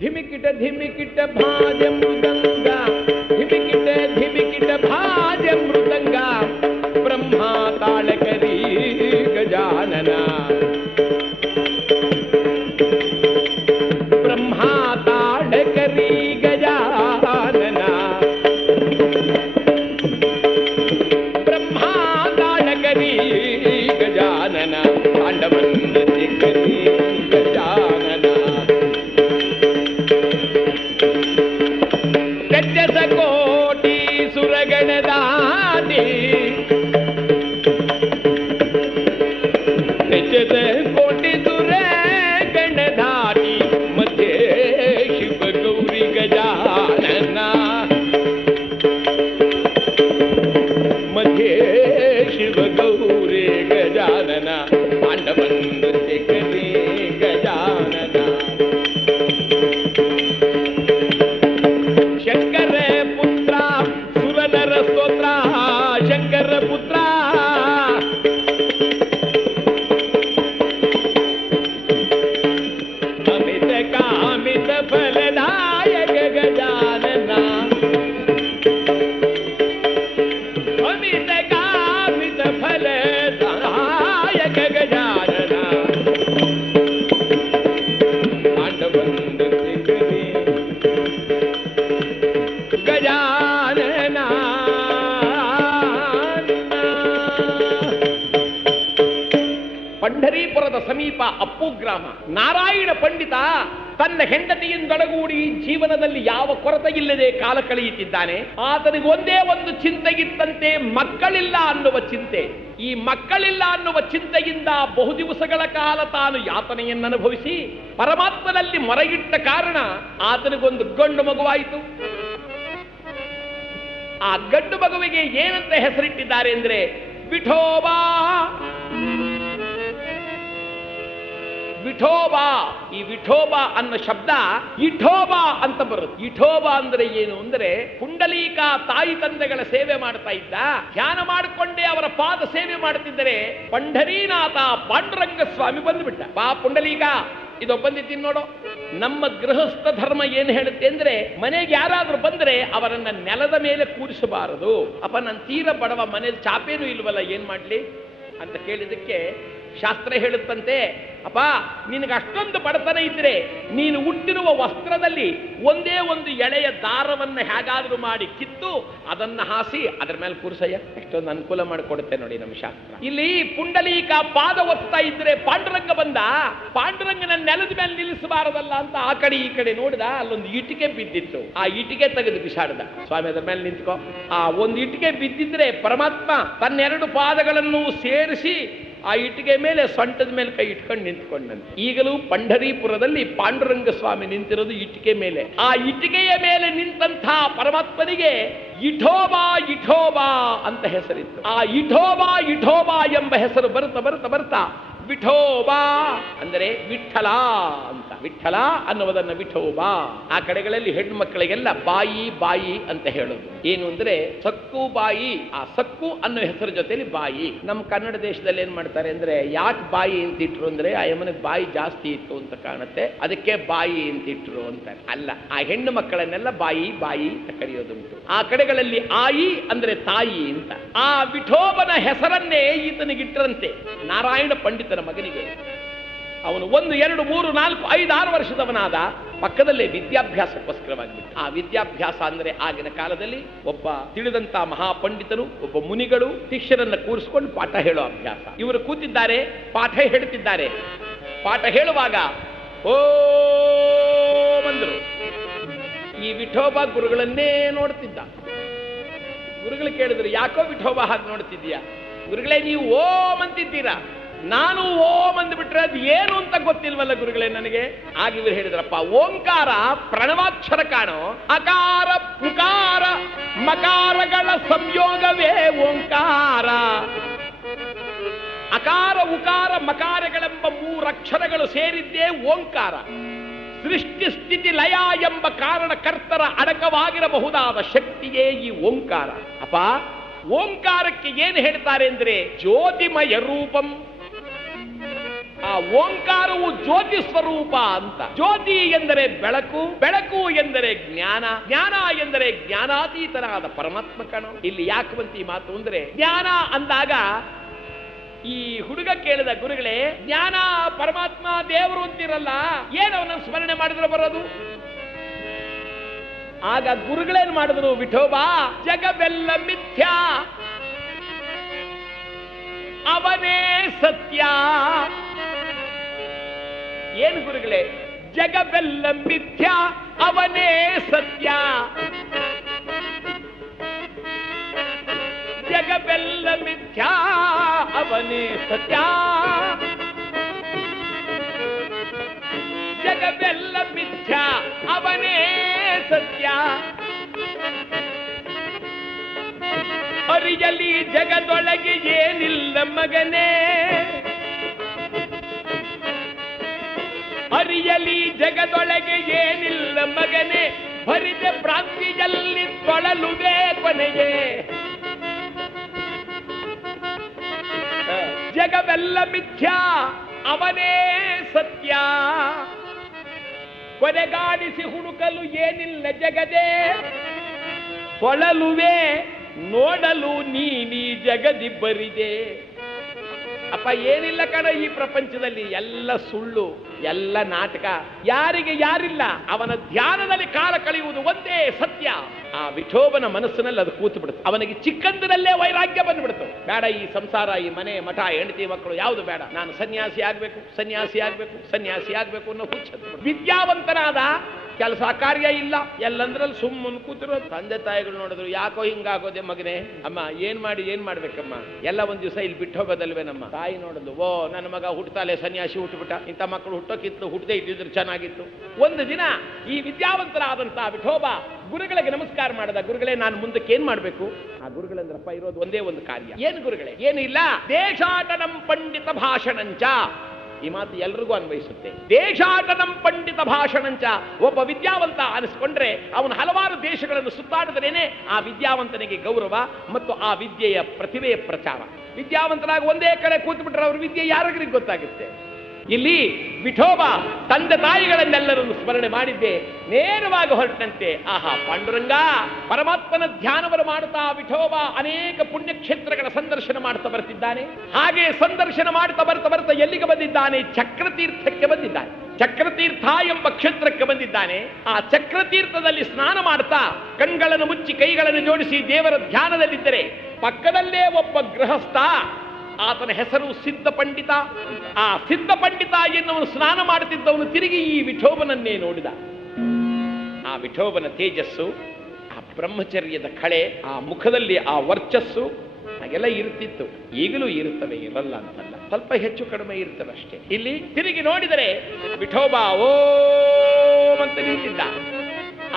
ಧಿಮಿಕಿಟ ಧಿಮಿಕಿಟ ಭಾಜ ಮೃದಂಗ, ಧಿಮಿಕಿಟ ಧಿಮಿಕಿಟ ಭಾಜ ಮೃದಂಗ, ಬ್ರಹ್ಮ ತಾಳಕರಿ ಗಜಾನನ, ಬ್ರಹ್ಮ ತಾಳಕರಿ ಗಜಾನನ, ಬ್ರಹ್ಮ ತಾಳಕರಿ ಗಜಾನನ, ತಾಂಡವನ್ನ ಕರಿ ಗಜಾನನ, ಗಜ್ಜಸ ಕೋಟಿ ಸುರಗಣದಾದಿ, ಗಜ್ಜಸ ಕೋಟಿ ಸುರಗಣದಾದಿ, ಮಧ್ಯೆ ಶಿವ ಗೌರಿ ಗಜಾನನ, ಮಧ್ಯೆ ಶಿವ ಗೌರಿ ಗಜಾನನ, ತಾಂಡವನ್ನ ಕರಿ ಗಜಾನನ, ಶಂಕರ ಪುತ್ರ ಸುರನರ ಸ್ತೋತ್ರ, ಶಂಕರ ಪುತ್ರ ಅಮಿತ ಕಾಮಿತ ಫಲದಾಯಕ ಗಜಾನನ, ಅಮಿತ ಕಾಮಿತ ಫಲದಾಯಕ ಗಜಾನನ, ತಾಂಡವನ್ನ ಕರಿ ಗಜಾನನ. ಪಂಢರೀಪುರದ ಸಮೀಪ ಅಪ್ಪು ಗ್ರಾಮ. ನಾರಾಯಣ ಪಂಡಿತ ತನ್ನ ಹೆಂಡತಿಯಿಂದೊಡಗೂಡಿ ಜೀವನದಲ್ಲಿ ಯಾವ ಕೊರತೆ ಇಲ್ಲದೆ ಕಾಲ ಕಳೆಯುತ್ತಿದ್ದಾನೆ. ಆತನಿಗೆ ಒಂದೇ ಒಂದು ಚಿಂತೆಗಿತ್ತಂತೆ, ಮಕ್ಕಳಿಲ್ಲ ಅನ್ನುವ ಚಿಂತೆ. ಈ ಮಕ್ಕಳಿಲ್ಲ ಅನ್ನುವ ಚಿಂತೆಯಿಂದ ಬಹುದಿವಸಗಳ ಕಾಲ ತಾನು ಯಾತನೆಯನ್ನು ಅನುಭವಿಸಿ ಪರಮಾತ್ಮನಲ್ಲಿ ಮೊರೆಗಿಟ್ಟ ಕಾರಣ ಆತನಿಗೊಂದು ಗಂಡು ಮಗುವಾಯಿತು. ಆ ಗಂಡು ಮಗುವಿಗೆ ಏನಂತ ಹೆಸರಿಟ್ಟಿದ್ದಾರೆ ಅಂದ್ರೆ ವಿಠೋಬಾ. ವಿಠೋಬಾ, ಈ ವಿಠೋಬಾ ಅನ್ನೋ ಶಬ್ದ ಇಠೋಬಾ ಅಂತ ಬರುತ್ತೆ. ಇಠೋಬಾ ಅಂದ್ರೆ ಏನು ಅಂದ್ರೆ ಪುಂಡಲೀಕ ತಾಯಿ ತಂದೆಗಳ ಸೇವೆ ಮಾಡ್ತಾ ಇದ್ದ, ಧ್ಯಾನ ಮಾಡಿಕೊಂಡೇ ಅವರ ಪಾದ ಸೇವೆ ಮಾಡುತ್ತಿದ್ದರೆ ಪಂಢರೀನಾಥ ಪಾಂಡುರಂಗ ಸ್ವಾಮಿ ಬಂದ್ಬಿಟ್ಟ. ಬಾ ಪುಂಡಲೀಕ, ಇದು ಬಂದಿದ್ದೀನಿ ನೋಡು. ನಮ್ಮ ಗೃಹಸ್ಥ ಧರ್ಮ ಏನು ಹೇಳುತ್ತೆ ಅಂದ್ರೆ ಮನೆಗೆ ಯಾರಾದ್ರೂ ಬಂದ್ರೆ ಅವರನ್ನ ನೆಲದ ಮೇಲೆ ಕೂರಿಸಬಾರದು. ಅಪ್ಪ ನಾನು ತೀರ ಬಡವ, ಮನೇಲಿ ಚಾಪೇನೂ ಇಲ್ವಲ್ಲ, ಏನ್ ಮಾಡ್ಲಿ ಅಂತ ಕೇಳಿದಕ್ಕೆ ಶಾಸ್ತ್ರ ಹೇಳುತ್ತಂತೆ, ಅಪ್ಪ ನಿನಗೆ ಅಷ್ಟೊಂದು ಬಡತನ ಇದ್ರೆ ನೀನು ಹುಟ್ಟಿರುವ ವಸ್ತ್ರದಲ್ಲಿ ಒಂದೇ ಒಂದು ಎಳೆಯ ದಾರವನ್ನ ಹೇಗಾದ್ರೂ ಮಾಡಿ ಕಿತ್ತು ಅದನ್ನ ಹಾಸಿ ಅದರ ಮೇಲೆ ಕೂರಿಸಯ್ಯ, ಎಷ್ಟೊಂದು ಅನುಕೂಲ ಮಾಡಿಕೊಡುತ್ತೆ ನೋಡಿ ನಮ್ಮ ಶಾಸ್ತ್ರ. ಇಲ್ಲಿ ಪುಂಡಲೀಕ ಪಾದ ಒತ್ತಾ ಇದ್ರೆ ಪಾಂಡುರಂಗ ಬಂದ, ಪಾಂಡುರಂಗನ ನೆಲದ ಮೇಲೆ ನಿಲ್ಲಿಸಬಾರದಲ್ಲ ಅಂತ ಆ ಕಡೆ ಈ ಕಡೆ ನೋಡಿದ, ಅಲ್ಲೊಂದು ಇಟಿಕೆ ಬಿದ್ದಿತ್ತು. ಆ ಇಟಿಕೆ ತೆಗೆದು ಬಿಸಾಡ್ದ. ಸ್ವಾಮಿ ಅದರ ಮೇಲೆ ನಿಂತ್ಕೋ. ಆ ಒಂದು ಇಟಿಕೆ ಬಿದ್ದಿದ್ರೆ ಪರಮಾತ್ಮ ತನ್ನೆರಡು ಪಾದಗಳನ್ನು ಸೇರಿಸಿ ಆ ಇಟ್ಟಿಗೆ ಮೇಲೆ ಸೊಂಟದ ಮೇಲೆ ಕೈ ಇಟ್ಕೊಂಡು ನಿಂತ್ಕೊಂಡಂತೆ. ಈಗಲೂ ಪಂಢರೀಪುರದಲ್ಲಿ ಪಾಂಡುರಂಗ ಸ್ವಾಮಿ ನಿಂತಿರೋದು ಇಟ್ಟಿಗೆ ಮೇಲೆ. ಆ ಇಟ್ಟಿಗೆಯ ಮೇಲೆ ನಿಂತಹ ಪರಮಾತ್ಮನಿಗೆ ಇಠೋಬಾ ಇಠೋಬಾ ಅಂತ ಹೆಸರಿತ್ತು. ಆ ಇಠೋಬಾ ಇಠೋಬಾ ಎಂಬ ಹೆಸರು ಬರ್ತಾ ಬರ್ತಾ ಬರ್ತಾ ವಿಠೋಬಾ ಅಂದರೆ ವಿಠಲ ಅಂತ. ವಿಠಲ ಅನ್ನುವುದನ್ನ ವಿಠೋಬಾ. ಆ ಕಡೆಗಳಲ್ಲಿ ಹೆಣ್ಣು ಮಕ್ಕಳಿಗೆಲ್ಲ ಬಾಯಿ ಬಾಯಿ ಅಂತ ಹೇಳೋದು. ಏನು ಅಂದ್ರೆ ಸಕ್ಕು ಬಾಯಿ. ಆ ಸಕ್ಕು ಅನ್ನೋ ಹೆಸರು ಜೊತೆಲಿ ಬಾಯಿ. ನಮ್ಮ ಕನ್ನಡ ದೇಶದಲ್ಲಿ ಏನ್ ಮಾಡ್ತಾರೆ ಅಂದ್ರೆ ಯಾಕೆ ಬಾಯಿ ಅಂತ ಇಟ್ರು ಅಂದ್ರೆ ಆ ಯಮನಿಗೆ ಬಾಯಿ ಜಾಸ್ತಿ ಇತ್ತು ಅಂತ ಕಾಣುತ್ತೆ, ಅದಕ್ಕೆ ಬಾಯಿ ಅಂತ ಇಟ್ರು ಅಂತಾರೆ. ಅಲ್ಲ, ಆ ಹೆಣ್ಣು ಮಕ್ಕಳನ್ನೆಲ್ಲ ಬಾಯಿ ಬಾಯಿ ಅಂತ ಕರೆಯೋದುಂಟು. ಆ ಕಡೆಗಳಲ್ಲಿ ಆಯಿ ಅಂದ್ರೆ ತಾಯಿ ಅಂತ. ಆ ವಿಠೋಬನ ಹೆಸರನ್ನೇ ಈತನಿಗಿಟ್ಟರಂತೆ ನಾರಾಯಣ ಪಂಡಿತನ ಮಗನಿಗೆ. ಅವನು 1, 2, 3, 4, 5, 6 ವರ್ಷದವನಾದ. ಪಕ್ಕದಲ್ಲೇ ವಿದ್ಯಾಭ್ಯಾಸಕ್ಕೋಸ್ಕರವಾಗಿಬಿಟ್ಟು. ಆ ವಿದ್ಯಾಭ್ಯಾಸ ಅಂದ್ರೆ ಆಗಿನ ಕಾಲದಲ್ಲಿ ಒಬ್ಬ ತಿಳಿದಂತ ಮಹಾಪಂಡಿತರು, ಒಬ್ಬ ಮುನಿಗಳು ಶಿಷ್ಯರನ್ನ ಕೂರಿಸಿಕೊಂಡು ಪಾಠ ಹೇಳೋ ಅಭ್ಯಾಸ. ಇವರು ಕೂತಿದ್ದಾರೆ, ಪಾಠ ಹೇಳುತ್ತಿದ್ದಾರೆ. ಪಾಠ ಹೇಳುವಾಗ ಓ ಬಂದರು. ಈ ವಿಠೋಬ ಗುರುಗಳನ್ನೇ ನೋಡ್ತಿದ್ದ. ಗುರುಗಳು ಕೇಳಿದ್ರು, ಯಾಕೋ ವಿಠೋಬ ಹಾಗೆ ನೋಡ್ತಿದ್ದೀಯಾ? ಗುರುಗಳೇ, ನೀವು ಓಂ ಅಂತಿದ್ದೀರಾ, ನಾನು ಓಂ ಅಂದ್ಬಿಟ್ರೆ ಅದು ಏನು ಅಂತ ಗೊತ್ತಿಲ್ವಲ್ಲ ಗುರುಗಳೇ ನನಗೆ. ಆಗ ಇವರು ಹೇಳಿದ್ರಪ್ಪ, ಓಂಕಾರ ಪ್ರಣವಾಕ್ಷರ ಕಾಣೋ, ಅಕಾರ ಉಕಾರ ಮಕಾರಗಳ ಸಂಯೋಗವೇ ಓಂಕಾರ. ಅಕಾರ ಉಕಾರ ಮಕಾರಗಳೆಂಬ 3 ಅಕ್ಷರಗಳು ಸೇರಿದ್ದೇ ಓಂಕಾರ. ಸೃಷ್ಟಿ ಸ್ಥಿತಿ ಲಯ ಎಂಬ ಕಾರಣಕರ್ತರ ಅಡಕವಾಗಿರಬಹುದಾದ ಶಕ್ತಿಯೇ ಈ ಓಂಕಾರ. ಅಪ್ಪ, ಓಂಕಾರಕ್ಕೆ ಏನು ಹೇಳ್ತಾರೆ ಅಂದ್ರೆ ಜ್ಯೋತಿಮಯ ರೂಪಂ. ಆ ಓಂಕಾರವು ಜ್ಯೋತಿ ಸ್ವರೂಪ ಅಂತ. ಜ್ಯೋತಿ ಎಂದರೆ ಬೆಳಕು, ಬೆಳಕು ಎಂದರೆ ಜ್ಞಾನ, ಜ್ಞಾನ ಎಂದರೆ ಜ್ಞಾನಾತೀತನಾದ ಪರಮಾತ್ಮ ಕಣೋ. ಇಲ್ಲಿ ಯಾಕೆ ಬಂತು ಈ ಮಾತು ಅಂದ್ರೆ, ಜ್ಞಾನ ಅಂದಾಗ ಈ ಹುಡುಗ ಕೇಳಿದ, ಗುರುಗಳೇ ಜ್ಞಾನ ಪರಮಾತ್ಮ ದೇವರು ಅಂತಿರಲ್ಲ, ಏನವನ್ನ ಸ್ಮರಣೆ ಮಾಡಿದ್ರೆ ಬರೋದು? ಆಗ ಗುರುಗಳೇನ್ ಮಾಡಿದ್ರು, ವಿಠೋಬಾ ಜಗವೆಲ್ಲ ಮಿಥ್ಯಾ ಅವನೇ ಸತ್ಯ. ಏನು ಗುರುಗಳೇ? ಜಗವೆಲ್ಲ ಮಿಥ್ಯಾ ಅವನೇ ಸತ್ಯ, ಜಗವೆಲ್ಲ ಮಿಥ್ಯಾ ಅವನೇ ಸತ್ಯ, ಜಗವೆಲ್ಲ ಮಿಥ್ಯಾ ಅವನೇ ಸತ್ಯ. ಅರಿಯಲಿ ಜಗದೊಳಗೆ ಏನಿಲ್ಲ ಮಗನೇ, ಅರಿಯಲಿ ಜಗದೊಳಗೆ ಏನಿಲ್ಲ ಮಗನೇ, ಭರಿದ ಭ್ರಾಂತಿಯಲ್ಲಿ ತೊಳಲುವೆ ಕೊನೆಗೆ. ಜಗವೆಲ್ಲ ಮಿಥ್ಯಾ ಅವನೇ ಸತ್ಯ, ಕೊನೆಗಾಣಿಸಿ ಹುಡುಕಲು ಏನಿಲ್ಲ ಜಗದೇ, ತೊಳಲುವೆ ನೋಡಲು ನೀನಿ ಜಗದಿ ಬರಿದೆ. ಅಪ್ಪ ಏನಿಲ್ಲ ಕಣ ಈ ಪ್ರಪಂಚದಲ್ಲಿ, ಎಲ್ಲ ಸುಳ್ಳು, ಎಲ್ಲ ನಾಟಕ, ಯಾರಿಗೆ ಯಾರಿಲ್ಲ, ಅವನ ಧ್ಯಾನದಲ್ಲಿ ಕಾಲ ಕಳೆಯುವುದು ಒಂದೇ ಸತ್ಯ. ಆ ವಿಠೋಬನ ಮನಸ್ಸಿನಲ್ಲಿ ಅದು ಕೂತು ಬಿಡುತ್ತೆ. ಅವನಿಗೆ ಚಿಕ್ಕಂದಿನಲ್ಲೇ ವೈರಾಗ್ಯ ಬಂದ್ಬಿಡ್ತು. ಬೇಡ ಈ ಸಂಸಾರ, ಈ ಮನೆ ಮಠ ಹೆಂಡತಿ ಮಕ್ಕಳು ಯಾವುದು ಬೇಡ, ನಾನು ಸನ್ಯಾಸಿ ಆಗ್ಬೇಕು, ಸನ್ಯಾಸಿ ಆಗ್ಬೇಕು, ಸನ್ಯಾಸಿ ಆಗ್ಬೇಕು ಅನ್ನೋ ಹುಚ್ಚು. ವಿದ್ಯಾವಂತನಾದ, ಕೆಲಸ ಕಾರ್ಯ ಇಲ್ಲ, ಎಲ್ಲಂದ್ರಲ್ಲಿ ಸುಮ್ಮನೆ ಕೂತಿರೋ. ತಂದೆ ತಾಯಿಗಳು ನೋಡಿದ್ರು, ಯಾಕೋ ಹಿಂಗಾಗೋದೆ ಮಗನೇ, ಅಮ್ಮ ಏನ್ ಮಾಡ್ಬೇಕಮ್ಮ, ಎಲ್ಲ ಒಂದ್ ದಿವಸ ಇಲ್ಲಿ ಬಿಟ್ಟು ಹೋಗೋದಲ್ವೇ. ನಮ್ಮ ತಾಯಿ ನೋಡಿದ್ಲು, ಓ ನನ್ನ ಮಗ ಹುಟ್ಟತಾಲೆ ಸನ್ಯಾಸಿ ಹುಟ್ಟುಬಿಟ್ಟ, ಇಂಥ ಮಕ್ಕಳು ಹುಟ್ಟೋಕಿತ್ತು, ಹುಟ್ಟದೇ ಇದ್ದಿದ್ರು ಚೆನ್ನಾಗಿತ್ತು. ಒಂದು ದಿನ ಈ ವಿದ್ಯಾವಂತರಾದಂತ ವಿಠೋಬ ಗುರುಗಳಿಗೆ ನಮಸ್ಕಾರ ಮಾಡಿದ. ಗುರುಗಳೇ ನಾನು ಮುಂದಕ್ಕೆ ಏನ್ ಮಾಡ್ಬೇಕು? ಆ ಗುರುಗಳಂದ್ರಪ್ಪ ಇರೋದು ಒಂದೇ ಒಂದು ಕಾರ್ಯ. ಏನು ಗುರುಗಳೇ? ಏನು ಇಲ್ಲ, ದೇಶಾಟನಂ ಪಂಡಿತ ಭಾಷಣಂಚ. ಈ ಮಾತು ಎಲ್ರಿಗೂ ಅನ್ವಯಿಸುತ್ತೆ. ದೇಶಾಟನಂ ಪಂಡಿತ ಭಾಷಣಂಚ. ಒಬ್ಬ ವಿದ್ಯಾವಂತ ಅನಿಸ್ಕೊಂಡ್ರೆ ಅವನು ಹಲವಾರು ದೇಶಗಳನ್ನು ಸುತ್ತಾಡಿದ್ರೇನೆ ಆ ವಿದ್ಯಾವಂತನಿಗೆ ಗೌರವ ಮತ್ತು ಆ ವಿದ್ಯೆಯ ಪ್ರತಿಭೆಯ ಪ್ರಚಾರ. ವಿದ್ಯಾವಂತರಾಗಿ ಒಂದೇ ಕಡೆ ಕೂತು ಬಿಟ್ರೆ ಅವ್ರ ವಿದ್ಯೆ ಯಾರಿಗೂ ಗೊತ್ತಾಗುತ್ತೆ. ಇಲ್ಲಿ ವಿಠೋಬ ತಂದೆ ತಾಯಿಗಳನ್ನೆಲ್ಲರನ್ನು ಸ್ಮರಣೆ ಮಾಡಿದ್ದೆ, ನೇರವಾಗಿ ಹೊರಟಂತೆ. ಆಹಾ ಪಾಂಡುರಂಗ, ಪರಮಾತ್ಮನ ಧ್ಯಾನವನ್ನು ಮಾಡುತ್ತಾ ವಿಠೋಬ ಅನೇಕ ಪುಣ್ಯಕ್ಷೇತ್ರಗಳ ಸಂದರ್ಶನ ಮಾಡ್ತಾ ಬರ್ತಿದ್ದಾನೆ. ಹಾಗೆ ಸಂದರ್ಶನ ಮಾಡ್ತಾ ಬರ್ತಾ ಎಲ್ಲಿಗೆ ಬಂದಿದ್ದಾನೆ? ಚಕ್ರತೀರ್ಥಕ್ಕೆ ಬಂದಿದ್ದಾನೆ. ಚಕ್ರತೀರ್ಥ ಎಂಬ ಕ್ಷೇತ್ರಕ್ಕೆ ಬಂದಿದ್ದಾನೆ. ಆ ಚಕ್ರತೀರ್ಥದಲ್ಲಿ ಸ್ನಾನ ಮಾಡ್ತಾ ಕಣ್ಗಳನ್ನು ಮುಚ್ಚಿ ಕೈಗಳನ್ನು ಜೋಡಿಸಿ ದೇವರ ಧ್ಯಾನದಲ್ಲಿದ್ದರೆ ಪಕ್ಕದಲ್ಲೇ ಒಬ್ಬ ಗೃಹಸ್ಥ, ಆತನ ಹೆಸರು ಸಿದ್ಧ ಪಂಡಿತ. ಆ ಸಿದ್ಧ ಪಂಡಿತ ಎನ್ನುವನು ಸ್ನಾನ ಮಾಡುತ್ತಿದ್ದವನು ತಿರುಗಿ ಈ ವಿಠೋಬನನ್ನೇ ನೋಡಿದ. ಆ ವಿಠೋಬನ ತೇಜಸ್ಸು, ಆ ಬ್ರಹ್ಮಚರ್ಯದ ಕಳೆ, ಆ ಮುಖದಲ್ಲಿ ಆ ವರ್ಚಸ್ಸು ಹಾಗೆಲ್ಲ ಇರುತ್ತಿತ್ತು. ಈಗಲೂ ಇರುತ್ತವೆ, ಇರಲ್ಲ ಅಂತಲ್ಲ, ಸ್ವಲ್ಪ ಹೆಚ್ಚು ಕಡಿಮೆ ಇರ್ತವೆ ಅಷ್ಟೇ. ಇಲ್ಲಿ ತಿರುಗಿ ನೋಡಿದರೆ ವಿಠೋಬ ಓಂ ಅಂತ ನಿಂತಿದ್ದ.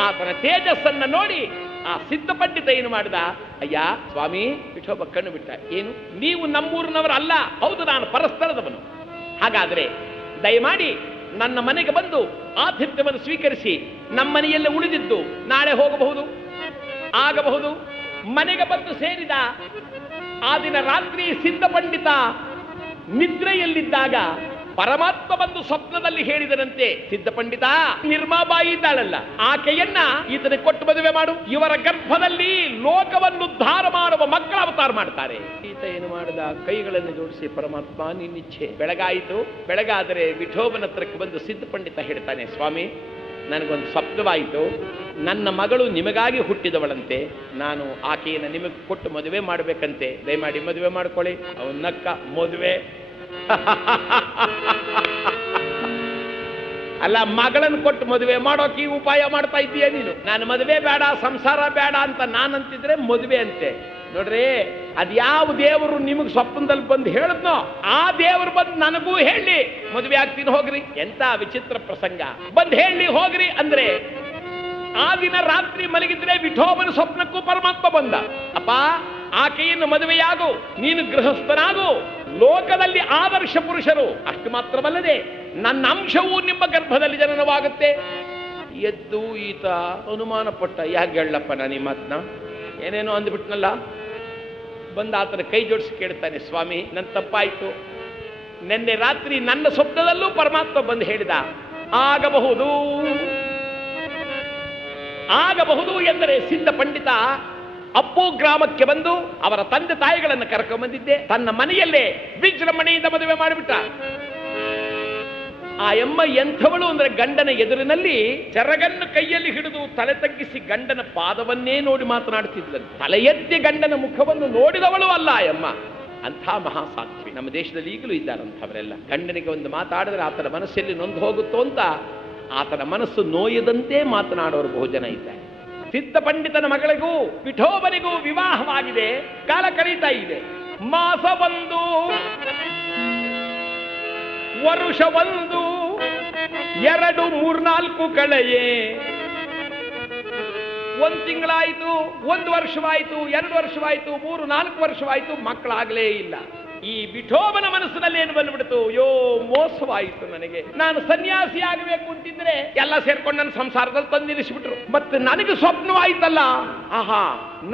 ಆತನ ತೇಜಸ್ಸನ್ನ ನೋಡಿ ಆ ಸಿದ್ಧ ಪಂಡಿತ ಏನು ಮಾಡಿದ? ಅಯ್ಯ ಸ್ವಾಮಿ, ವಿಠೋಬ ಕಣ್ಣು ಬಿಟ್ಟ. ಏನು, ನೀವು ನಮ್ಮೂರಿನವರಲ್ಲ? ಹೌದು, ನಾನು ಪರಸ್ಥಳದವನು. ಹಾಗಾದ್ರೆ ದಯಮಾಡಿ ನನ್ನ ಮನೆಗೆ ಬಂದು ಆತಿಥ್ಯವನ್ನು ಸ್ವೀಕರಿಸಿ ನಮ್ಮನೆಯಲ್ಲೇ ಉಳಿದಿದ್ದು ನಾಳೆ ಹೋಗಬಹುದು, ಆಗಬಹುದು. ಮನೆಗೆ ಬಂದು ಸೇರಿದ ಆ ದಿನ ರಾತ್ರಿ ಸಿದ್ಧ ಪಂಡಿತ ನಿದ್ರೆಯಲ್ಲಿದ್ದಾಗ ಪರಮಾತ್ಮ ಬಂದು ಸ್ವಪ್ನದಲ್ಲಿ ಹೇಳಿದರಂತೆ, ಸಿದ್ಧ ಪಂಡಿತ, ನಿರ್ಮಾಬಾಯಿ ಇದ್ದಾಳಲ್ಲ, ಆಕೆಯನ್ನ ಈತನಿಗೆ ಕೊಟ್ಟು ಮದುವೆ ಮಾಡು. ಇವರ ಗರ್ಭದಲ್ಲಿ ಲೋಕವನ್ನು ಉದ್ಧಾರ ಮಾಡುವ ಮಕ್ಕಳ ಅವತಾರ ಮಾಡ್ತಾರೆ. ಈತ ಏನು ಮಾಡಿದ? ಕೈಗಳನ್ನು ಜೋಡಿಸಿ, ಪರಮಾತ್ಮ ನಿನ್ನಿಚ್ಛೆ. ಬೆಳಗಾಯಿತು. ಬೆಳಗಾದರೆ ವಿಠೋಬನ ಹತ್ರಕ್ಕೆ ಬಂದು ಸಿದ್ಧ ಪಂಡಿತ ಹೇಳ್ತಾನೆ, ಸ್ವಾಮಿ, ನನಗೊಂದು ಸ್ವಪ್ನವಾಯಿತು. ನನ್ನ ಮಗಳು ನಿಮಗಾಗಿ ಹುಟ್ಟಿದವಳಂತೆ, ನಾನು ಆಕೆಯನ್ನು ನಿಮಗೆ ಕೊಟ್ಟು ಮದುವೆ ಮಾಡಬೇಕಂತೆ, ದಯಮಾಡಿ ಮದುವೆ ಮಾಡ್ಕೊಳ್ಳಿ. ಅವನಕ್ಕ ಮದುವೆ ಅಲ್ಲ, ಮಗಳನ್ನು ಕೊಟ್ಟು ಮದುವೆ ಮಾಡೋಕೆ ಈ ಉಪಾಯ ಮಾಡ್ತಾ ಇದ್ದೀಯ ನೀನು. ನಾನು ಮದುವೆ ಬೇಡ, ಸಂಸಾರ ಬೇಡ ಅಂತ ನಾನಂತಿದ್ರೆ ಮದುವೆ ಅಂತೆ. ನೋಡ್ರಿ, ಅದ್ಯಾವ ದೇವರು ನಿಮಗೆ ಸ್ವಪ್ನದಲ್ಲಿ ಬಂದು ಹೇಳಿದ್ನೋ ಆ ದೇವರು ಬಂದು ನನಗೂ ಹೇಳಿ ಮದುವೆ ಆಗ್ತೀನಿ ಹೋಗ್ರಿ. ಎಂತ ವಿಚಿತ್ರ ಪ್ರಸಂಗ. ಬಂದು ಹೇಳಿ ಹೋಗ್ರಿ ಅಂದ್ರೆ ಆ ದಿನ ರಾತ್ರಿ ಮಲಗಿದ್ರೆ ವಿಠೋಬನ ಸ್ವಪ್ನಕ್ಕೂ ಪರಮಾತ್ಮ ಬಂದ. ಅಪ್ಪ, ಆಕೆಯನ್ನು ಮದುವೆಯಾಗು, ನೀನು ಗೃಹಸ್ಥನಾಗು, ಲೋಕದಲ್ಲಿ ಆದರ್ಶ ಪುರುಷರು. ಅಷ್ಟು ಮಾತ್ರವಲ್ಲದೆ ನನ್ನ ಅಂಶವೂ ನಿಮ್ಮ ಗರ್ಭದಲ್ಲಿ ಜನನವಾಗುತ್ತೆ. ಎದ್ದು ಈತ ಅನುಮಾನ ಪಟ್ಟ, ಯಾಕೆ ಹೇಳಪ್ಪ ನಾನು ಈ ಮಾತನ್ನ, ಏನೇನೋ ಅಂದ್ಬಿಟ್ನಲ್ಲ. ಬಂದ ಆತನ ಕೈ ಜೋಡಿಸಿ ಕೇಳ್ತಾನೆ, ಸ್ವಾಮಿ, ನನ್ನ ತಪ್ಪಾಯ್ತು, ನಿನ್ನೆ ರಾತ್ರಿ ನನ್ನ ಸ್ವಪ್ನದಲ್ಲೂ ಪರಮಾತ್ಮ ಬಂದು ಹೇಳಿದ, ಆಗಬಹುದು ಆಗಬಹುದು ಎಂದರೆ ಸಿದ್ಧ ಪಂಡಿತ ಅಪ್ಪು ಗ್ರಾಮಕ್ಕೆ ಬಂದು ಅವರ ತಂದೆ ತಾಯಿಗಳನ್ನು ಕರ್ಕೊಂಡ್ಬಂದಿದ್ದೆ. ತನ್ನ ಮನೆಯಲ್ಲೇ ವಿಜೃಂಭಣೆಯಿಂದ ಮದುವೆ ಮಾಡಿಬಿಟ್ಟ. ಆ ಎಮ್ಮ ಎಂಥವಳು ಅಂದ್ರೆ ಗಂಡನ ಎದುರಿನಲ್ಲಿ ಚರಗನ್ನು ಕೈಯಲ್ಲಿ ಹಿಡಿದು ತಲೆ ತಗ್ಗಿಸಿ ಗಂಡನ ಪಾದವನ್ನೇ ನೋಡಿ ಮಾತನಾಡುತ್ತಿದ್ಲಂತೆ. ತಲೆ ಎತ್ತಿ ಗಂಡನ ಮುಖವನ್ನು ನೋಡಿದವಳು ಅಲ್ಲ ಆ ಎಮ್ಮ. ಅಂಥ ಮಹಾಸಾಧ್ವಿ ನಮ್ಮ ದೇಶದಲ್ಲಿ ಈಗಲೂ ಇದ್ದಾರಂಥವರೆಲ್ಲ. ಗಂಡನಿಗೆ ಒಂದು ಮಾತಾಡಿದ್ರೆ ಆತನ ಮನಸ್ಸಲ್ಲಿ ನೊಂದು ಹೋಗುತ್ತೋ ಅಂತ ಆತನ ಮನಸ್ಸು ನೋಯದಂತೆ ಮಾತನಾಡೋರು ಬಹುಜನ ಇದ್ದಾರೆ. ಸಿದ್ಧ ಪಂಡಿತನ ಮಗಳಿಗೂ ವಿಠೋಬನಿಗೂ ವಿವಾಹವಾಗಿದೆ. ಕಾಲ ಕಳೀತಾ ಇದೆ. ಮಾಸ ಒಂದು, ವರುಷ ಒಂದು, 2, 3, 4 ಕಳೆಯೇ. 1 ತಿಂಗಳಾಯಿತು, 1 ವರ್ಷವಾಯಿತು, 2 ವರ್ಷವಾಯಿತು, 3, 4 ವರ್ಷವಾಯಿತು, ಮಕ್ಕಳಾಗಲೇ ಇಲ್ಲ. ಈ ವಿಠೋಬನ ಮನಸ್ಸಿನಲ್ಲಿ ಏನು ಬಂದ್ಬಿಡ್ತು, ಯೋ ಮೋಸವಾಯಿತು, ನನಗೆ ನಾನು ಸನ್ಯಾಸಿ ಆಗಬೇಕು ಅಂತಿದ್ರೆ ಎಲ್ಲ ಸೇರ್ಕೊಂಡು ನನ್ನ ಸಂಸಾರದಲ್ಲಿ ತಂದಿರಿಸಿಬಿಟ್ರು. ಮತ್ತೆ ನನಗೆ ಸ್ವಪ್ನವಾಯ್ತಲ್ಲ, ಆಹಾ,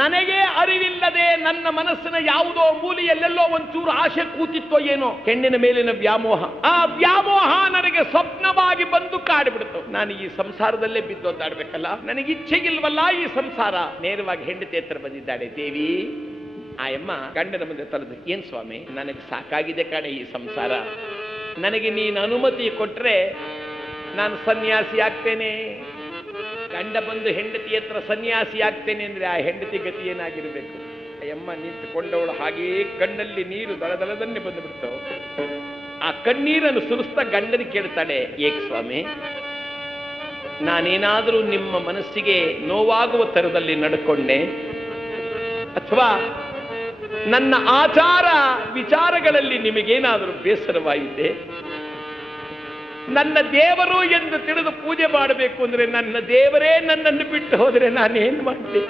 ನನಗೆ ಅರಿವಿಲ್ಲದೆ ನನ್ನ ಮನಸ್ಸಿನ ಯಾವುದೋ ಮೂಲೆಯಲ್ಲೆಲ್ಲೋ ಒಂಚೂರು ಆಸೆ ಕೂತಿತ್ತೋ ಏನೋ, ಹೆಣ್ಣಿನ ಮೇಲಿನ ವ್ಯಾಮೋಹ. ಆ ವ್ಯಾಮೋಹ ನನಗೆ ಸ್ವಪ್ನವಾಗಿ ಬಂದು ಕಾಡಿಬಿಡ್ತು. ನಾನು ಈ ಸಂಸಾರದಲ್ಲೇ ಬಿದ್ದೋದಾಡ್ಬೇಕಲ್ಲ, ನನಗೆ ಇಚ್ಛೆಗಿಲ್ವಲ್ಲ ಈ ಸಂಸಾರ. ನೇರವಾಗಿ ಹೆಂಡತಿ ಹತ್ರ ಬಂದಿದ್ದಾಳೆ. ದೇವಿ, ಆ ಅಮ್ಮ ಗಂಡನ ಮುಂದೆ ತಲೆದು, ಏನ್ ಸ್ವಾಮಿ, ನನಗೆ ಸಾಕಾಗಿದೆ ಕಣೆ ಈ ಸಂಸಾರ, ನನಗೆ ನೀನು ಅನುಮತಿ ಕೊಟ್ರೆ ನಾನು ಸನ್ಯಾಸಿ ಆಗ್ತೇನೆ. ಗಂಡ ಬಂದು ಹೆಂಡತಿ ಹತ್ರ ಸನ್ಯಾಸಿ ಆಗ್ತೇನೆ ಅಂದ್ರೆ ಆ ಹೆಂಡತಿ ಗತಿ ಏನಾಗಿರ್ಬೇಕು? ಆ ಅಮ್ಮ ನಿಂತುಕೊಂಡವಳು ಹಾಗೇ ಕಣ್ಣಲ್ಲಿ ನೀರು ದಳದಳದನ್ನೇ ಬಂದು ಬಿಡ್ತಾವ. ಆ ಕಣ್ಣೀರನ್ನು ಸುರಿಸ್ತಾ ಗಂಡನಿಗೆ ಕೇಳ್ತಾಳೆ, ಏಕ್ ಸ್ವಾಮಿ, ನಾನೇನಾದರೂ ನಿಮ್ಮ ಮನಸ್ಸಿಗೆ ನೋವಾಗುವ ತರದಲ್ಲಿ ನಡ್ಕೊಂಡೆ, ಅಥವಾ ನನ್ನ ಆಚಾರ ವಿಚಾರಗಳಲ್ಲಿ ನಿಮಗೇನಾದರೂ ಬೇಸರವಾಯಿತೆ? ನನ್ನ ದೇವರು ಎಂದು ತಿಳಿದು ಪೂಜೆ ಮಾಡಬೇಕು ಅಂದ್ರೆ ನನ್ನ ದೇವರೇ ನನ್ನನ್ನು ಬಿಟ್ಟು ಹೋದರೆ ನಾನೇನು ಮಾಡಲಿ?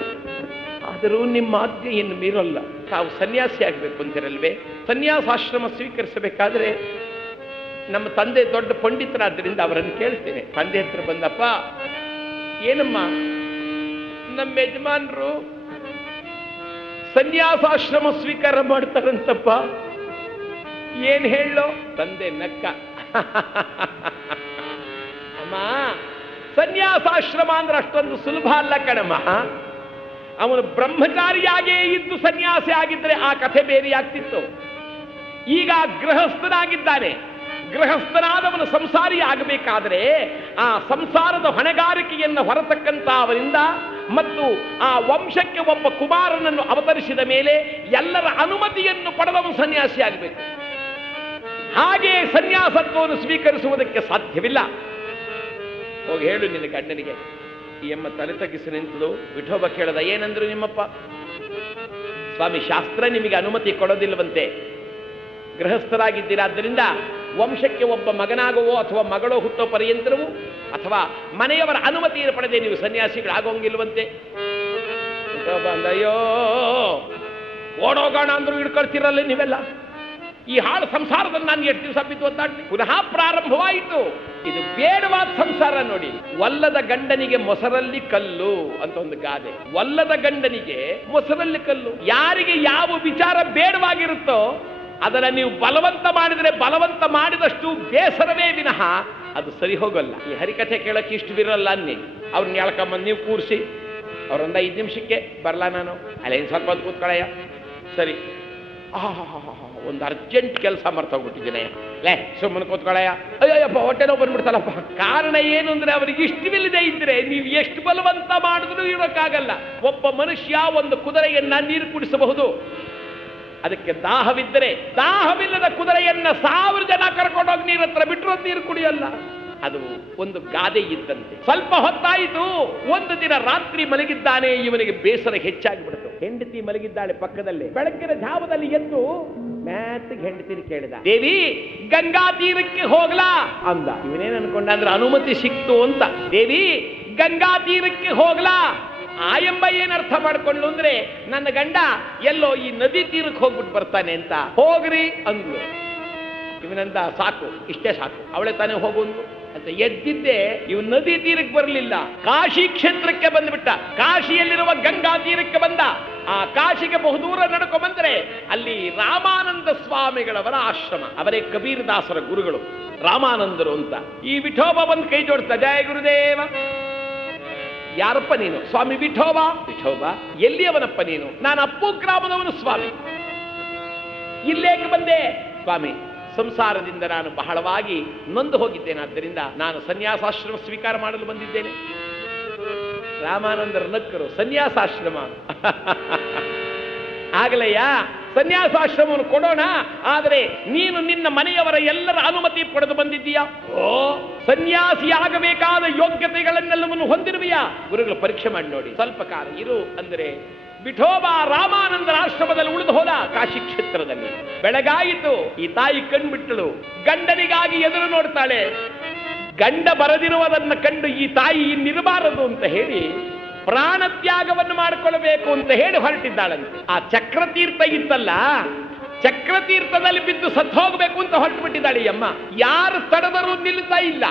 ಆದರೂ ನಿಮ್ಮ ಆಜ್ಞೆಯನ್ನು ಮೀರಲ್ಲ. ತಾವು ಸನ್ಯಾಸಿ ಆಗಬೇಕು ಅಂತಿರಲ್ವೇ? ಸನ್ಯಾಸಾಶ್ರಮ ಸ್ವೀಕರಿಸಬೇಕಾದ್ರೆ ನಮ್ಮ ತಂದೆ ದೊಡ್ಡ ಪಂಡಿತರಾದ್ದರಿಂದ ಅವರನ್ನು ಕೇಳ್ತೇನೆ. ತಂದೆ ಹತ್ರ ಬಂದಪ್ಪ, ಏನಮ್ಮ, ನಮ್ಮ ಯಜಮಾನರು ಸನ್ಯಾಸಾಶ್ರಮ ಸ್ವೀಕಾರ ಮಾಡ್ತಾರಂತಪ್ಪ, ಏನ್ ಹೇಳೋ? ತಂದೆ ನಕ್ಕ. ಅಮ್ಮ, ಸನ್ಯಾಸಾಶ್ರಮ ಅಂದ್ರೆ ಅಷ್ಟೊಂದು ಸುಲಭ ಅಲ್ಲ ಕಣಮ್ಮ. ಅವನು ಬ್ರಹ್ಮಚಾರಿಯಾಗೇ ಇದ್ದು ಸನ್ಯಾಸಿ ಆಗಿದ್ರೆ ಆ ಕಥೆ ಬೇರೆ ಆಗ್ತಿತ್ತು. ಈಗ ಗೃಹಸ್ಥನಾಗಿದ್ದಾನೆ. ಗೃಹಸ್ಥನಾದವನು ಸಂಸಾರಿ ಆಗಬೇಕಾದ್ರೆ ಆ ಸಂಸಾರದ ಹೊಣೆಗಾರಿಕೆಯನ್ನು ಹೊರತಕ್ಕಂತ ಅವರಿಂದ ಮತ್ತು ಆ ವಂಶಕ್ಕೆ ಒಬ್ಬ ಕುಮಾರನನ್ನು ಅವತರಿಸಿದ ಮೇಲೆ ಎಲ್ಲರ ಅನುಮತಿಯನ್ನು ಪಡೆದವನು ಸನ್ಯಾಸಿ ಆಗಬೇಕು. ಹಾಗೆ ಸನ್ಯಾಸತ್ವವನ್ನು ಸ್ವೀಕರಿಸುವುದಕ್ಕೆ ಸಾಧ್ಯವಿಲ್ಲ. ಹೋಗಿ ಹೇಳು ನಿನ್ನ ಗಂಡನಿಗೆ. ಈ ಅಮ್ಮ ತಲೆ ತಗ್ಗಿಸಿ ನಿಂತದು. ವಿಠೋಬ ಕೇಳದ, ಏನಂದ್ರು ನಿಮ್ಮಪ್ಪ? ಸ್ವಾಮಿ, ಶಾಸ್ತ್ರ ನಿಮಗೆ ಅನುಮತಿ ಕೊಡೋದಿಲ್ಲವಂತೆ. ಗೃಹಸ್ಥರಾಗಿದ್ದೀರಾದ್ದರಿಂದ ವಂಶಕ್ಕೆ ಒಬ್ಬ ಮಗನಾಗುವೋ ಅಥವಾ ಮಗಳೋ ಹುಟ್ಟೋ ಪರ್ಯಂತರವೂ ಅಥವಾ ಮನೆಯವರ ಅನುಮತಿಯನ್ನು ಪಡೆದೇ ನೀವು ಸನ್ಯಾಸಿಗಳಾಗೋಂಗಿಲ್ವಂತೆ. ಅಯ್ಯೋ, ಓಡೋಗೋಣ ಅಂದ್ರೂ ಹಿಡ್ಕೊಳ್ತಿರಲ್ಲ ನೀವೆಲ್ಲ. ಈ ಹಾಳು ಸಂಸಾರದಲ್ಲಿ ನಾನು ಎಷ್ಟು ದಿವಸ ಬಿದ್ದು ಒದ್ದಾಡ್ಲಿ? ಪುನಃ ಪ್ರಾರಂಭವಾಯಿತು. ಇದು ಬೇಡವಾದ ಸಂಸಾರ ನೋಡಿ. ಒಲ್ಲದ ಗಂಡನಿಗೆ ಮೊಸರಲ್ಲಿ ಕಲ್ಲು ಅಂತ ಒಂದು ಗಾದೆ. ಒಲ್ಲದ ಗಂಡನಿಗೆ ಮೊಸರಲ್ಲಿ ಕಲ್ಲು. ಯಾರಿಗೆ ಯಾವ ವಿಚಾರ ಬೇಡವಾಗಿರುತ್ತೋ ಅದನ್ನ ನೀವು ಬಲವಂತ ಮಾಡಿದ್ರೆ ಬಲವಂತ ಮಾಡಿದಷ್ಟು ಬೇಸರವೇ ವಿನಃ ಅದು ಸರಿ ಹೋಗಲ್ಲ. ಈ ಹರಿಕಥೆ ಕೇಳಕ್ಕೆ ಇಷ್ಟು ಬಿರಲ್ಲ ಅನ್ನಿ. ಅವ್ರನ್ನ ಎಳ್ಕೊಂಬಂದು ನೀವು ಕೂರಿಸಿ ಅವ್ರೊಂದು 5 ನಿಮಿಷಕ್ಕೆ ಬರಲ್ಲ, ನಾನು ಅಲ್ಲೇನು ಸ್ವಲ್ಪ ಹೊತ್ತು ಕೂತ್ಕೊಳ್ಳಯ್ಯ, ಸರಿ, ಒಂದು ಅರ್ಜೆಂಟ್ ಕೆಲಸ ಮರ್ತೋಗ್ಬಿಟ್ಟಿದ್ದೇನೆ, ಲೇ ಸುಮ್ಮನೆ ಕೂತ್ಕೊಳ್ಳಯ್ಯ, ಅಯ್ಯಪ್ಪ ಹೊಟ್ಟೆ ನೋವು ಬಂದ್ಬಿಡ್ತಲ್ಲಪ್ಪ. ಕಾರಣ ಏನು ಅಂದ್ರೆ ಅವರಿಗೆ ಇಷ್ಟವಿಲ್ಲದೆ ಇದ್ರೆ ನೀವು ಎಷ್ಟು ಬಲವಂತ ಮಾಡಿದ್ರೂ ಇರೋಕ್ಕಾಗಲ್ಲ. ಒಬ್ಬ ಮನುಷ್ಯ ಒಂದು ಕುದುರೆಯನ್ನ ನೀರು ಕುಡಿಸಬಹುದು, ಅದಕ್ಕೆ ದಾಹವಿದ್ದರೆ ದಾಹವಿಲ್ಲದ ಕುದುರೆಯನ್ನ 1000 ಜನ ಕರ್ಕೊಂಡೋಗಿ ನೀರ ಹತ್ರ ಬಿಟ್ಟರು ನೀರು ಕುಡಿಯಲ್ಲ. ಅದು ಒಂದು ಗಾದೆ ಇದ್ದಂತೆ. ಸ್ವಲ್ಪ ಹೊತ್ತಾಯಿತು, ಒಂದು ದಿನ ರಾತ್ರಿ ಮಲಗಿದ್ದಾನೆ, ಇವನಿಗೆ ಬೇಸರ ಹೆಚ್ಚಾಗಿಬಿಡ್ತು. ಹೆಂಡತಿ ಮಲಗಿದ್ದಾಳೆ ಪಕ್ಕದಲ್ಲೇ. ಬೆಳಗ್ಗಿನ ಜಾವದಲ್ಲಿ ಎದ್ದು ಮ್ಯಾತ್ಗೆ ಹೆಂಡತಿನ ಕೇಳಿದ, ದೇವಿ ಗಂಗಾ ತೀರಕ್ಕೆ ಹೋಗ್ಲಾ ಅಂದ. ಇವನೇನು ಅನ್ಕೊಂಡ ಅಂದ್ರೆ ಅನುಮತಿ ಸಿಕ್ತು ಅಂತ. ದೇವಿ ಗಂಗಾ ತೀರಕ್ಕೆ ಹೋಗ್ಲಾ? ಆಯಂಬ ಏನರ್ಥ ಮಾಡ್ಕೊಂಡು ಅಂದ್ರೆ ನನ್ನ ಗಂಡ ಎಲ್ಲೋ ಈ ನದಿ ತೀರಕ್ಕೆ ಹೋಗ್ಬಿಟ್ಟು ಬರ್ತಾನೆ ಅಂತ. ಹೋಗ್ರಿ ಅಂದ್ಲು. ಇವನಂದ, ಸಾಕು, ಇಷ್ಟೇ ಸಾಕು, ಅವಳೆ ತಾನೇ ಹೋಗುವುದು. ಅಂತ ಎದ್ದಿದ್ದೆ ಇವ್ ನದಿ ತೀರಕ್ಕೆ ಬರಲಿಲ್ಲ, ಕಾಶಿ ಕ್ಷೇತ್ರಕ್ಕೆ ಬಂದ್ಬಿಟ್ಟ. ಕಾಶಿಯಲ್ಲಿರುವ ಗಂಗಾ ತೀರಕ್ಕೆ ಬಂದ. ಆ ಕಾಶಿಗೆ ಬಹುದೂರ ನಡ್ಕೊ ಬಂದ್ರೆ ಅಲ್ಲಿ ರಾಮಾನಂದ ಸ್ವಾಮಿಗಳವರ ಆಶ್ರಮ. ಅವರೇ ಕಬೀರ್ ದಾಸರ ಗುರುಗಳು ರಾಮಾನಂದರು ಅಂತ. ಈ ವಿಠೋಬ ಬಂದು ಕೈ ಜೋಡಿಸ್ತಾ, ಜಯ ಗುರುದೇವ. ಯಾರಪ್ಪ ನೀನು? ಸ್ವಾಮಿ ವಿಠೋಬ. ವಿಠೋಬ ಎಲ್ಲಿಯವನಪ್ಪ ನೀನು? ನಾನು ಅಪ್ಪು ಗ್ರಾಮದವನು ಸ್ವಾಮಿ. ಇಲ್ಲೇಕೆ ಬಂದೆ? ಸ್ವಾಮಿ, ಸಂಸಾರದಿಂದ ನಾನು ಬಹಳವಾಗಿ ನೊಂದು ಹೋಗಿದ್ದೇನೆ, ಆದ್ದರಿಂದ ನಾನು ಸನ್ಯಾಸಾಶ್ರಮ ಸ್ವೀಕಾರ ಮಾಡಲು ಬಂದಿದ್ದೇನೆ. ರಾಮಾನಂದರ ನಕ್ಕರು. ಸನ್ಯಾಸಾಶ್ರಮ ಆಗಲಯ್ಯ, ಸನ್ಯಾಸಾಶ್ರಮವನ್ನು ಕೊಡೋಣ, ಆದರೆ ನೀನು ನಿನ್ನ ಮನೆಯವರ ಎಲ್ಲರ ಅನುಮತಿ ಪಡೆದು ಬಂದಿದ್ದೀಯಾ? ಓ, ಸನ್ಯಾಸಿಯಾಗಬೇಕಾದ ಯೋಗ್ಯತೆಗಳನ್ನೆಲ್ಲವನ್ನು ಹೊಂದಿರುವೆಯಾ? ಗುರುಗಳು ಪರೀಕ್ಷೆ ಮಾಡಿ ನೋಡಿ, ಸ್ವಲ್ಪ ಕಾಲ ಇರು ಅಂದರೆ ವಿಠೋಬ ರಾಮಾನಂದರ ಆಶ್ರಮದಲ್ಲಿ ಉಳಿದು ಹೋದ. ಕಾಶಿ ಕ್ಷೇತ್ರದಲ್ಲಿ ಬೆಳಗಾಯಿತು. ಈ ತಾಯಿ ಕಣ್ಬಿಟ್ಟಳು. ಗಂಡನಿಗಾಗಿ ಎದುರು ನೋಡ್ತಾಳೆ. ಗಂಡ ಬರದಿರುವುದನ್ನು ಕಂಡು ಈ ತಾಯಿ ಇನ್ನಿರಬಾರದು ಅಂತ ಹೇಳಿ ಪ್ರಾಣ ತ್ಯಾಗವನ್ನು ಮಾಡಿಕೊಳ್ಳಬೇಕು ಅಂತ ಹೇಳಿ ಹೊರಟಿದ್ದಾಳಂತೆ. ಆ ಚಕ್ರತೀರ್ಥ ಇತ್ತಲ್ಲ, ಚಕ್ರತೀರ್ಥದಲ್ಲಿ ಬಿದ್ದು ಸತ್ತು ಹೋಗಬೇಕು ಅಂತ ಹೊರಟು ಬಿಟ್ಟಿದ್ದಾಳೆ ಈ ಅಮ್ಮ. ಯಾರು ತಡೆದರೂ ನಿಲ್ತಾ ಇಲ್ಲ.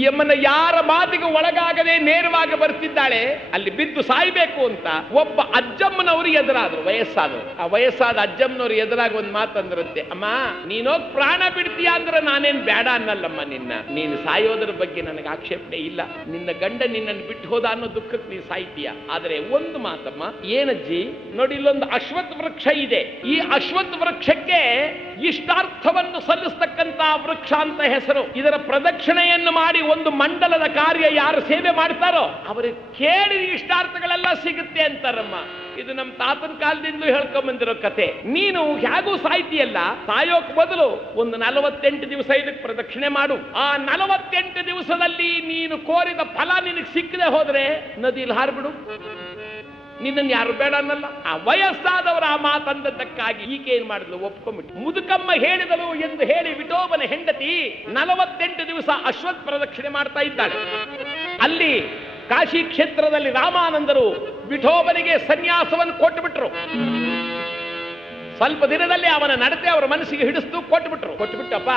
ಈ ಅಮ್ಮನ ಯಾರ ಮಾತಿಗೆ ಒಳಗಾಗದೆ ನೇರವಾಗಿ ಬರ್ತಿದ್ದಾಳೆ. ಅಲ್ಲಿ ಬಿದ್ದು ಸಾಯ್ಬೇಕು ಅಂತ ಒಬ್ಬ ಅಜ್ಜಮ್ಮನವರು ಎದುರಾದ್ರು, ವಯಸ್ಸಾದ್ರು. ಆ ವಯಸ್ಸಾದ ಅಜ್ಜಮ್ಮನವರು ಎದುರಾಗಿ ಒಂದು ಮಾತಂದ್ರಂತೆ, ಅಮ್ಮ ನೀನೋಗ್ ಪ್ರಾಣ ಬಿಡ್ತೀಯ ಅಂದ್ರೆ ನಾನೇನ್ ಬೇಡ ಅನ್ನಲ್ಲಮ್ಮ ನಿನ್ನ. ನೀನು ಸಾಯೋದ್ರ ಬಗ್ಗೆ ನನಗೆ ಆಕ್ಷೇಪಣೆ ಇಲ್ಲ. ನಿನ್ನ ಗಂಡ ನಿನ್ನನ್ನು ಬಿಟ್ಟು ಹೋದ ಅನ್ನೋ ದುಃಖಕ್ಕೆ ನೀನು ಸಾಯ್ತೀಯ. ಆದ್ರೆ ಒಂದು ಮಾತಮ್ಮ, ಏನಜ್ಜಿ ನೋಡಿ, ಇಲ್ಲೊಂದು ಅಶ್ವತ್ಥ ವೃಕ್ಷ ಇದೆ. ಈ ಅಶ್ವತ್ಥ ವೃಕ್ಷಕ್ಕೆ ಇಷ್ಟಾರ್ಥವನ್ನು ಸಲ್ಲಿಸ್ತಕ್ಕಂತ ವೃಕ್ಷ ಅಂತ ಹೆಸರು. ಇದರ ಪ್ರದಕ್ಷಿಣೆಯನ್ನು ಮಾಡಿ ಒಂದು ಮಂಡಲದ ಕಾರ್ಯ ಯಾರು ಸೇವೆ ಮಾಡ್ತಾರೋ ಅವರಿಗೆ ಕೇಳಿದ ಇಷ್ಟಾರ್ಥಗಳೆಲ್ಲ ಸಿಗುತ್ತೆ ಅಂತಾರಮ್ಮ. ಇದು ನಮ್ಮ ತಾತನ ಕಾಲದಿಂದ ಹೇಳ್ಕೊಂಡ್ ಬಂದಿರೋ ಕತೆ. ನೀನು ಹೇಗೂ ಸಾಯ್ತಿಯಲ್ಲ, ಸಾಯೋಕ್ ಬದಲು ಒಂದು 48 ದಿವಸ ಇದಕ್ಕೆ ಪ್ರದಕ್ಷಿಣೆ ಮಾಡು. ಆ 48 ದಿವಸದಲ್ಲಿ ನೀನು ಕೋರಿದ ಫಲ ನಿನಗೆ ಸಿಕ್ಕದೆ ಹೋದ್ರೆ ನದಿಯಲ್ಲಿ ಹಾರ್ಬಿಡು. ನಿನ್ನನ್ನು ಯಾರು ಬೇಡ ಅನ್ನಲ್ಲ. ಆ ವಯಸ್ಸಾದವರ ಆ ಮಾತಂದದ್ದಕ್ಕಾಗಿ ಈಕೆ ಏನ್ ಮಾಡಿದ್ಲು, ಒಪ್ಕೊಂಡ್ಬಿಟ್ಟು ಮುದುಕಮ್ಮ ಹೇಳಿದಳು ಎಂದು ಹೇಳಿ ವಿಠೋಬನ ಹೆಂಡತಿ 48 ದಿವಸ ಅಶ್ವತ್ಥ ಪ್ರದಕ್ಷಿಣೆ ಮಾಡ್ತಾ ಇದ್ದಾಳೆ. ಅಲ್ಲಿ ಕಾಶಿ ಕ್ಷೇತ್ರದಲ್ಲಿ ರಾಮಾನಂದರು ವಿಠೋಬನಿಗೆ ಸನ್ಯಾಸವನ್ನು ಕೊಟ್ಟುಬಿಟ್ರು. ಸ್ವಲ್ಪ ದಿನದಲ್ಲಿ ಅವನ ನಡತೆ ಅವರ ಮನಸ್ಸಿಗೆ ಹಿಡಿಸ್ತು. ಕೊಟ್ಟುಬಿಟ್ಟಪ್ಪ,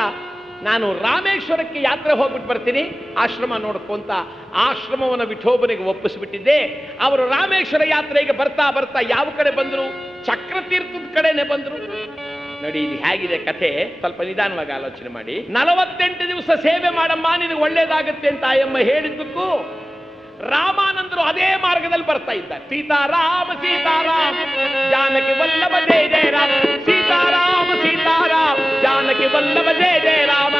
ನಾನು ರಾಮೇಶ್ವರಕ್ಕೆ ಯಾತ್ರೆ ಹೋಗ್ಬಿಟ್ಟು ಬರ್ತೀನಿ, ಆಶ್ರಮ ನೋಡ್ಕೊಂತ ಆಶ್ರಮವನ್ನು ವಿಠೋಬನಿಗೆ ಒಪ್ಪಿಸ್ಬಿಟ್ಟಿದ್ದೆ. ಅವರು ರಾಮೇಶ್ವರ ಯಾತ್ರೆಗೆ ಬರ್ತಾ ಬರ್ತಾ ಯಾವ ಕಡೆ ಬಂದ್ರು? ಚಕ್ರತೀರ್ಥದ ಕಡೆನೆ ಬಂದ್ರು. ನೋಡಿ ಇದು ಹೇಗಿದೆ ಕಥೆ, ಸ್ವಲ್ಪ ನಿಧಾನವಾಗಿ ಆಲೋಚನೆ ಮಾಡಿ. 48 ದಿವಸ ಸೇವೆ ಮಾಡಮ್ಮ, ನಿನಗೆ ಒಳ್ಳೇದಾಗುತ್ತೆ ಅಂತ ಆಯಮ್ಮ ಹೇಳಿದ್ದಕ್ಕೂ ರಾಮಾನಂದರು ಅದೇ ಮಾರ್ಗದಲ್ಲಿ ಬರ್ತಾ ಇದ್ದಾರೆ. ಸೀತಾರಾಮ ಸೀತಾರಾಮ ಜಾನಕಿ ವಲ್ಲಭ ಜಯ ಜಯ ರಾಮ, ಸೀತಾರಾಮ ಸೀತಾರಾಮ ಜಾನಕಿ ವಲ್ಲಭ ಜಯ ಜಯ ರಾಮ,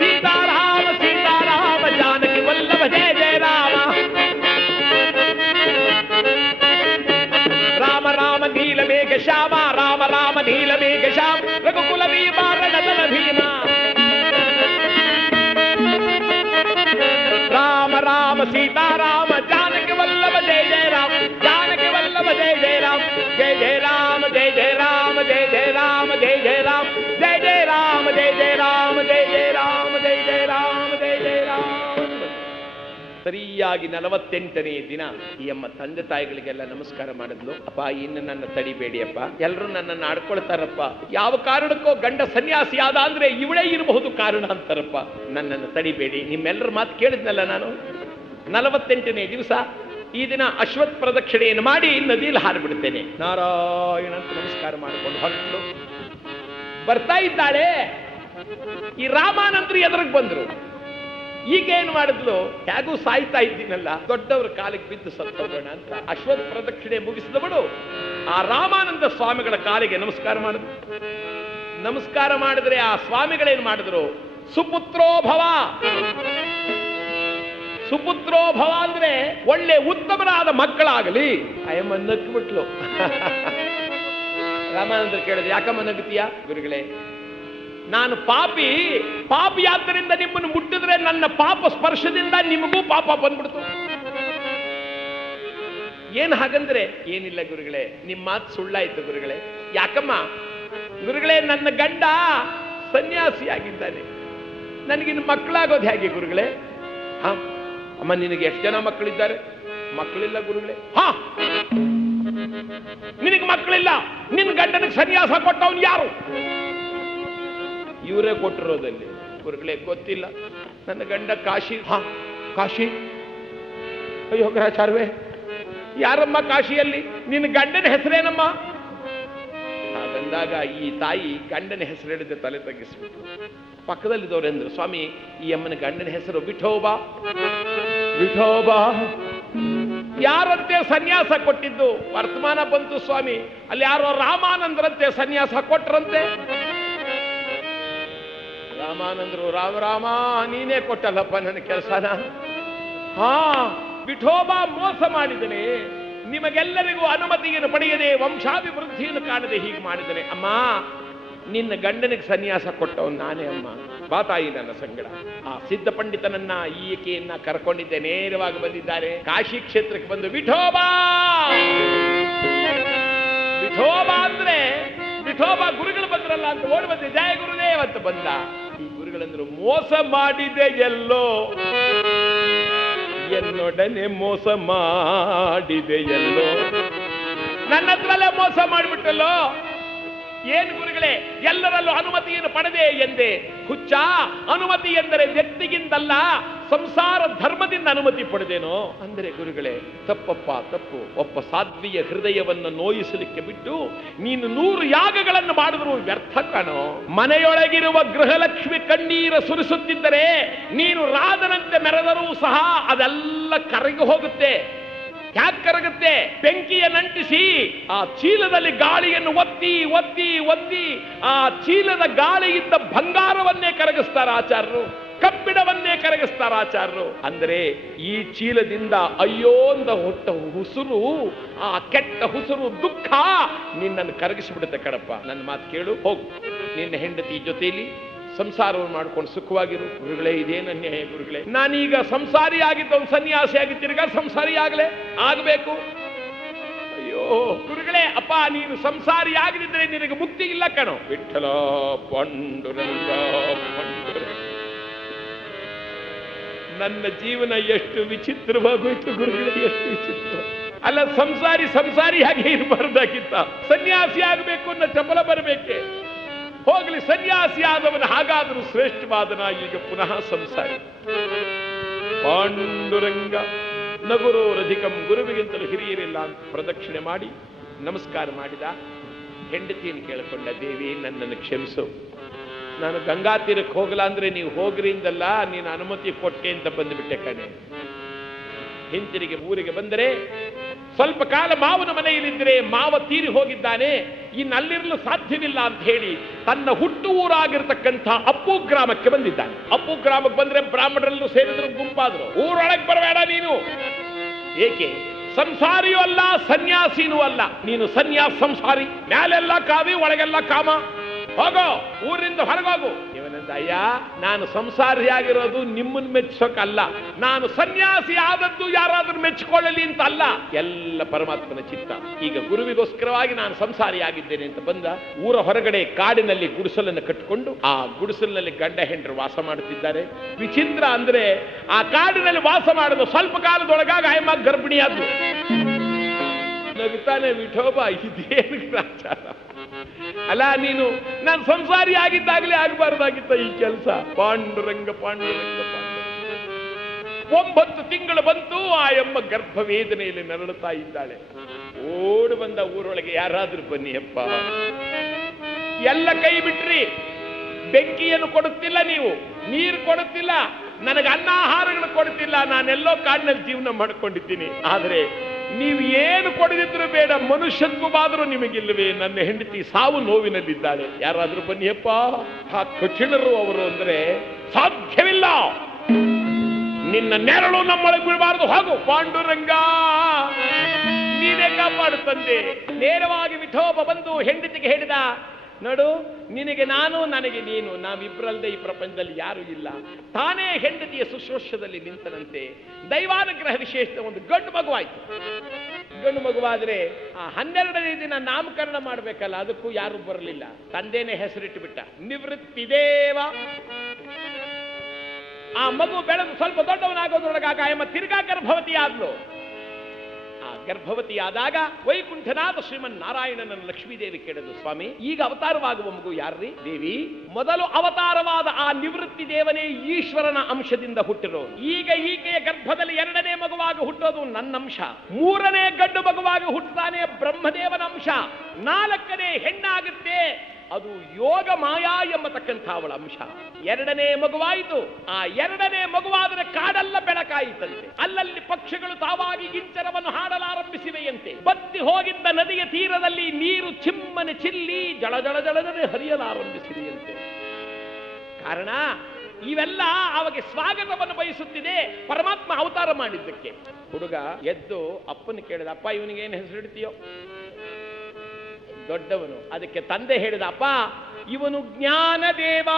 ಸೀತಾರಾಮ ಸೀತಾರಾಮ ಜಾನಕಿ ವಲ್ಲಭ ಜಯ ಜಯ ರಾಮ, ರಾಮ ರಾಮ ನೀಲ ಮೇಘ ಶ್ಯಾಮ, ರಾಮ ರಾಮ ನೀಲ ಮೇಘ ಶ್ಯಾಮ, ರಘುಕುಲ ಭೀಮ ಭೀಮ, ರಾಮ ರಾಮ ಸೀತಾರಾಮ ಜಾನಕಿ ವಲ್ಲಭ ಜಯ ಜಯ ರಾಮ, ಜಾನಕಿ ವಲ್ಲಭ ಜಯ ಜಯ ರಾಮ, ಜಯ ಜಯ ರಾಮ ಜಯ ಜಯ ರಾಮ, ಜಯ ಜಯ ರಾಮ ಜಯ ಜಯ ರಾಮ, ಜಯ ಜಯ ರಾಮ ಜಯ ಜಯ ರಾಮ, ಜಯ ಜಯ ರಾಮ ಜಯ ಜಯ ರಾಮ, ಜಯ ಜಯ ರಾಮ. ಸರಿಯಾಗಿ 48ನೇ ದಿನ ಈ ಅಮ್ಮ ತಂದೆ ತಾಯಿಗಳಿಗೆಲ್ಲ ನಮಸ್ಕಾರ ಮಾಡಿದ್ಲು. ಅಪ್ಪ, ಇನ್ನು ನನ್ನ ತಡಿಬೇಡಿ ಅಪ್ಪ, ಎಲ್ಲರೂ ನನ್ನನ್ನು ಆಡ್ಕೊಳ್ತಾರಪ್ಪ. ಯಾವ ಕಾರಣಕ್ಕೋ ಗಂಡ ಸನ್ಯಾಸಿ ಆದ ಅಂದ್ರೆ ಇವಳೇ ಇರಬಹುದು ಕಾರಣ ಅಂತಾರಪ್ಪ. ನನ್ನನ್ನು ತಡಿಬೇಡಿ, ನಿಮ್ಮೆಲ್ಲರ ಮಾತು ಕೇಳಿದ್ನಲ್ಲ ನಾನು. 48ನೇ ದಿವಸ ಈ ದಿನ ಅಶ್ವತ್ಥ ಪ್ರದಕ್ಷಿಣೆಯನ್ನು ಮಾಡಿ ನದಿಯಲ್ಲಿ ಹಾರಿಬಿಡ್ತೇನೆ. ನಾರಾಯಣ ಅಂತ ನಮಸ್ಕಾರ ಮಾಡಿಕೊಂಡು ಹೊರಟು ಬರ್ತಾ ಇದ್ದಾಳೆ. ಈ ರಾಮಾನಂದರು ಎದುರಿಗೆ ಬಂದ್ರು. ಈಗ ಏನ್ ಮಾಡಿದ್ಲು, ಹೇಗೂ ಸಾಯ್ತಾ ಇದ್ದೀನಲ್ಲ, ದೊಡ್ಡವರ ಕಾಲಿಗೆ ಬಿದ್ದು ಸತ್ತೋಗೋಣ ಅಂತ ಅಶ್ವತ್ಥ ಪ್ರದಕ್ಷಿಣೆ ಮುಗಿಸಿದವಳು ಆ ರಾಮಾನಂದ ಸ್ವಾಮಿಗಳ ಕಾಲಿಗೆ ನಮಸ್ಕಾರ ಮಾಡಿದ್ರು. ನಮಸ್ಕಾರ ಮಾಡಿದ್ರೆ ಆ ಸ್ವಾಮಿಗಳೇನ್ ಮಾಡಿದ್ರು, ಸುಪುತ್ರೋ ಭವ. ಸುಪುತ್ರೋ ಭವ ಅಂದ್ರೆ ಒಳ್ಳೆ ಉತ್ತಮರಾದ ಮಕ್ಕಳಾಗಲಿ. ಅಯ್ಯಮ್ಮ ನಕ್ಬಿಟ್ಲು. ರಾಮಾನಂದರು ಕೇಳಿದ್ರೆ, ಯಾಕಮ್ಮ ನಗುತ್ತೀಯ? ಗುರುಗಳೇ, ನಾನು ಪಾಪಿಯಾದ್ದರಿಂದ ನಿಮ್ಮನ್ನು ಮುಟ್ಟಿದ್ರೆ ನನ್ನ ಪಾಪ ಸ್ಪರ್ಶದಿಂದ ನಿಮಗೂ ಪಾಪ ಬಂದ್ಬಿಡ್ತು. ಏನ್ ಹಾಗಂದ್ರೆ, ಏನಿಲ್ಲ ಗುರುಗಳೇ, ನಿಮ್ಮ ಮಾತು ಸುಳ್ಳಾಯ್ತು ಗುರುಗಳೇ. ಯಾಕಮ್ಮ? ಗುರುಗಳೇ, ನನ್ನ ಗಂಡ ಸನ್ಯಾಸಿಯಾಗಿದ್ದಾನೆ, ನನಗಿನ್ನು ಮಕ್ಕಳಾಗೋದು ಹೇಗೆ ಗುರುಗಳೇ? ಹಾ ಅಮ್ಮ, ನಿನಗೆ ಎಷ್ಟು ಜನ ಮಕ್ಕಳಿದ್ದಾರೆ? ಮಕ್ಕಳಿಲ್ಲ ಗುರುಗಳೇ. ಹಾ, ನಿನಗೆ ಮಕ್ಕಳಿಲ್ಲ, ನಿನ್ನ ಗಂಡನಿಗೆ ಸನ್ಯಾಸ ಕೊಟ್ಟವನು ಯಾರು? ಇವರೇ ಕೊಟ್ಟಿರೋದಲ್ಲಿ. ಗುರುಗಳೇ ಗೊತ್ತಿಲ್ಲ, ನನ್ನ ಗಂಡ ಕಾಶಿ. ಕಾಶಿ? ಅಯ್ಯೋ ಗ್ರಹಚಾರ್ವೇ, ಯಾರಮ್ಮ ಕಾಶಿಯಲ್ಲಿ? ನಿನ್ನ ಗಂಡನ ಹೆಸರೇನಮ್ಮ? ಹಾಗಂದಾಗ ಈ ತಾಯಿ ಗಂಡನ ಹೆಸರು ಹಿಡಿದು ತಲೆ ತಗ್ಗಿಸ್ಬಿಟ್ಟು ಪಕ್ಕದಲ್ಲಿದ್ದವ್ರೆಂದ್ರು, ಸ್ವಾಮಿ ಈ ಅಮ್ಮನ ಗಂಡನ ಹೆಸರು ವಿಠೋಬಾ. ವಿಠೋಬಾ ಯಾರಂತೆ ಸನ್ಯಾಸ ಕೊಟ್ಟಿದ್ದು? ವರ್ತಮಾನ ಬಂತು ಸ್ವಾಮಿ, ಅಲ್ಲಿ ಯಾರೋ ರಾಮಾನಂದರಂತೆ ಸನ್ಯಾಸ ಕೊಟ್ರಂತೆ. ರಾಮಾನಂದರು, ರಾಮ ನೀನೇ ಕೊಟ್ಟಲ್ಲಪ್ಪ ನನ್ನ ಕೆಲಸನ. ವಿಠೋಬಾ ಮೋಸ ಮಾಡಿದನೆ, ನಿಮಗೆಲ್ಲರಿಗೂ ಅನುಮತಿಯನ್ನು ಪಡೆಯದೆ ವಂಶಾಭಿವೃದ್ಧಿಯನ್ನು ಕಾಣದೆ ಹೀಗೆ ಮಾಡಿದನೆ. ಅಮ್ಮ, ನಿನ್ನ ಗಂಡನಿಗೆ ಸನ್ಯಾಸ ಕೊಟ್ಟವನು ನಾನೇ ಅಮ್ಮ. ಬಾತಾಯಿ ನನ್ನ ಸಂಗಡ. ಆ ಸಿದ್ಧ ಪಂಡಿತನನ್ನ ಈಕೆಯನ್ನ ಕರ್ಕೊಂಡಿದ್ದೆ, ನೇರವಾಗಿ ಬಂದಿದ್ದಾರೆ ಕಾಶಿ ಕ್ಷೇತ್ರಕ್ಕೆ ಬಂದು ವಿಠೋಬಾ ವಿಠೋಬಾ ಅಂದ್ರೆ ವಿಠೋಬಾ ಗುರುಗಳು ಬಂದ್ರಲ್ಲ ಅಂತ ಓಡಿ ಬಂದೆ, ಜಯ ಗುರುದೇವ್ ಅಂತ ಬಂದ. ಈ ಗುರುಗಳಂದ್ರು, ಮೋಸ ಮಾಡಿದೆ ಎಲ್ಲೋ ಎನ್ನೊಡನೆ ಮೋಸ ಮಾಡಿದೆ ಎಲ್ಲೋ, ನನ್ನ ಹತ್ರಲ್ಲೇ ಮೋಸ ಮಾಡಿಬಿಟ್ಟಲ್ಲೋ. ಏನು ಗುರುಗಳೇ, ಎಲ್ಲರಲ್ಲೂ ಅನುಮತಿಯನ್ನು ಪಡೆದೆ ಎಂದೆ. ಹುಚ್ಚ, ಅನುಮತಿ ಎಂದರೆ ವ್ಯಕ್ತಿಗಿಂತಲ್ಲ ಸಂಸಾರ ಧರ್ಮದಿಂದ ಅನುಮತಿ ಪಡೆದೇನೋ ಅಂದರೆ ಗುರುಗಳೇ ತಪ್ಪಪ್ಪ, ತಪ್ಪು. ಒಬ್ಬ ಸಾಧ್ವಿಯ ಹೃದಯವನ್ನು ನೋಯಿಸಲಿಕ್ಕೆ ಬಿಟ್ಟು ನೀನು 100 ಯಾಗಗಳನ್ನು ಮಾಡಿದ್ರು ವ್ಯರ್ಥ ಕಾಣೋ. ಮನೆಯೊಳಗಿರುವ ಗೃಹಲಕ್ಷ್ಮಿ ಕಣ್ಣೀರ ಸುರಿಸುತ್ತಿದ್ದರೆ ನೀನು ರಾಧನಂತೆ ಮೆರೆದರೂ ಸಹ ಅದೆಲ್ಲ ಕರಗಿ ಹೋಗುತ್ತೆ. ಯಾಕೆ ಕರಗುತ್ತೆ? ಬೆಂಕಿಯನ್ನಂಟಿಸಿ ಆ ಚೀಲದಲ್ಲಿ ಗಾಳಿಯನ್ನು ಒತ್ತಿ ಒತ್ತಿ ಒತ್ತಿ ಆ ಚೀಲದ ಗಾಳಿಯಿಂದ ಬಂಗಾರವನ್ನೇ ಕರಗಿಸ್ತಾರ ಆಚಾರ್ಯರು, ಕಬ್ಬಿಣವನ್ನೇ ಕರಗಿಸ್ತಾರ ಆಚಾರ್ಯರು. ಅಂದರೆ ಈ ಚೀಲದಿಂದ ಅಯ್ಯೋ ಅಂತ ಹೊಟ್ಟ ಹುಸುರು, ಆ ಕೆಟ್ಟ ಹುಸುರು ದುಃಖ ನಿನ್ನನ್ನು ಕರಗಿಸಿಬಿಡುತ್ತೆ ಕಣಪ್ಪ. ನನ್ನ ಮಾತು ಕೇಳು, ಹೋಗು, ನಿನ್ನ ಹೆಂಡತಿ ಜೊತೆಯಲ್ಲಿ ಸಂಸಾರವನ್ನು ಮಾಡ್ಕೊಂಡು ಸುಖವಾಗಿರು. ಗುರುಗಳೇ, ಇದೇನು ಅನ್ಯಾಯ ಗುರುಗಳೇ, ನಾನೀಗ ಸಂಸಾರಿ ಆಗಿದ್ದವನು ಸನ್ಯಾಸಿಯಾಗಿ ತಿರ್ಗಾ ಸಂಸಾರಿ ಆಗಬೇಕು. ಅಯ್ಯೋ ಗುರುಗಳೇ, ಅಪ್ಪ ನೀನು ಸಂಸಾರಿ ಆಗದಿದ್ರೆ ನಿನಗೆ ಮುಕ್ತಿ ಇಲ್ಲ ಕಣೋ. ವಿಠಲ ಪಾಂಡುರಂಗ ಪಾಂಡುರಂಗ, ನನ್ನ ಜೀವನ ಎಷ್ಟು ವಿಚಿತ್ರವಾಗೋಯ್ತು ಗುರುಗಳೇ, ಎಷ್ಟು ವಿಚಿತ್ರ. ಅಲ್ಲ, ಸಂಸಾರಿಯಾಗಿ ಇರಬಾರ್ದಾಗಿತ್ತ, ಸನ್ಯಾಸಿ ಆಗಬೇಕು ಅನ್ನೋ ಚಪಲ ಬರಬೇಕೆ? ಹೋಗಲಿ, ಸನ್ಯಾಸಿ ಆದವನ ಹಾಗಾದರೂ ಶ್ರೇಷ್ಠವಾದನ, ಈಗ ಪುನಃ ಸಂಸಾರಿ. ಪಾಂಡುರಂಗ ನಗುರೋರಧಿಕಂ, ಗುರುವಿಗಿಂತಲೂ ಹಿರಿಯರಿಲ್ಲ ಅಂತ ಪ್ರದಕ್ಷಿಣೆ ಮಾಡಿ ನಮಸ್ಕಾರ ಮಾಡಿದ. ಹೆಂಡತಿಯನ್ನು ಕೇಳಿಕೊಂಡ, ದೇವಿ ನನ್ನನ್ನು ಕ್ಷಮಿಸು, ನಾನು ಗಂಗಾ ತೀರಕ್ಕೆ ಹೋಗಲ್ಲ ಅಂದ್ರೆ ನೀವು ಹೋಗ್ರಿಂದಲ್ಲ, ನೀನು ಅನುಮತಿ ಕೊಟ್ಟೆ ಅಂತ ಬಂದುಬಿಟ್ಟೆ ಕಣೆ. ಹಿಂತಿರುಗಿ ಊರಿಗೆ ಬಂದರೆ ಸ್ವಲ್ಪ ಕಾಲ ಮಾವನ ಮನೆಯಲ್ಲಿದ್ದರೆ ಮಾವ ತೀರಿ ಹೋಗಿದ್ದಾನೆ, ಇನ್ನಲ್ಲಿರಲು ಸಾಧ್ಯವಿಲ್ಲ ಅಂತ ಹೇಳಿ ತನ್ನ ಹುಟ್ಟು ಊರಾಗಿರ್ತಕ್ಕಂಥ ಅಪ್ಪು ಗ್ರಾಮಕ್ಕೆ ಬಂದಿದ್ದಾನೆ. ಅಪ್ಪು ಗ್ರಾಮಕ್ಕೆ ಬಂದ್ರೆ ಬ್ರಾಹ್ಮಣರಲ್ಲೂ ಸೇರಿದ್ರು, ಗುಂಪಾದ್ರು. ಊರೊಳಗೆ ಬರಬೇಡ ನೀನು. ಏಕೆ? ಸಂಸಾರಿಯೂ ಅಲ್ಲ, ಸನ್ಯಾಸಿನೂ ಅಲ್ಲ, ನೀನು ಸಂಸಾರಿ. ಮ್ಯಾಲೆಲ್ಲ ಕಾವಿ, ಒಳಗೆಲ್ಲ ಕಾಮ. ಹೋಗೋ, ಊರಿಂದ ಹೊರಗೋಗು. ಇವನಂದ, ಅಯ್ಯ ನಾನು ಸಂಸಾರಿಯಾಗಿರೋದು ನಿಮ್ಮನ್ನು ಮೆಚ್ಚಿಸೋಕಲ್ಲ, ನಾನು ಸನ್ಯಾಸಿ ಆದದ್ದು ಯಾರಾದ್ರೂ ಮೆಚ್ಚಿಕೊಳ್ಳಲಿ ಅಂತ ಅಲ್ಲ, ಎಲ್ಲ ಪರಮಾತ್ಮನ ಚಿತ್ತ. ಈಗ ಗುರುವಿಗೋಸ್ಕರವಾಗಿ ನಾನು ಸಂಸಾರಿಯಾಗಿದ್ದೇನೆ ಅಂತ ಬಂದ. ಊರ ಹೊರಗಡೆ ಕಾಡಿನಲ್ಲಿ ಗುಡಿಸಲನ್ನು ಕಟ್ಟಿಕೊಂಡು ಆ ಗುಡಿಸಲಿನಲ್ಲಿ ಗಂಡ ಹೆಂಡರು ವಾಸ ಮಾಡುತ್ತಿದ್ದಾರೆ. ವಿಚಿತ್ರ ಅಂದ್ರೆ ಆ ಕಾಡಿನಲ್ಲಿ ವಾಸ ಮಾಡಿದ ಸ್ವಲ್ಪ ಕಾಲದೊಳಗಾಗ ಆಯಮ್ಮ ಗರ್ಭಿಣಿಯಾದ್ರು. ನಗುತ್ತಾನೆ ವಿಠೋಬ, ಇದೇನು ಆಚಾರ? ಅಲ್ಲ, ನೀನು ನಾನು ಸಂಸಾರಿ ಆಗಿದ್ದಾಗಲೇ ಆಗಬಾರ್ದಾಗಿತ್ತ ಈ ಕೆಲಸ. ಪಾಂಡುರಂಗ ಪಾಂಡುರಂಗ ಪಾಂಡುರಂಗ. 9 ತಿಂಗಳು ಬಂತು, ಆ ಎಮ್ಮ ಗರ್ಭ ವೇದನೆಯಲ್ಲಿ ನರಳುತ್ತಾ ಇದ್ದಾಳೆ. ಓಡಿ ಬಂದ ಊರೊಳಗೆ, ಯಾರಾದ್ರೂ ಬನ್ನಿ ಅಪ್ಪ. ಎಲ್ಲ ಕೈ ಬಿಟ್ರಿ, ಬೆಂಕಿಯನ್ನು ಕೊಡುತ್ತಿಲ್ಲ ನೀವು, ನೀರು ಕೊಡುತ್ತಿಲ್ಲ, ನನಗೆ ಅನ್ನಾಹಾರಗಳು ಕೊಡುತ್ತಿಲ್ಲ, ನಾನೆಲ್ಲೋ ಕಾಡಿನಲ್ಲಿ ಜೀವನ ಮಾಡ್ಕೊಂಡಿದ್ದೀನಿ. ಆದರೆ ನೀವು ಏನು ಕೊಡದಿದ್ರು ಬೇಡ, ಮನುಷ್ಯತ್ವವಾದರೂ ನಿಮಗಿಲ್ಲವೇ? ನನ್ನ ಹೆಂಡತಿ ಸಾವು ನೋವಿನಲ್ಲಿದ್ದಾಳೆ, ಯಾರಾದ್ರೂ ಬನ್ನಿಯಪ್ಪ. ಆ ಕಠಿಣರು ಅವರು ಅಂದ್ರೆ ಸಾಧ್ಯವಿಲ್ಲ, ನಿನ್ನ ನೆರಳು ನಮ್ಮೊಳಗೆ ಬೀಳಬಾರದು, ಹೋಗು ಪಾಂಡುರಂಗ, ನೀನೇ ಕಾಪಾಡು ತಂದೆ. ನೇರವಾಗಿ ವಿಠೋಬ ಬಂದು ಹೆಂಡತಿಗೆ ಹೇಳಿದ, ನೋಡು, ನಿನಗೆ ನಾನು, ನನಗೆ ನೀನು, ನಾವಿಬ್ಬರಲ್ಲದೆ ಈ ಪ್ರಪಂಚದಲ್ಲಿ ಯಾರೂ ಇಲ್ಲ. ತಾನೇ ಹೆಂಡತಿಯ ಶುಶ್ರೂಷದಲ್ಲಿ ನಿಂತನಂತೆ. ದೈವಾನುಗ್ರಹ ವಿಶೇಷ ಒಂದು ಗಂಡು ಮಗುವಾಯ್ತು. ಗಂಡು ಮಗುವಾದ್ರೆ ಆ 12ನೇ ದಿನ ನಾಮಕರಣ ಮಾಡ್ಬೇಕಲ್ಲ, ಅದಕ್ಕೂ ಯಾರು ಬರಲಿಲ್ಲ. ತಂದೆನೇ ಹೆಸರಿಟ್ಟು ಬಿಟ್ಟ, ನಿವೃತ್ತಿದೇವ. ಆ ಮಗು ಬೆಳೆದು ಸ್ವಲ್ಪ ದೊಡ್ಡವನಾಗೋದ್ರೊಳಗಾಗ ಆಯಮ್ಮ ತಿರ್ಗಾ ಗರ್ಭವತಿ ಆದ್ಲು. ಆ ಗರ್ಭವತಿಯಾದಾಗ ವೈಕುಂಠನಾದ ಶ್ರೀಮನ್ ನಾರಾಯಣನನ್ನು ಲಕ್ಷ್ಮೀದೇವಿ ಕೇಳಿದ್ರು, ಸ್ವಾಮಿ ಈಗ ಅವತಾರವಾಗುವ ಮಗು ಯಾರ್ರಿ? ದೇವಿ, ಮೊದಲು ಅವತಾರವಾದ ಆ ನಿವೃತ್ತಿ ದೇವನೇ ಈಶ್ವರನ ಅಂಶದಿಂದ ಹುಟ್ಟಿರೋನು. ಈಗ ಈಕೆಯ ಗರ್ಭದಲ್ಲಿ ಎರಡನೇ ಮಗುವಾಗಿ ಹುಟ್ಟೋದು ನನ್ನ ಅಂಶ, ಮೂರನೇ ಗಂಡು ಮಗುವಾಗಿ ಹುಟ್ಟುತ್ತಾನೆ ಬ್ರಹ್ಮದೇವನ ಅಂಶ, ನಾಲ್ಕನೇ ಹೆಣ್ಣಾಗುತ್ತೆ ಅದು ಯೋಗ ಮಾಯಾ ಎಂಬತಕ್ಕಂಥ ಅವಳ ಅಂಶ. ಎರಡನೇ ಮಗುವಾಯಿತು. ಆ ಎರಡನೇ ಮಗುವಾದರೆ ಕಾಡೆಲ್ಲ ಬೆಳಕಾಯಿತಂತೆ, ಅಲ್ಲಲ್ಲಿ ಪಕ್ಷಿಗಳು ತಾವಾಗಿ ಗಿಂಚರವನ್ನು ಹಾಡಲಾರಂಭಿಸಿವೆಯಂತೆ, ಬತ್ತಿ ಹೋಗಿದ್ದ ನದಿಯ ತೀರದಲ್ಲಿ ನೀರು ಚಿಮ್ಮನೆ ಚಿಲ್ಲಿ ಜಳ ಜಳ ಜಳನೆ ಹರಿಯಲಾರಂಭಿಸಿದೆಯಂತೆ. ಕಾರಣ ಇವೆಲ್ಲ ಅವಾಗ ಸ್ವಾಗತವನ್ನು ಬಯಸುತ್ತಿದೆ ಪರಮಾತ್ಮ ಅವತಾರ ಮಾಡಿದ್ದಕ್ಕೆ. ಹುಡುಗ ಎದ್ದು ಅಪ್ಪನ ಕೇಳಿದ, ಅಪ್ಪ ಇವನಿಗೇನು ಹೆಸರಿಡ್ತೀಯೋ? ದೊಡ್ಡವನು ಅದಕ್ಕೆ ತಂದೆ ಹೇಳಿದ, ಅಪ್ಪ ಇವನು ಜ್ಞಾನದೇವ.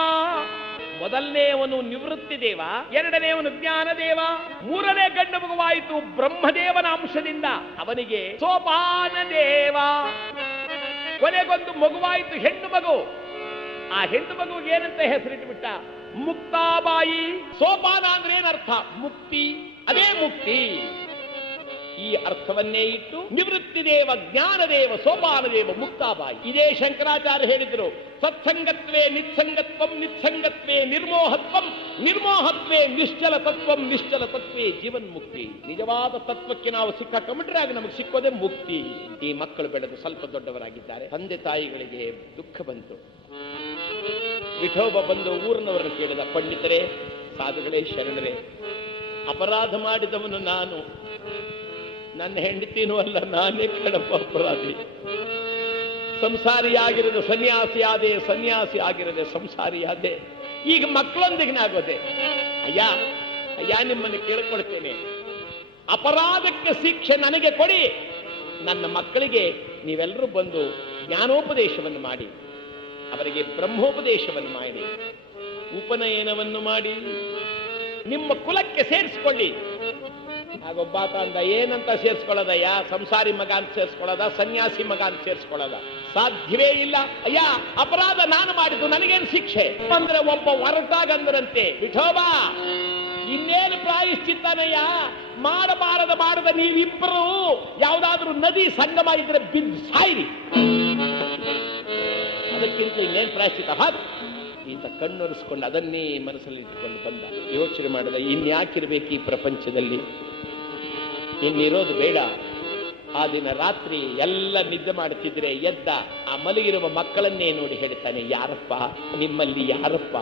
ಮೊದಲನೇವನು ನಿವೃತ್ತಿ ದೇವ, ಎರಡನೇವನು ಜ್ಞಾನದೇವ, ಮೂರನೇ ಗಂಡು ಮಗುವಾಯಿತು ಬ್ರಹ್ಮದೇವನ ಅಂಶದಿಂದ, ಅವನಿಗೆ ಸೋಪಾನ ದೇವ. ಕೊನೆಗೊಂದು ಮಗುವಾಯಿತು ಹೆಣ್ಣು ಮಗು. ಆ ಹೆಣ್ಣು ಮಗುವಿಗೆ ಏನಂತ ಹೆಸರಿಟ್ಟುಬಿಟ್ಟ? ಮುಕ್ತಾಬಾಯಿ. ಸೋಪಾನ ಅಂದ್ರೆ ಏನರ್ಥ? ಮುಕ್ತಿ, ಅದೇ ಮುಕ್ತಿ. ಈ ಅರ್ಥವನ್ನೇ ಇಟ್ಟು ನಿವೃತ್ತಿ ದೇವ, ಜ್ಞಾನದೇವ, ಸೋಪಾನದೇವ, ಮುಕ್ತಾಬಾಯಿ. ಇದೇ ಶಂಕರಾಚಾರ್ಯ ಹೇಳಿದ್ರು, ಸತ್ಸಂಗತ್ವೇ ನಿತ್ಸಂಗತ್ವಂ, ನಿತ್ಸಂಗತ್ವೇ ನಿರ್ಮೋಹತ್ವಂ, ನಿರ್ಮೋಹತ್ವೇ ನಿಶ್ಚಲ ತತ್ವಂ, ನಿಶ್ಚಲ ತತ್ವೇ ಜೀವನ್ ಮುಕ್ತಿ. ನಿಜವಾದ ತತ್ವಕ್ಕೆ ನಾವು ಸಿಕ್ಕಾಕೊಂಡ್ಬಿಟ್ರೆ ಆಗ ನಮಗೆ ಸಿಕ್ಕೋದೇ ಮುಕ್ತಿ. ಈ ಮಕ್ಕಳು ಬೆಳೆದು ಸ್ವಲ್ಪ ದೊಡ್ಡವರಾಗಿದ್ದಾರೆ. ತಂದೆ ತಾಯಿಗಳಿಗೆ ದುಃಖ ಬಂತು. ವಿಠೋಬ ಬಂದು ಊರಿನವರನ್ನು ಕೇಳಿದ, ಪಂಡಿತರೇ, ಸಾಧುಗಳೇ, ಶರಣರೇ, ಅಪರಾಧ ಮಾಡಿದವನು ನಾನು, ನನ್ನ ಹೆಂಡತಿನೂ ಅಲ್ಲ, ನಾನೇ ಕಡಪ ಅಪರಾಧಿ. ಸಂಸಾರಿಯಾಗಿರೋದು ಸನ್ಯಾಸಿ ಆದೆ, ಸನ್ಯಾಸಿ ಆಗಿರೋದೆ ಸಂಸಾರಿಯಾದೆ, ಈಗ ಮಕ್ಕಳೊಂದಿಗೆ ಆಗೋದೆ. ಅಯ್ಯ ಅಯ್ಯ ನಿಮ್ಮನ್ನು ಕೇಳ್ಕೊಳ್ತೇನೆ, ಅಪರಾಧಕ್ಕೆ ಶಿಕ್ಷೆ ನನಗೆ ಕೊಡಿ, ನನ್ನ ಮಕ್ಕಳಿಗೆ ನೀವೆಲ್ಲರೂ ಬಂದು ಜ್ಞಾನೋಪದೇಶವನ್ನು ಮಾಡಿ, ಅವರಿಗೆ ಬ್ರಹ್ಮೋಪದೇಶವನ್ನು ಮಾಡಿ, ಉಪನಯನವನ್ನು ಮಾಡಿ, ನಿಮ್ಮ ಕುಲಕ್ಕೆ ಸೇರಿಸಿಕೊಳ್ಳಿ. ಆಗೊಬ್ಬಾತ ಅಂದ, ಏನಂತ ಸೇರಿಸ್ಕೊಳ್ಳೋದಯ್ಯ? ಸಂಸಾರಿ ಮಗ ಅಂತ ಸೇರಿಸ್ಕೊಳ್ಳೋದ, ಸನ್ಯಾಸಿ ಮಗ ಅಂತ ಸೇರಿಸ್ಕೊಳ್ಳೋದ? ಸಾಧ್ಯವೇ ಇಲ್ಲ. ಅಯ್ಯ ಅಪರಾಧ ನಾನು ಮಾಡಿದ್ದು, ನನಗೇನು ಶಿಕ್ಷೆ ಅಂದ್ರೆ ಒಬ್ಬ ಹೊರಟಾಗಂದ್ರಂತೆ, ವಿಠೋಬಾ ಇನ್ನೇನು ಪ್ರಾಯಶ್ಚಿತ್ತನಯ್ಯ, ಮಾಡದ ನೀವಿಬ್ಬರು ಯಾವುದಾದ್ರೂ ನದಿ ಸಂಗಮ ಇದ್ರೆ ಬಿದ್ದು ಸಾಯಿರಿ, ಅದಕ್ಕಿಂತ ಇನ್ನೇನು ಪ್ರಾಯಶ್ಚಿತ್ತ ಹಾಕಿ ಈತ ಕಣ್ಣೊರೆಸ್ಕೊಂಡು ಅದನ್ನೇ ಮನಸ್ಸಲ್ಲಿ ಇಟ್ಕೊಂಡು ಬಂದ. ಯೋಚನೆ ಮಾಡಿದ, ಇನ್ಯಾಕಿರ್ಬೇಕು ಈ ಪ್ರಪಂಚದಲ್ಲಿ, ಇನ್ನಿರೋದು ಬೇಡ. ಆ ದಿನ ರಾತ್ರಿ ಎಲ್ಲ ನಿದ್ದೆ ಮಾಡುತ್ತಿದ್ರೆ ಎದ್ದ ಆ ಮಲಗಿರುವ ಮಕ್ಕಳನ್ನೇ ನೋಡಿ ಹೇಳ್ತಾನೆ, ಯಾರಪ್ಪ ನಿಮ್ಮಲ್ಲಿ ಯಾರಪ್ಪ?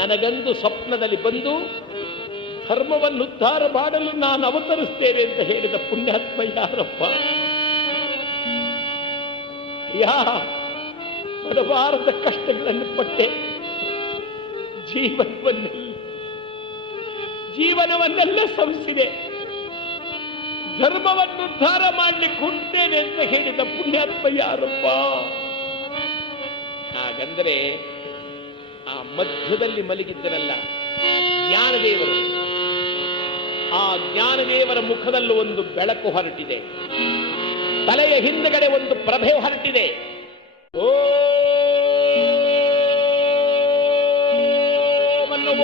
ನನಗಂದು ಸ್ವಪ್ನದಲ್ಲಿ ಬಂದು ಧರ್ಮವನ್ನು ಉದ್ಧಾರ ಮಾಡಲು ನಾನು ಅವತರಿಸ್ತೇನೆ ಅಂತ ಹೇಳಿದ ಪುಣ್ಯಾತ್ಮ ಯಾರಪ್ಪ? ಪಡಬಾರದ ಕಷ್ಟಗಳನ್ನು ಪಟ್ಟೆ, ಜೀವನವನ್ನೆಲ್ಲ ಸಂಸಿದೆ, ಧರ್ಮವನ್ನು ಉದ್ಧಾರ ಮಾಡಲಿಕ್ಕೆ ಹುಟ್ಟೇನೆ ಅಂತ ಹೇಳಿದ ಪುಣ್ಯಾತ್ಮ ಯಾರಪ್ಪ? ಹಾಗಂದ್ರೆ ಆ ಮಧ್ಯದಲ್ಲಿ ಮಲಗಿದ್ದನಲ್ಲ ಜ್ಞಾನದೇವರು, ಆ ಜ್ಞಾನದೇವರ ಮುಖದಲ್ಲೂ ಒಂದು ಬೆಳಕು ಹೊರಟಿದೆ, ತಲೆಯ ಹಿಂದಗಡೆ ಒಂದು ಪ್ರಭೆ ಹೊರಟಿದೆ.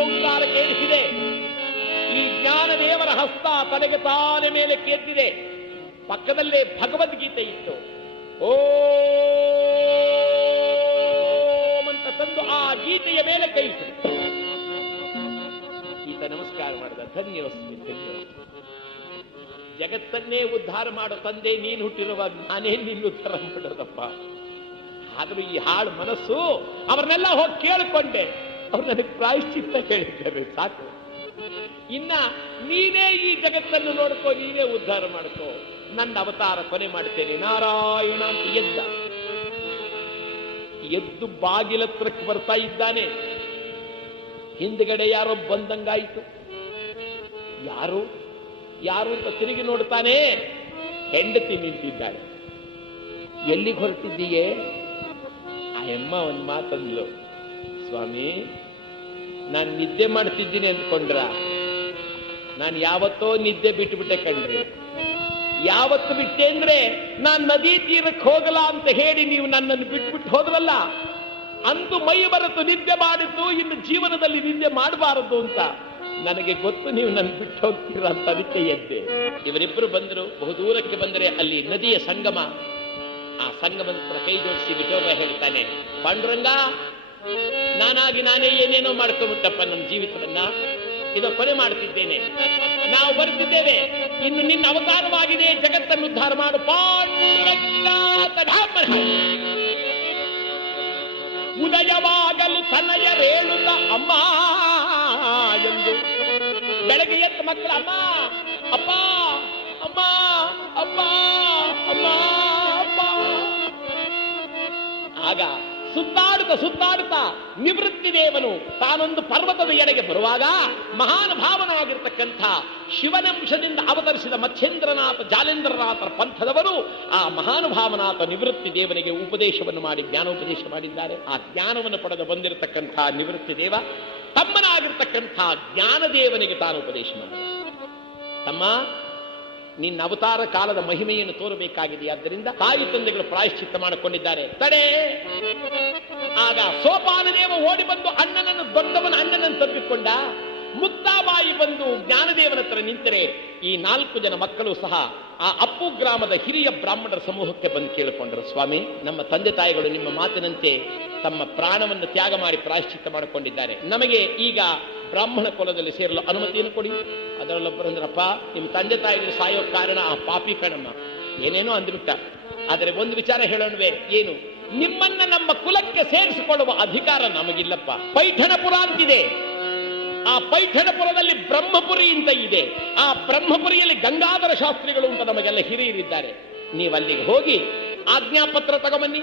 ಓಂಕಾರ ಕೇಳಿಸಿದೆ. ಈ ಜ್ಞಾನದೇವರ ಹಸ್ತ ತಲೆಗೆ ತಾನೆ ಮೇಲೆ ಕೆತ್ತಿದೆ. ಪಕ್ಕದಲ್ಲೇ ಭಗವದ್ಗೀತೆ ಇತ್ತು. ಓಂ ಅಂತ ತಂದು ಆ ಗೀತೆಯ ಮೇಲೆ ಕೈ ಇಟ್ಟು ಈತ ನಮಸ್ಕಾರ ಮಾಡಿದ. ಧನ್ಯೋಸ್ಮಿ, ಧನ್ಯೋಸ್ಮಿ. ಜಗತ್ತನ್ನೇ ಉದ್ಧಾರ ಮಾಡೋ ತಂದೆ ನೀನು ಹುಟ್ಟಿರುವಾಗ ನಾನೇ ನಿನ್ನ ಉದ್ಧಾರ ಮಾಡೋದಪ್ಪ. ಆದ್ರೂ ಈ ಹಾಳು ಮನಸ್ಸು ಅವ್ರನ್ನೆಲ್ಲ ಹೋಗಿ ಕೇಳಿಕೊಂಡೆ, ಅವ್ರು ನನಗೆ ಪ್ರಾಯಶ್ಚಿತ್ತ ಹೇಳಿದ್ದಾರೆ, ಸಾಕು. ಇನ್ನ ನೀನೇ ಈ ಜಗತ್ತನ್ನು ನೋಡ್ಕೋ, ನೀನೇ ಉದ್ಧಾರ ಮಾಡ್ಕೋ, ನನ್ನ ಅವತಾರ ಕೊನೆ ಮಾಡ್ತೇನೆ ನಾರಾಯಣ ಅಂತ ಎದ್ದ. ಎದ್ದು ಬಾಗಿಲತ್ರಕ್ಕೆ ಬರ್ತಾ ಇದ್ದಾನೆ. ಹಿಂದ್ಗಡೆ ಯಾರೋ ಬಂದಂಗಾಯಿತು. ಯಾರು ಯಾರು ಅಂತ ತಿರುಗಿ ನೋಡ್ತಾನೆ. ಹೆಂಡತಿ ನಿಂತಿದ್ದಾಳೆ. ಎಲ್ಲಿಗೆ ಹೊರಟಿದ್ದೀಯೇ? ಆ ಅಮ್ಮ ಒಂದು ಮಾತಂದ್ಲು, ಸ್ವಾಮಿ ನಾನು ನಿದ್ದೆ ಮಾಡ್ತಿದ್ದೀನಿ ಅಂದ್ಕೊಂಡ್ರ? ನಾನು ಯಾವತ್ತೋ ನಿದ್ದೆ ಬಿಟ್ಟುಬಿಟ್ಟೆ ಕಣ್ರಿ. ಯಾವತ್ತು ಬಿಟ್ಟೆ ಅಂದ್ರೆ ನಾನು ನದಿ ತೀರಕ್ಕೆ ಹೋಗಲ್ಲ ಅಂತ ಹೇಳಿ ನೀವು ನನ್ನನ್ನು ಬಿಟ್ಬಿಟ್ಟು ಹೋದ್ರಲ್ಲ, ಅಂದು ಮೈ ಬರತು ನಿದ್ದೆ ಮಾಡಿದ್ದು, ಇನ್ನು ಜೀವನದಲ್ಲಿ ನಿದ್ದೆ ಮಾಡಬಾರದು ಅಂತ ನನಗೆ ಗೊತ್ತು ನೀವು ನನ್ನ ಬಿಟ್ಟು ಹೋಗ್ತೀರ ಅಂತ ಅದಕ್ಕೆ ಎದ್ದೆ. ಇವರಿಬ್ಬರು ಬಂದರು. ಬಹುದೂರಕ್ಕೆ ಬಂದರೆ ಅಲ್ಲಿ ನದಿಯ ಸಂಗಮ. ಆ ಸಂಗಮದ ಹತ್ರ ಕೈ ಜೋಡಿಸಿ ವಿಠೋಬ ಹೇಳ್ತಾನೆ, ಪಾಂಡುರಂಗ, ನಾನಾಗಿ ನಾನೇ ಏನೇನೋ ಮಾಡ್ಕೊಂಡ್ಬಿಟ್ಟಪ್ಪ ನಮ್ಮ ಜೀವಿತವನ್ನ. ಇದು ಕೊನೆ ಮಾಡ್ತಿದ್ದೇನೆ. ನಾವು ಬರುತ್ತಿದ್ದೇವೆ. ಇನ್ನು ನಿನ್ನ ಅವತಾರವಾಗಿದೆ, ಜಗತ್ತನ್ನು ಉದ್ಧಾರ ಮಾಡು ಪಾಂಡುರಂಗ. ಉದಯವಾಗಲು ತನಯ ರೇಳುತ್ತ ಅಮ್ಮ ಎಂದು ಬೆಳಗ್ಗೆ ಎತ್ತ ಮಕ್ಕಳ ಅಮ್ಮ ಅಪ್ಪ ಅಮ್ಮ ಅಪ್ಪ ಅಮ್ಮ ಅಪ್ಪ. ಆಗ ಸುತ್ತಾಡುತ್ತಾ ನಿವೃತ್ತಿ ದೇವನು ತಾನೊಂದು ಪರ್ವತದ ಎಡೆಗೆ ಬರುವಾಗ ಮಹಾನುಭಾವನಾಗಿರ್ತಕ್ಕಂಥ ಶಿವನಂಶದಿಂದ ಅವತರಿಸಿದ ಮತ್ಸ್ಯೇಂದ್ರನಾಥ ಜಾಲೇಂದ್ರನಾಥರ ಪಂಥದವರು ಆ ಮಹಾನುಭಾವನಾಥ ನಿವೃತ್ತಿ ದೇವನಿಗೆ ಉಪದೇಶವನ್ನು ಮಾಡಿ ಜ್ಞಾನೋಪದೇಶ ಮಾಡಿದ್ದಾರೆ. ಆ ಜ್ಞಾನವನ್ನು ಪಡೆದು ಬಂದಿರತಕ್ಕಂಥ ನಿವೃತ್ತಿ ದೇವ ತಮ್ಮನಾಗಿರ್ತಕ್ಕಂಥ ಜ್ಞಾನದೇವನಿಗೆ ತಾನು ಉಪದೇಶ ಮಾಡಿದ. ತಮ್ಮ, ನಿನ್ನ ಅವತಾರ ಕಾಲದ ಮಹಿಮೆಯನ್ನು ತೋರಬೇಕಾಗಿದೆ. ಆದ್ದರಿಂದ ತಾಯಿ ತಂದೆಗಳು ಪ್ರಾಯಶ್ಚಿತ್ತ ಮಾಡಿಕೊಂಡಿದ್ದಾರೆ. ತಡೆ. ಆಗ ಸೋಪಾನದೇವ ಓಡಿ ಬಂದು ದೊಡ್ಡವನ ಅಣ್ಣನನ್ನು ತಬ್ಬಿಕೊಂಡ. ಮುಕ್ತಾಬಾಯಿ ಬಂದು ಜ್ಞಾನದೇವನ ಹತ್ರ ನಿಂತರೆ ಈ 4 ಜನ ಮಕ್ಕಳು ಸಹ ಆ ಅಪ್ಪು ಗ್ರಾಮದ ಹಿರಿಯ ಬ್ರಾಹ್ಮಣರ ಸಮೂಹಕ್ಕೆ ಬಂದು ಕೇಳಿಕೊಂಡರು, ಸ್ವಾಮಿ, ನಮ್ಮ ತಂದೆ ತಾಯಿಗಳು ನಿಮ್ಮ ಮಾತಿನಂತೆ ತಮ್ಮ ಪ್ರಾಣವನ್ನು ತ್ಯಾಗ ಮಾಡಿ ಪ್ರಾಯಶ್ಚಿತ್ತ ಮಾಡಿಕೊಂಡಿದ್ದಾರೆ. ನಮಗೆ ಈಗ ಬ್ರಾಹ್ಮಣ ಕುಲದಲ್ಲಿ ಸೇರಲು ಅನುಮತಿಯನ್ನು ಕೊಡಿ. ಅದರಲ್ಲೊಬ್ಬರಂದ್ರಪ್ಪ, ನಿಮ್ಮ ತಂದೆ ತಾಯಿಗಳು ಸಾಯೋ ಕಾರಣ ಆ ಪಾಪಿ ಕಣಮ್ಮ, ಏನೇನೋ ಅಂದ್ಬಿಟ್ಟ. ಆದರೆ ಒಂದು ವಿಚಾರ ಹೇಳೋಣವೇ? ಏನು? ನಿಮ್ಮನ್ನ ನಮ್ಮ ಕುಲಕ್ಕೆ ಸೇರಿಸಿಕೊಳ್ಳುವ ಅಧಿಕಾರ ನಮಗಿಲ್ಲಪ್ಪ. ಪೈಠಣಪುರ ಅಂತಿದೆ. ಆ ಪೈಠಣಪುರದಲ್ಲಿ ಬ್ರಹ್ಮಪುರಿ ಅಂತ ಇದೆ. ಆ ಬ್ರಹ್ಮಪುರಿಯಲ್ಲಿ ಗಂಗಾಧರ ಶಾಸ್ತ್ರಿಗಳು ಅಂತ ನಮಗೆಲ್ಲ ಹಿರಿಯರಿದ್ದಾರೆ. ನೀವಲ್ಲಿಗೆ ಹೋಗಿ ಆಜ್ಞಾಪತ್ರ ತಗೊಂಬನ್ನಿ.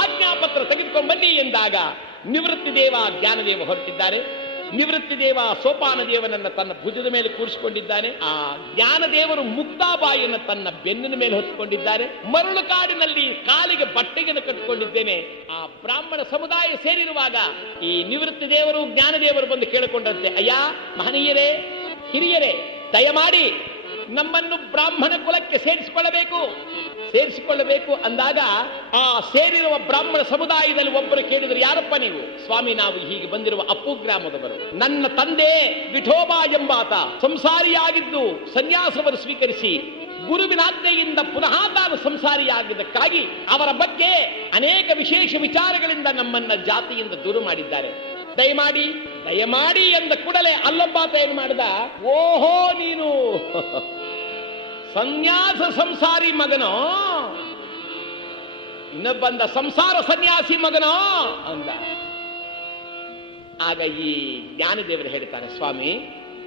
ಆಜ್ಞಾಪತ್ರ ತೆಗೆದುಕೊಂಡು ಬನ್ನಿ ಎಂದಾಗ ನಿವೃತ್ತಿ ದೇವ ಜ್ಞಾನದೇವ ಹೊರಟಿದ್ದಾರೆ. ನಿವೃತ್ತಿ ದೇವ ಸೋಪಾನ ದೇವನನ್ನ ತನ್ನ ಭುಜದ ಮೇಲೆ ಕೂರಿಸಿಕೊಂಡಿದ್ದಾನೆ. ಆ ಜ್ಞಾನದೇವರು ಮುಕ್ತಾಬಾಯಿಯನ್ನು ತನ್ನ ಬೆನ್ನಿನ ಮೇಲೆ ಹೊತ್ತುಕೊಂಡಿದ್ದಾರೆ. ಮರಳು ಕಾಡಿನಲ್ಲಿ ಕಾಲಿಗೆ ಬಟ್ಟೆಯನ್ನು ಕಟ್ಟಿಕೊಂಡಿದ್ದೇನೆ. ಆ ಬ್ರಾಹ್ಮಣ ಸಮುದಾಯ ಸೇರಿರುವಾಗ ಈ ನಿವೃತ್ತಿ ದೇವರು ಜ್ಞಾನದೇವರು ಬಂದು ಕೇಳಿಕೊಂಡಂತೆ, ಅಯ್ಯ ಮಹನೀಯರೇ, ಹಿರಿಯರೇ, ದಯಮಾಡಿ ನಮ್ಮನ್ನು ಬ್ರಾಹ್ಮಣ ಕುಲಕ್ಕೆ ಸೇರಿಸಿಕೊಳ್ಳಬೇಕು ಅಂದಾಗ ಆ ಸೇರಿರುವ ಬ್ರಾಹ್ಮಣ ಸಮುದಾಯದಲ್ಲಿ ಒಬ್ಬರು ಕೇಳಿದ್ರು, ಯಾರಪ್ಪ ನೀವು? ಸ್ವಾಮಿ, ನಾವು ಹೀಗೆ ಬಂದಿರುವ ಅಪ್ಪು ಗ್ರಾಮದವರು. ನನ್ನ ತಂದೆ ವಿಠೋಬಾ ಎಂಬಾತ ಸಂಸಾರಿಯಾಗಿದ್ದು ಸನ್ಯಾಸವನ್ನು ಸ್ವೀಕರಿಸಿ ಗುರುವಿನಾಜ್ಞೆಯಿಂದ ಪುನಃ ತಾನು ಸಂಸಾರಿಯಾಗಿದ್ದಕ್ಕಾಗಿ ಅವರ ಬಗ್ಗೆ ಅನೇಕ ವಿಶೇಷ ವಿಚಾರಗಳಿಂದ ನಮ್ಮನ್ನ ಜಾತಿಯಿಂದ ದೂರ ಮಾಡಿದ್ದಾರೆ. ದಯಮಾಡಿ ಎಂದ ಕೂಡಲೇ ಅಲ್ಲೊಬ್ಬಾತ ಏನು ಮಾಡಿದ, ಓಹೋ, ನೀನು ಸನ್ಯಾಸ ಸಂಸಾರಿ ಮಗನೋ, ಇನ್ನೊಬ್ಬಂದ ಸಂಸಾರ ಸನ್ಯಾಸಿ ಮಗನೋ ಅಂದ. ಆಗ ಈ ಜ್ಞಾನದೇವರು ಹೇಳ್ತಾರೆ, ಸ್ವಾಮಿ,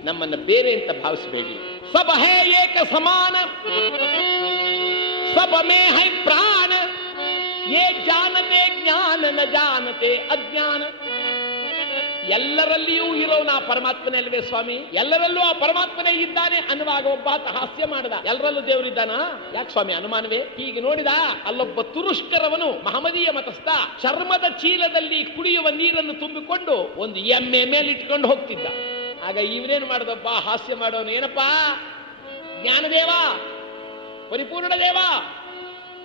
ನಮ್ಮನ್ನ ಬೇರೆ ಅಂತ ಭಾವಿಸಬೇಡಿ. ಸಬ ಹೇ ಏಕ ಸಮಾನ, ಸಬ ಮೇ ಹೈ ಪ್ರಾಣ, ಯೇ ಜಾನತೆ ಜ್ಞಾನ ನ ಜಾನತೆ ಅಜ್ಞಾನ. ಎಲ್ಲರಲ್ಲಿಯೂ ಇರೋನು ಆ ಪರಮಾತ್ಮನೇ ಅಲ್ವೇ ಸ್ವಾಮಿ? ಎಲ್ಲರಲ್ಲೂ ಆ ಪರಮಾತ್ಮನೇ ಇದ್ದಾನೆ ಅನ್ನುವಾಗ ಒಬ್ಬಾತ ಹಾಸ್ಯ ಮಾಡಿದ, ಎಲ್ಲರಲ್ಲೂ ದೇವರಿದ್ದಾನ? ಯಾಕೆ ಸ್ವಾಮಿ ಅನುಮಾನವೇ? ಹೀಗೆ ನೋಡಿದ, ಅಲ್ಲೊಬ್ಬ ತುರುಷ್ಕರವನು ಮಹಮದೀಯ ಮತಸ್ಥ ಚರ್ಮದ ಚೀಲದಲ್ಲಿ ಕುಡಿಯುವ ನೀರನ್ನು ತುಂಬಿಕೊಂಡು ಒಂದು ಎಮ್ಮೆ ಮೇಲೆ ಇಟ್ಕೊಂಡು ಹೋಗ್ತಿದ್ದ. ಆಗ ಇವನೇನು ಮಾಡಿದಪ್ಪ, ಹಾಸ್ಯ ಮಾಡೋನು, ಏನಪ್ಪಾ ಜ್ಞಾನದೇವ, ಪರಿಪೂರ್ಣ ದೇವ,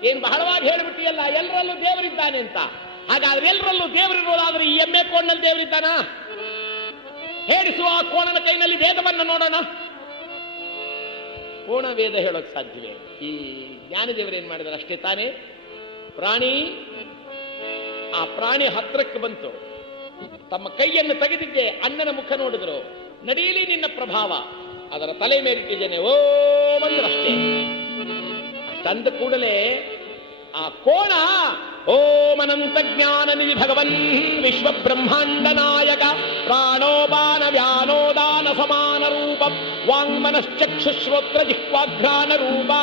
ಏನ್ ಬಹಳವಾಗಿ ಹೇಳಿಬಿಟ್ಟಿಯಲ್ಲ, ಎಲ್ಲರಲ್ಲೂ ದೇವರಿದ್ದಾನೆ ಅಂತ. ಹಾಗಾದ್ರೆ ಎಲ್ಲರಲ್ಲೂ ದೇವರಿರೋದಾದ್ರೆ ಈ ಎಮ್ಮೆ ಕೋಣಲ್ಲಿ ದೇವರಿದ್ದಾನ? ಹೇಳಿಸುವ ಆ ಕೋಣನ ಕೈನಲ್ಲಿ ವೇದವನ್ನು ನೋಡೋಣ. ಕೋಣ ವೇದ ಹೇಳೋಕ್ ಸಾಧ್ಯವೇ? ಈ ಜ್ಞಾನದೇವರು ಏನ್ ಮಾಡಿದಾರೆ ಅಷ್ಟೇ ತಾನೇ. ಆ ಪ್ರಾಣಿ ಹತ್ರಕ್ಕೆ ಬಂತು, ತಮ್ಮ ಕೈಯನ್ನು ತೆಗೆದಿದ್ದೆ, ಅಣ್ಣನ ಮುಖ ನೋಡಿದ್ರು. ನಡೀಲಿ ನಿನ್ನ ಪ್ರಭಾವ, ಅದರ ತಲೆ ಮೇಲಿಟ್ಟಿದ್ದೇನೆ, ಓ ಬಂದ್ರಷ್ಟೇ. ಅಷ್ಟಂದ ಕೂಡಲೇ ಆ ಕೋಣ ಓಂ ಅನಂತ ಜ್ಞಾನ ನಿಧಿ ಭಗವನ್ ವಿಶ್ವ ಬ್ರಹ್ಮಾಂಡ ನಾಯಕ ಪ್ರಾಣೋಪಾನ ವ್ಯಾನೋದಾನ ಸಮಾನ ರೂಪ ವಾಂಗ್ಮನಶ್ಚಕ್ಷುಶ್ರೋತ್ರ ಜಿಹ್ವಾಘ್ರಾಣ ರೂಪಾ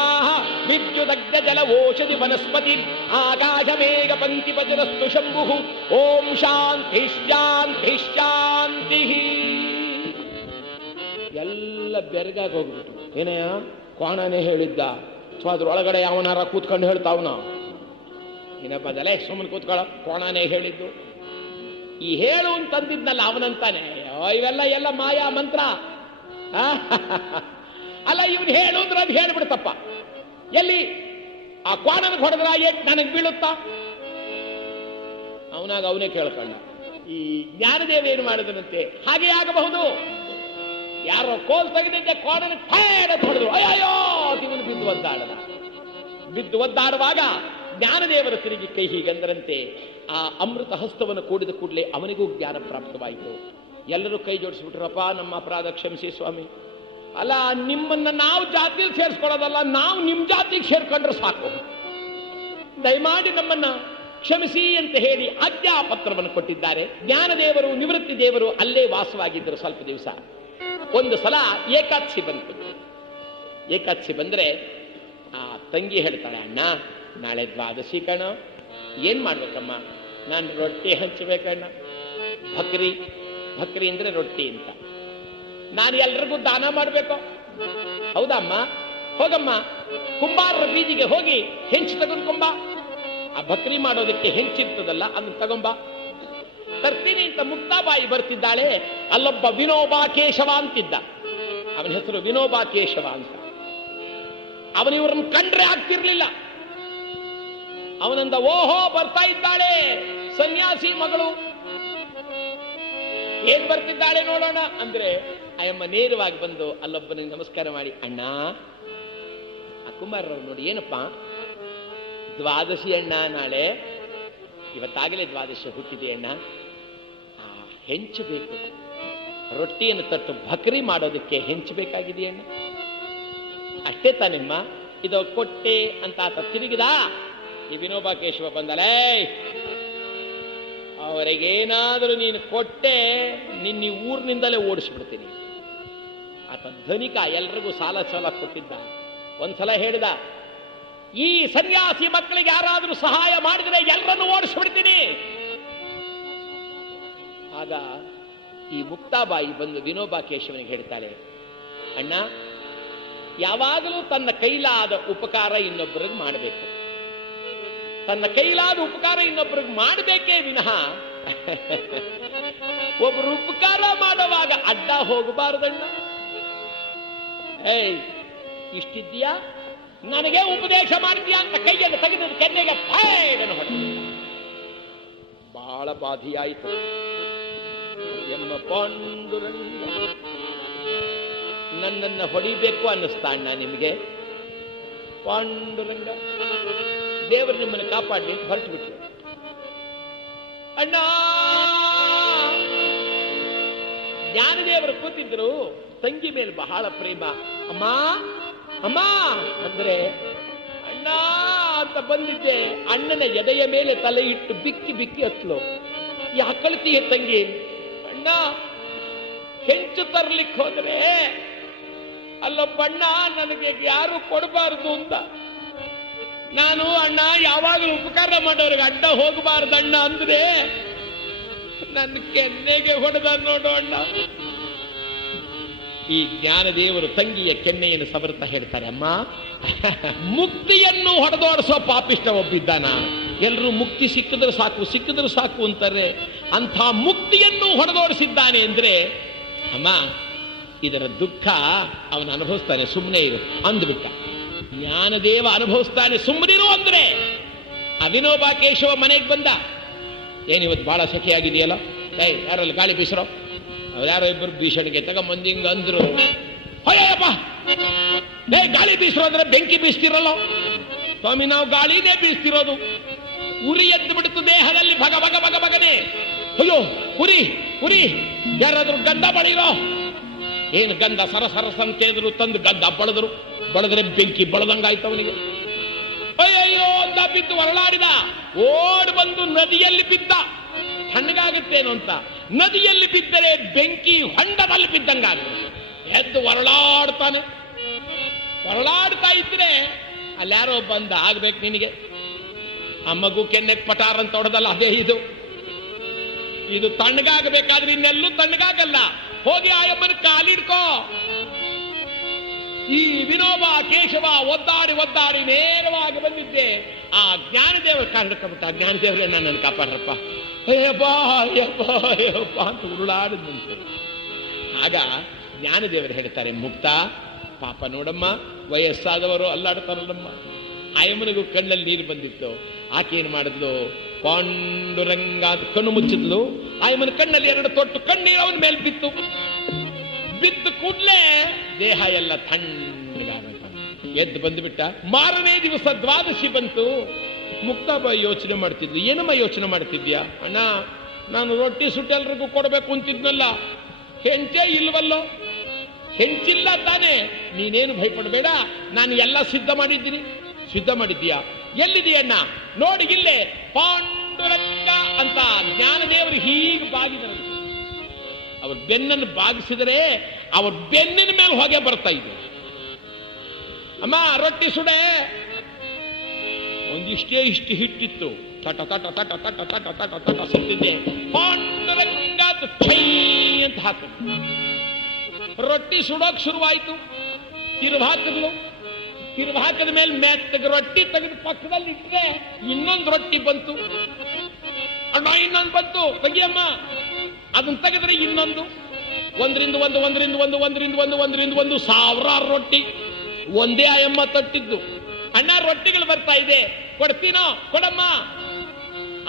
ವಿದ್ಯುದಗ್ಧ ಜಲ ಓಷಧಿ ವನಸ್ಪತಿ ಆಕಾಶ ಮೇಘ ಪಂಕ್ತಿ ಪತಿರಸ್ತು ಶಂಭು. ಓಂ ಶಾಂತಿ ಶಾಂತಿ ಶಾಂತಿ. ಎಲ್ಲ ಬೆರಗಾಗಿ ಹೋಗ್ಬಿಟ್ಟು, ಏನಯ್ಯ ಕೋಣನೇ ಹೇಳಿದ್ದ, ಸೊ ಅದ್ರೊಳಗಡೆ ಅವನಾರ ಕೂತ್ಕೊಂಡು ಹೇಳ್ತಾವನ, ಏನಪ್ಪದಲ್ಲ ಸುಮ್ಮನೆ ಕೂತ್ಕೊಳ್ಳ, ಕೋಣನೇ ಹೇಳಿದ್ದು. ಈ ಹೇಳು ಅಂತಂದಿದ್ನಲ್ಲ ಅವನಂತಾನೆ, ಇವೆಲ್ಲ ಎಲ್ಲ ಮಾಯಾ ಮಂತ್ರ ಅಲ್ಲ, ಇವನು ಹೇಳು ಅಂದ್ರೆ ಅದು ಹೇಳ್ಬಿಡ್ತಪ್ಪ. ಎಲ್ಲಿ ಆ ಕೋಣನ ಹೊಡೆದ್ರ ನನಗೆ ಬೀಳುತ್ತಾ? ಅವನಾಗ ಅವನೇ ಕೇಳ್ಕೊಂಡ, ಈ ಜ್ಞಾನದೇವ ಏನು ಮಾಡಿದನಂತೆ, ಹಾಗೆ ಆಗಬಹುದು. ಯಾರೋ ಕೋಲ್ ತೆಗೆದಿದ್ದೆ, ಕೋಡನ್ನು ಫೇರ್ ಅಂತ ಹೊಡೆದ್ರು. ಅಯ್ಯೋ ಇವನು ಬಿದ್ದು ಒದ್ದಾಡದ. ಬಿದ್ದು ಒದ್ದಾಡುವಾಗ ಜ್ಞಾನದೇವರ ತಿರುಗಿ ಕೈ ಹೀಗಂದರಂತೆ. ಆ ಅಮೃತ ಹಸ್ತವನ್ನು ಕೂಡಿದ ಕೂಡಲೇ ಅವನಿಗೂ ಜ್ಞಾನ ಪ್ರಾಪ್ತವಾಯಿತು. ಎಲ್ಲರೂ ಕೈ ಜೋಡಿಸ್ಬಿಟ್ರಪ್ಪ, ನಮ್ಮ ಅಪರಾಧ ಕ್ಷಮಿಸಿ ಸ್ವಾಮಿ. ಅಲ್ಲ, ನಿಮ್ಮನ್ನ ನಾವು ಜಾತಿಯಲ್ಲಿ ಸೇರಿಸ್ಕೊಳ್ಳೋದಲ್ಲ, ನಾವು ನಿಮ್ಮ ಜಾತಿಗೆ ಸೇರ್ಕೊಂಡ್ರೆ ಸಾಕು, ದಯಮಾಡಿ ನಮ್ಮನ್ನ ಕ್ಷಮಿಸಿ ಅಂತ ಹೇಳಿ ಆಜ್ಞಾಪತ್ರವನ್ನು ಕೊಟ್ಟಿದ್ದಾರೆ. ಜ್ಞಾನದೇವರು ನಿವೃತ್ತಿ ದೇವರು ಅಲ್ಲೇ ವಾಸವಾಗಿದ್ದರು ಸ್ವಲ್ಪ ದಿವಸ. ಒಂದು ಸಲ ಏಕಾದಶಿ ಬಂತು. ಏಕಾದಶಿ ಬಂದ್ರೆ ಆ ತಂಗಿ ಹೇಳ್ತಾಳೆ, ಅಣ್ಣ ನಾಳೆ ದ್ವಾದಶಿ ಕಣ, ಏನ್ ಮಾಡ್ಬೇಕಮ್ಮ? ನಾನು ರೊಟ್ಟಿ ಹಂಚಬೇಕಣ್ಣ. ಭಕ್ರಿ ಅಂದ್ರೆ ರೊಟ್ಟಿ ಅಂತ. ನಾನು ಎಲ್ರಿಗೂ ದಾನ ಮಾಡ್ಬೇಕು. ಹೌದಮ್ಮ, ಹೋಗಮ್ಮ ಕುಂಬಾರರ ಬೀದಿಗೆ ಹೋಗಿ ಹೆಂಚು ತಗೊಂಡ್ಕೊಂಬ. ಆ ಭಕ್ರಿ ಮಾಡೋದಕ್ಕೆ ಹೆಂಚಿರ್ತದಲ್ಲ, ಅದನ್ನ ತಗೊಂಬ. ತರ್ತೀನಿ ಅಂತ ಮುಕ್ತಾಬಾಯಿ ಬರ್ತಿದ್ದಾಳೆ. ಅಲ್ಲೊಬ್ಬ ವಿನೋಬಾ ಕೇಶವ ಅಂತಿದ್ದ. ಅವನ ಹೆಸರು ವಿನೋಬಾ ಕೇಶವ ಅಂತ. ಅವನಿವ್ರನ್ನ ಕಂಡ್ರೆ ಆಗ್ತಿರ್ಲಿಲ್ಲ. ಅವನಂದ, ಓಹೋ ಬರ್ತಾ ಇದ್ದಾಳೆ ಸನ್ಯಾಸಿ ಮಗಳು, ಏನ್ ಬರ್ತಿದ್ದಾಳೆ ನೋಡೋಣ ಅಂದ್ರೆ, ಅಯ್ಯಮ್ಮ ನೇರವಾಗಿ ಬಂದು ಅಲ್ಲೊಬ್ಬನಿಗೆ ನಮಸ್ಕಾರ ಮಾಡಿ, ಅಣ್ಣ ಆ ಕುಮಾರರವ್ರು ನೋಡಿ, ಏನಪ್ಪ ದ್ವಾದಶಿ ಅಣ್ಣ, ನಾಳೆ ಇವತ್ತಾಗಲೇ ದ್ವಾದಶಿ ಹುಟ್ಟಿದೆ ಅಣ್ಣ, ಹೆಂಚು ಬೇಕು, ರೊಟ್ಟಿಯನ್ನು ತಟ್ಟು ಭಕ್ರಿ ಮಾಡೋದಕ್ಕೆ ಹೆಂಚು ಬೇಕಾಗಿದೆಯಣ್ಣ. ಅಷ್ಟೇ ತಾನಿಮ್ಮ, ಇದು ಕೊಟ್ಟೆ ಅಂತ ಆತ ತಿರುಗಿದ. ಈ ವಿನೋಬಾ ಕೇಶವ ಬಂದಲೇ, ಅವರಿಗೇನಾದರೂ ನೀನು ಕೊಟ್ಟೆ, ನಿನ್ನ ಊರಿನಿಂದಲೇ ಓಡಿಸ್ಬಿಡ್ತೀನಿ. ಆತ ಧನಿಕ, ಎಲ್ರಿಗೂ ಸಾಲ ಕೊಟ್ಟಿದ್ದ. ಒಂದ್ಸಲ ಹೇಳಿದ, ಈ ಸನ್ಯಾಸಿ ಮಕ್ಕಳಿಗೆ ಯಾರಾದರೂ ಸಹಾಯ ಮಾಡಿದ್ರೆ ಎಲ್ಲರನ್ನು ಓಡಿಸ್ಬಿಡ್ತೀನಿ. ಆಗ ಈ ಮುಕ್ತಾಬಾಯಿ ಬಂದು ವಿನೋಬಾ ಕೇಶವನಿಗೆ ಹೇಳ್ತಾಳೆ, ಅಣ್ಣ ಯಾವಾಗಲೂ ತನ್ನ ಕೈಲಾದ ಉಪಕಾರ ಇನ್ನೊಬ್ಬರಿಗೆ ಮಾಡಬೇಕು. ತನ್ನ ಕೈಲಾದ ಉಪಕಾರ ಇನ್ನೊಬ್ಬರಿಗೆ ಮಾಡಬೇಕೇ ವಿನಃ ಒಬ್ಬರು ಉಪಕಾರ ಮಾಡುವಾಗ ಅಡ್ಡ ಹೋಗಬಾರದಣ್ಣ. ಏಯ್ ಇಷ್ಟಿದ್ಯಾ, ನನಗೆ ಉಪದೇಶ ಮಾಡ್ತೀಯಾ ಅಂತ ಕೈಯನ್ನು ತೆಗೆದ ಕೆನ್ನೆಗೆ ಫೇಡನ್ನು ಹೊಡೆದ. ಬಹಳ ಬಾಧಿಯಾಯಿತು. ಎಮ್ಮ ಪಾಂಡುರಂಗ, ನನ್ನನ್ನು ಹೊಡಿಬೇಕು ಅನ್ನಿಸ್ತಾ ಅಣ್ಣ ನಿಮಗೆ? ಪಾಂಡುರಂಗ, ದೇವರು ನಿಮ್ಮನ್ನು ಕಾಪಾಡಲಿ ಅಂತ ಹೊರಟು ಬಿಟ್ರು. ಅಣ್ಣ, ಜ್ಞಾನದೇವರು ಕೂತಿದ್ರು, ತಂಗಿ ಮೇಲೆ ಬಹಳ ಪ್ರೇಮ. ಅಮ್ಮ ಅಮ್ಮ ಅಂದ್ರೆ, ಅಣ್ಣ ಅಂತ ಬಂದಿದ್ದೆ. ಅಣ್ಣನ ಎದೆಯ ಮೇಲೆ ತಲೆ ಇಟ್ಟು ಬಿಕ್ಕಿ ಬಿಕ್ಕಿ ಹತ್ಲು. ಯಾಕಳ್ತೀಯ ತಂಗಿ? ಅಣ್ಣ ಹೆಂಚು ತರ್ಲಿಕ್ಕೆ ಹೋದ್ರೆ ಅಲ್ಲೊಬ್ಬಣ್ಣ ನನಗೆ ಯಾರು ಕೊಡಬಾರದು ಅಂತ. ನಾನು ಅಣ್ಣ ಯಾವಾಗಲೂ ಉಪಕಾರ ಮಾಡೋರಿಗೆ ಅಡ್ಡ ಹೋಗಬಾರ್ದಣ್ಣ ಅಂದ್ರೆ ನನ್ನ ಕೆನ್ನೆಗೆ ಹೊಡೆದ ನೋಡು ಅಣ್ಣ. ಈ ಜ್ಞಾನದೇವರು ತಂಗಿಯ ಕೆನ್ನೆಯನ್ನು ಸವರ್ತಾ ಹೇಳ್ತಾರೆ, ಅಮ್ಮ ಮುಕ್ತಿಯನ್ನು ಹೊಡೆದೋಡಿಸೋ ಪಾಪಿಷ್ಟ ಒಬ್ಬಿದ್ದಾನ. ಎಲ್ಲರೂ ಮುಕ್ತಿ ಸಿಕ್ಕಿದ್ರೆ ಸಾಕು ಅಂತಾರೆ. ಅಂಥ ಮುಕ್ತಿಯನ್ನು ಹೊಡೆದೋಡಿಸಿದ್ದಾನೆ ಅಂದ್ರೆ, ಅಮ್ಮ ಇದರ ದುಃಖ ಅವನು ಅನುಭವಿಸ್ತಾನೆ, ಸುಮ್ಮನೆ ಇರು ಅಂದ್ಬಿಟ್ಟ. ಜ್ಞಾನದೇವ ಅನುಭವಿಸ್ತಾನೆ, ಸುಮ್ಮನಿರು ಅಂದ್ರೆ. ವಿನೋಬಾ ಕೇಶವ ಮನೆಗೆ ಬಂದ. ಏನಿವತ್ತು ಬಹಳ ಸಖಿಯಾಗಿದೆಯಲ್ಲ, ಯಾರಲ್ಲಿ ಗಾಳಿ ಬೀಸರೋ? ಅವ್ರ್ಯಾರೋ ಇಬ್ಬರು ಭೀಷಣಿಗೆ ತಗೊಂಬಂದಿಂಗ ಅಂದ್ರು. ಅಯ್ಯಪ್ಪ, ಗಾಳಿ ಬೀಸರೋ ಅಂದ್ರೆ ಬೆಂಕಿ ಬೀಸ್ತಿರಲ್ಲ ಸ್ವಾಮಿ, ನಾವು ಗಾಳಿನೇ ಬೀಸ್ತಿರೋದು. ಉರಿ ಎದ್ದು ಬಿಡ್ತು ದೇಹದಲ್ಲಿ, ಭಗ ಭಗ ಭಗ ಭಗನೆ. ಅಯ್ಯೋ ಉರಿ ಉರಿ, ಯಾರಾದ್ರೂ ಗಂಧ ಬಳಿರೋ? ಏನು ಗಂಧ? ಸರಸರ ಸಂಕೇದ್ರು ತಂದು ಗಂಧ ಬಳದ್ರೆ ಬೆಂಕಿ ಬಳದಂಗಾಯ್ತು ಅವನಿಗೆ. ಅಯ್ಯಯ್ಯೋ ಅಂತ ಬಿದ್ದು ಹೊರಳಾಡಿದ. ಓಡ್ ಬಂದು ನದಿಯಲ್ಲಿ ಬಿದ್ದ. ತಣ್ಣಗಾಗುತ್ತೇನು ಅಂತ ನದಿಯಲ್ಲಿ ಬಿದ್ದರೆ ಬೆಂಕಿ ಹೊಂಡದಲ್ಲಿ ಬಿದ್ದಂಗಾಗುತ್ತೆ. ಎದ್ದು ಹೊರಳಾಡ್ತಾನೆ. ಹೊರಳಾಡ್ತಾ ಇದ್ರೆ ಅಲ್ಯಾರೋ ಬಂದ, ಆಗ್ಬೇಕು ನಿನಗೆ. ಆ ಮಗು ಕೆನ್ನೆಗೆ ಪಟಾರ್ ಅಂತ ಹೊಡೆದಲ್ಲ, ಅದೇ ಇದು ತಣ್ಣಗಾಗಬೇಕಾದ್ರೆ ಇನ್ನೆಲ್ಲೂ ತಣ್ಣಗಾಗಲ್ಲ. ಹೋಗಿ ಆಯಮ್ಮನ ಕಾಲಿಡ್ಕೋ. ಈ ವಿನೋಬಾ ಕೇಶವ ಒದ್ದಾಡಿ ನೇರವಾಗಿ ಬಂದಿದ್ದೆ. ಆ ಜ್ಞಾನದೇವರ ಕಾಲಿಡ್ಕೊಂಬಿಟ್ಟ. ಜ್ಞಾನದೇವರೇ ನನ್ನನ್ನು ಕಾಪಾಡ್ರಪ್ಪ, ಅಯ್ಯಪ್ಪ ಅಂತ ಉರುಳಾಡಿದಂತೆ. ಆಗ ಜ್ಞಾನದೇವರು ಹೇಳ್ತಾರೆ, ಮುಕ್ತ ಪಾಪ ನೋಡಮ್ಮ, ವಯಸ್ಸಾದವರು ಅಲ್ಲಾಡ್ತಾರಲ್ಲಮ್ಮ. ಆಯಮ್ಮನಿಗೂ ಕಣ್ಣಲ್ಲಿ ನೀರು ಬಂದಿತ್ತು. ಆಕೆ ಏನು ಮಾಡಿದ್ಲು, ಪಾಂಡುರಂಗ ಕಣ್ಣು ಮುಚ್ಚಿದ್ಲು. ಆಯಮ್ಮನ ಕಣ್ಣಲ್ಲಿ 2 ತೊಟ್ಟು ಕಣ್ಣೀರು ಅವನ ಮೇಲೆ ಬಿತ್ತು. ಬಿದ್ದ ಕೂಡ್ಲೆ ದೇಹ ಎಲ್ಲ ತಣ್ಣಗಾಗ ಎದ್ದು ಬಂದುಬಿಟ್ಟ. ಮಾರನೇ ದಿವಸ ದ್ವಾದಶಿ ಬಂತು. ಮುಕ್ತಾಬ ಯೋಚನೆ ಮಾಡ್ತಿದ್ಲು. ಏನಮ್ಮ ಯೋಚನೆ ಮಾಡ್ತಿದ್ಯಾ? ಅಣ್ಣ, ನಾನು ರೊಟ್ಟಿ ಸುಟ್ಟು ಎಲ್ರಿಗೂ ಕೊಡಬೇಕು ಅಂತಿದ್ನಲ್ಲ, ಹೆಂಚೇ ಇಲ್ವಲ್ಲೋ? ಹೆಂಚಿಲ್ಲ ತಾನೆ? ನೀನೇನು ಭಯಪಡಬೇಡ, ನಾನು ಎಲ್ಲ ಸಿದ್ಧ ಮಾಡಿದ್ದೀನಿ. ಸಿದ್ಧ ಮಾಡಿದ್ದೀಯಾ? ಎಲ್ಲಿದೆಯಣ್ಣ? ನೋಡಿ ಇಲ್ಲೇ ಪಾಂಡುರಂಗ ಅಂತ ಜ್ಞಾನದೇವರು ಹೀಗೆ ಬಾಗಿದರು. ಅವ್ರ ಬೆನ್ನನ್ನು ಬಾಗಿಸಿದರೆ ಅವ್ರ ಬೆನ್ನಿನ ಮೇಲೆ ಹೊಗೆ ಬರ್ತಾ ಇದೆ. ಅಮ್ಮ ರೊಟ್ಟಿ ಸುಡೆ. ಒಂದಿಷ್ಟೇ ಇಷ್ಟು ಹಿಟ್ಟಿತ್ತು. ತಟ ತಟ ತಟ ತಟ ತಟ ತಟ ತಟ ಸುತ್ತಿದ್ದೆ. ಪಾಂಡುರಂಗ ಅಂತ ಹಾಕಿದ್ರು. ರೊಟ್ಟಿ ಸುಡೋಕ್ ಶುರುವಾಯ್ತು. ತಿರುವು ಹಾಕಿದ್ಲು. ತಿರುವು ಹಾಕಿದ ಮೇಲೆ ಮೆತ್ತಗೆ ರೊಟ್ಟಿ ತೆಗೆದು ಪಕ್ಕದಲ್ಲಿ ಇಟ್ಟರೆ ಇನ್ನೊಂದು ರೊಟ್ಟಿ ಬಂತು. ಅಣ್ಣ ಇನ್ನೊಂದು ಬಂತು, ತೆಗಿಯಮ್ಮ. ಅದನ್ನ ತೆಗೆದ್ರೆ ಇನ್ನೊಂದು. ಒಂದರಿಂದ ಒಂದು ಸಾವಿರಾರು ರೊಟ್ಟಿ ಒಂದೇ ಆಯಮ್ಮ ತಟ್ಟಿದ್ದು. ಅಣ್ಣ ರೊಟ್ಟಿಗಳು ಬರ್ತಾ ಇದೆ, ಕೊಡ್ತೀನೋ? ಕೊಡಮ್ಮ.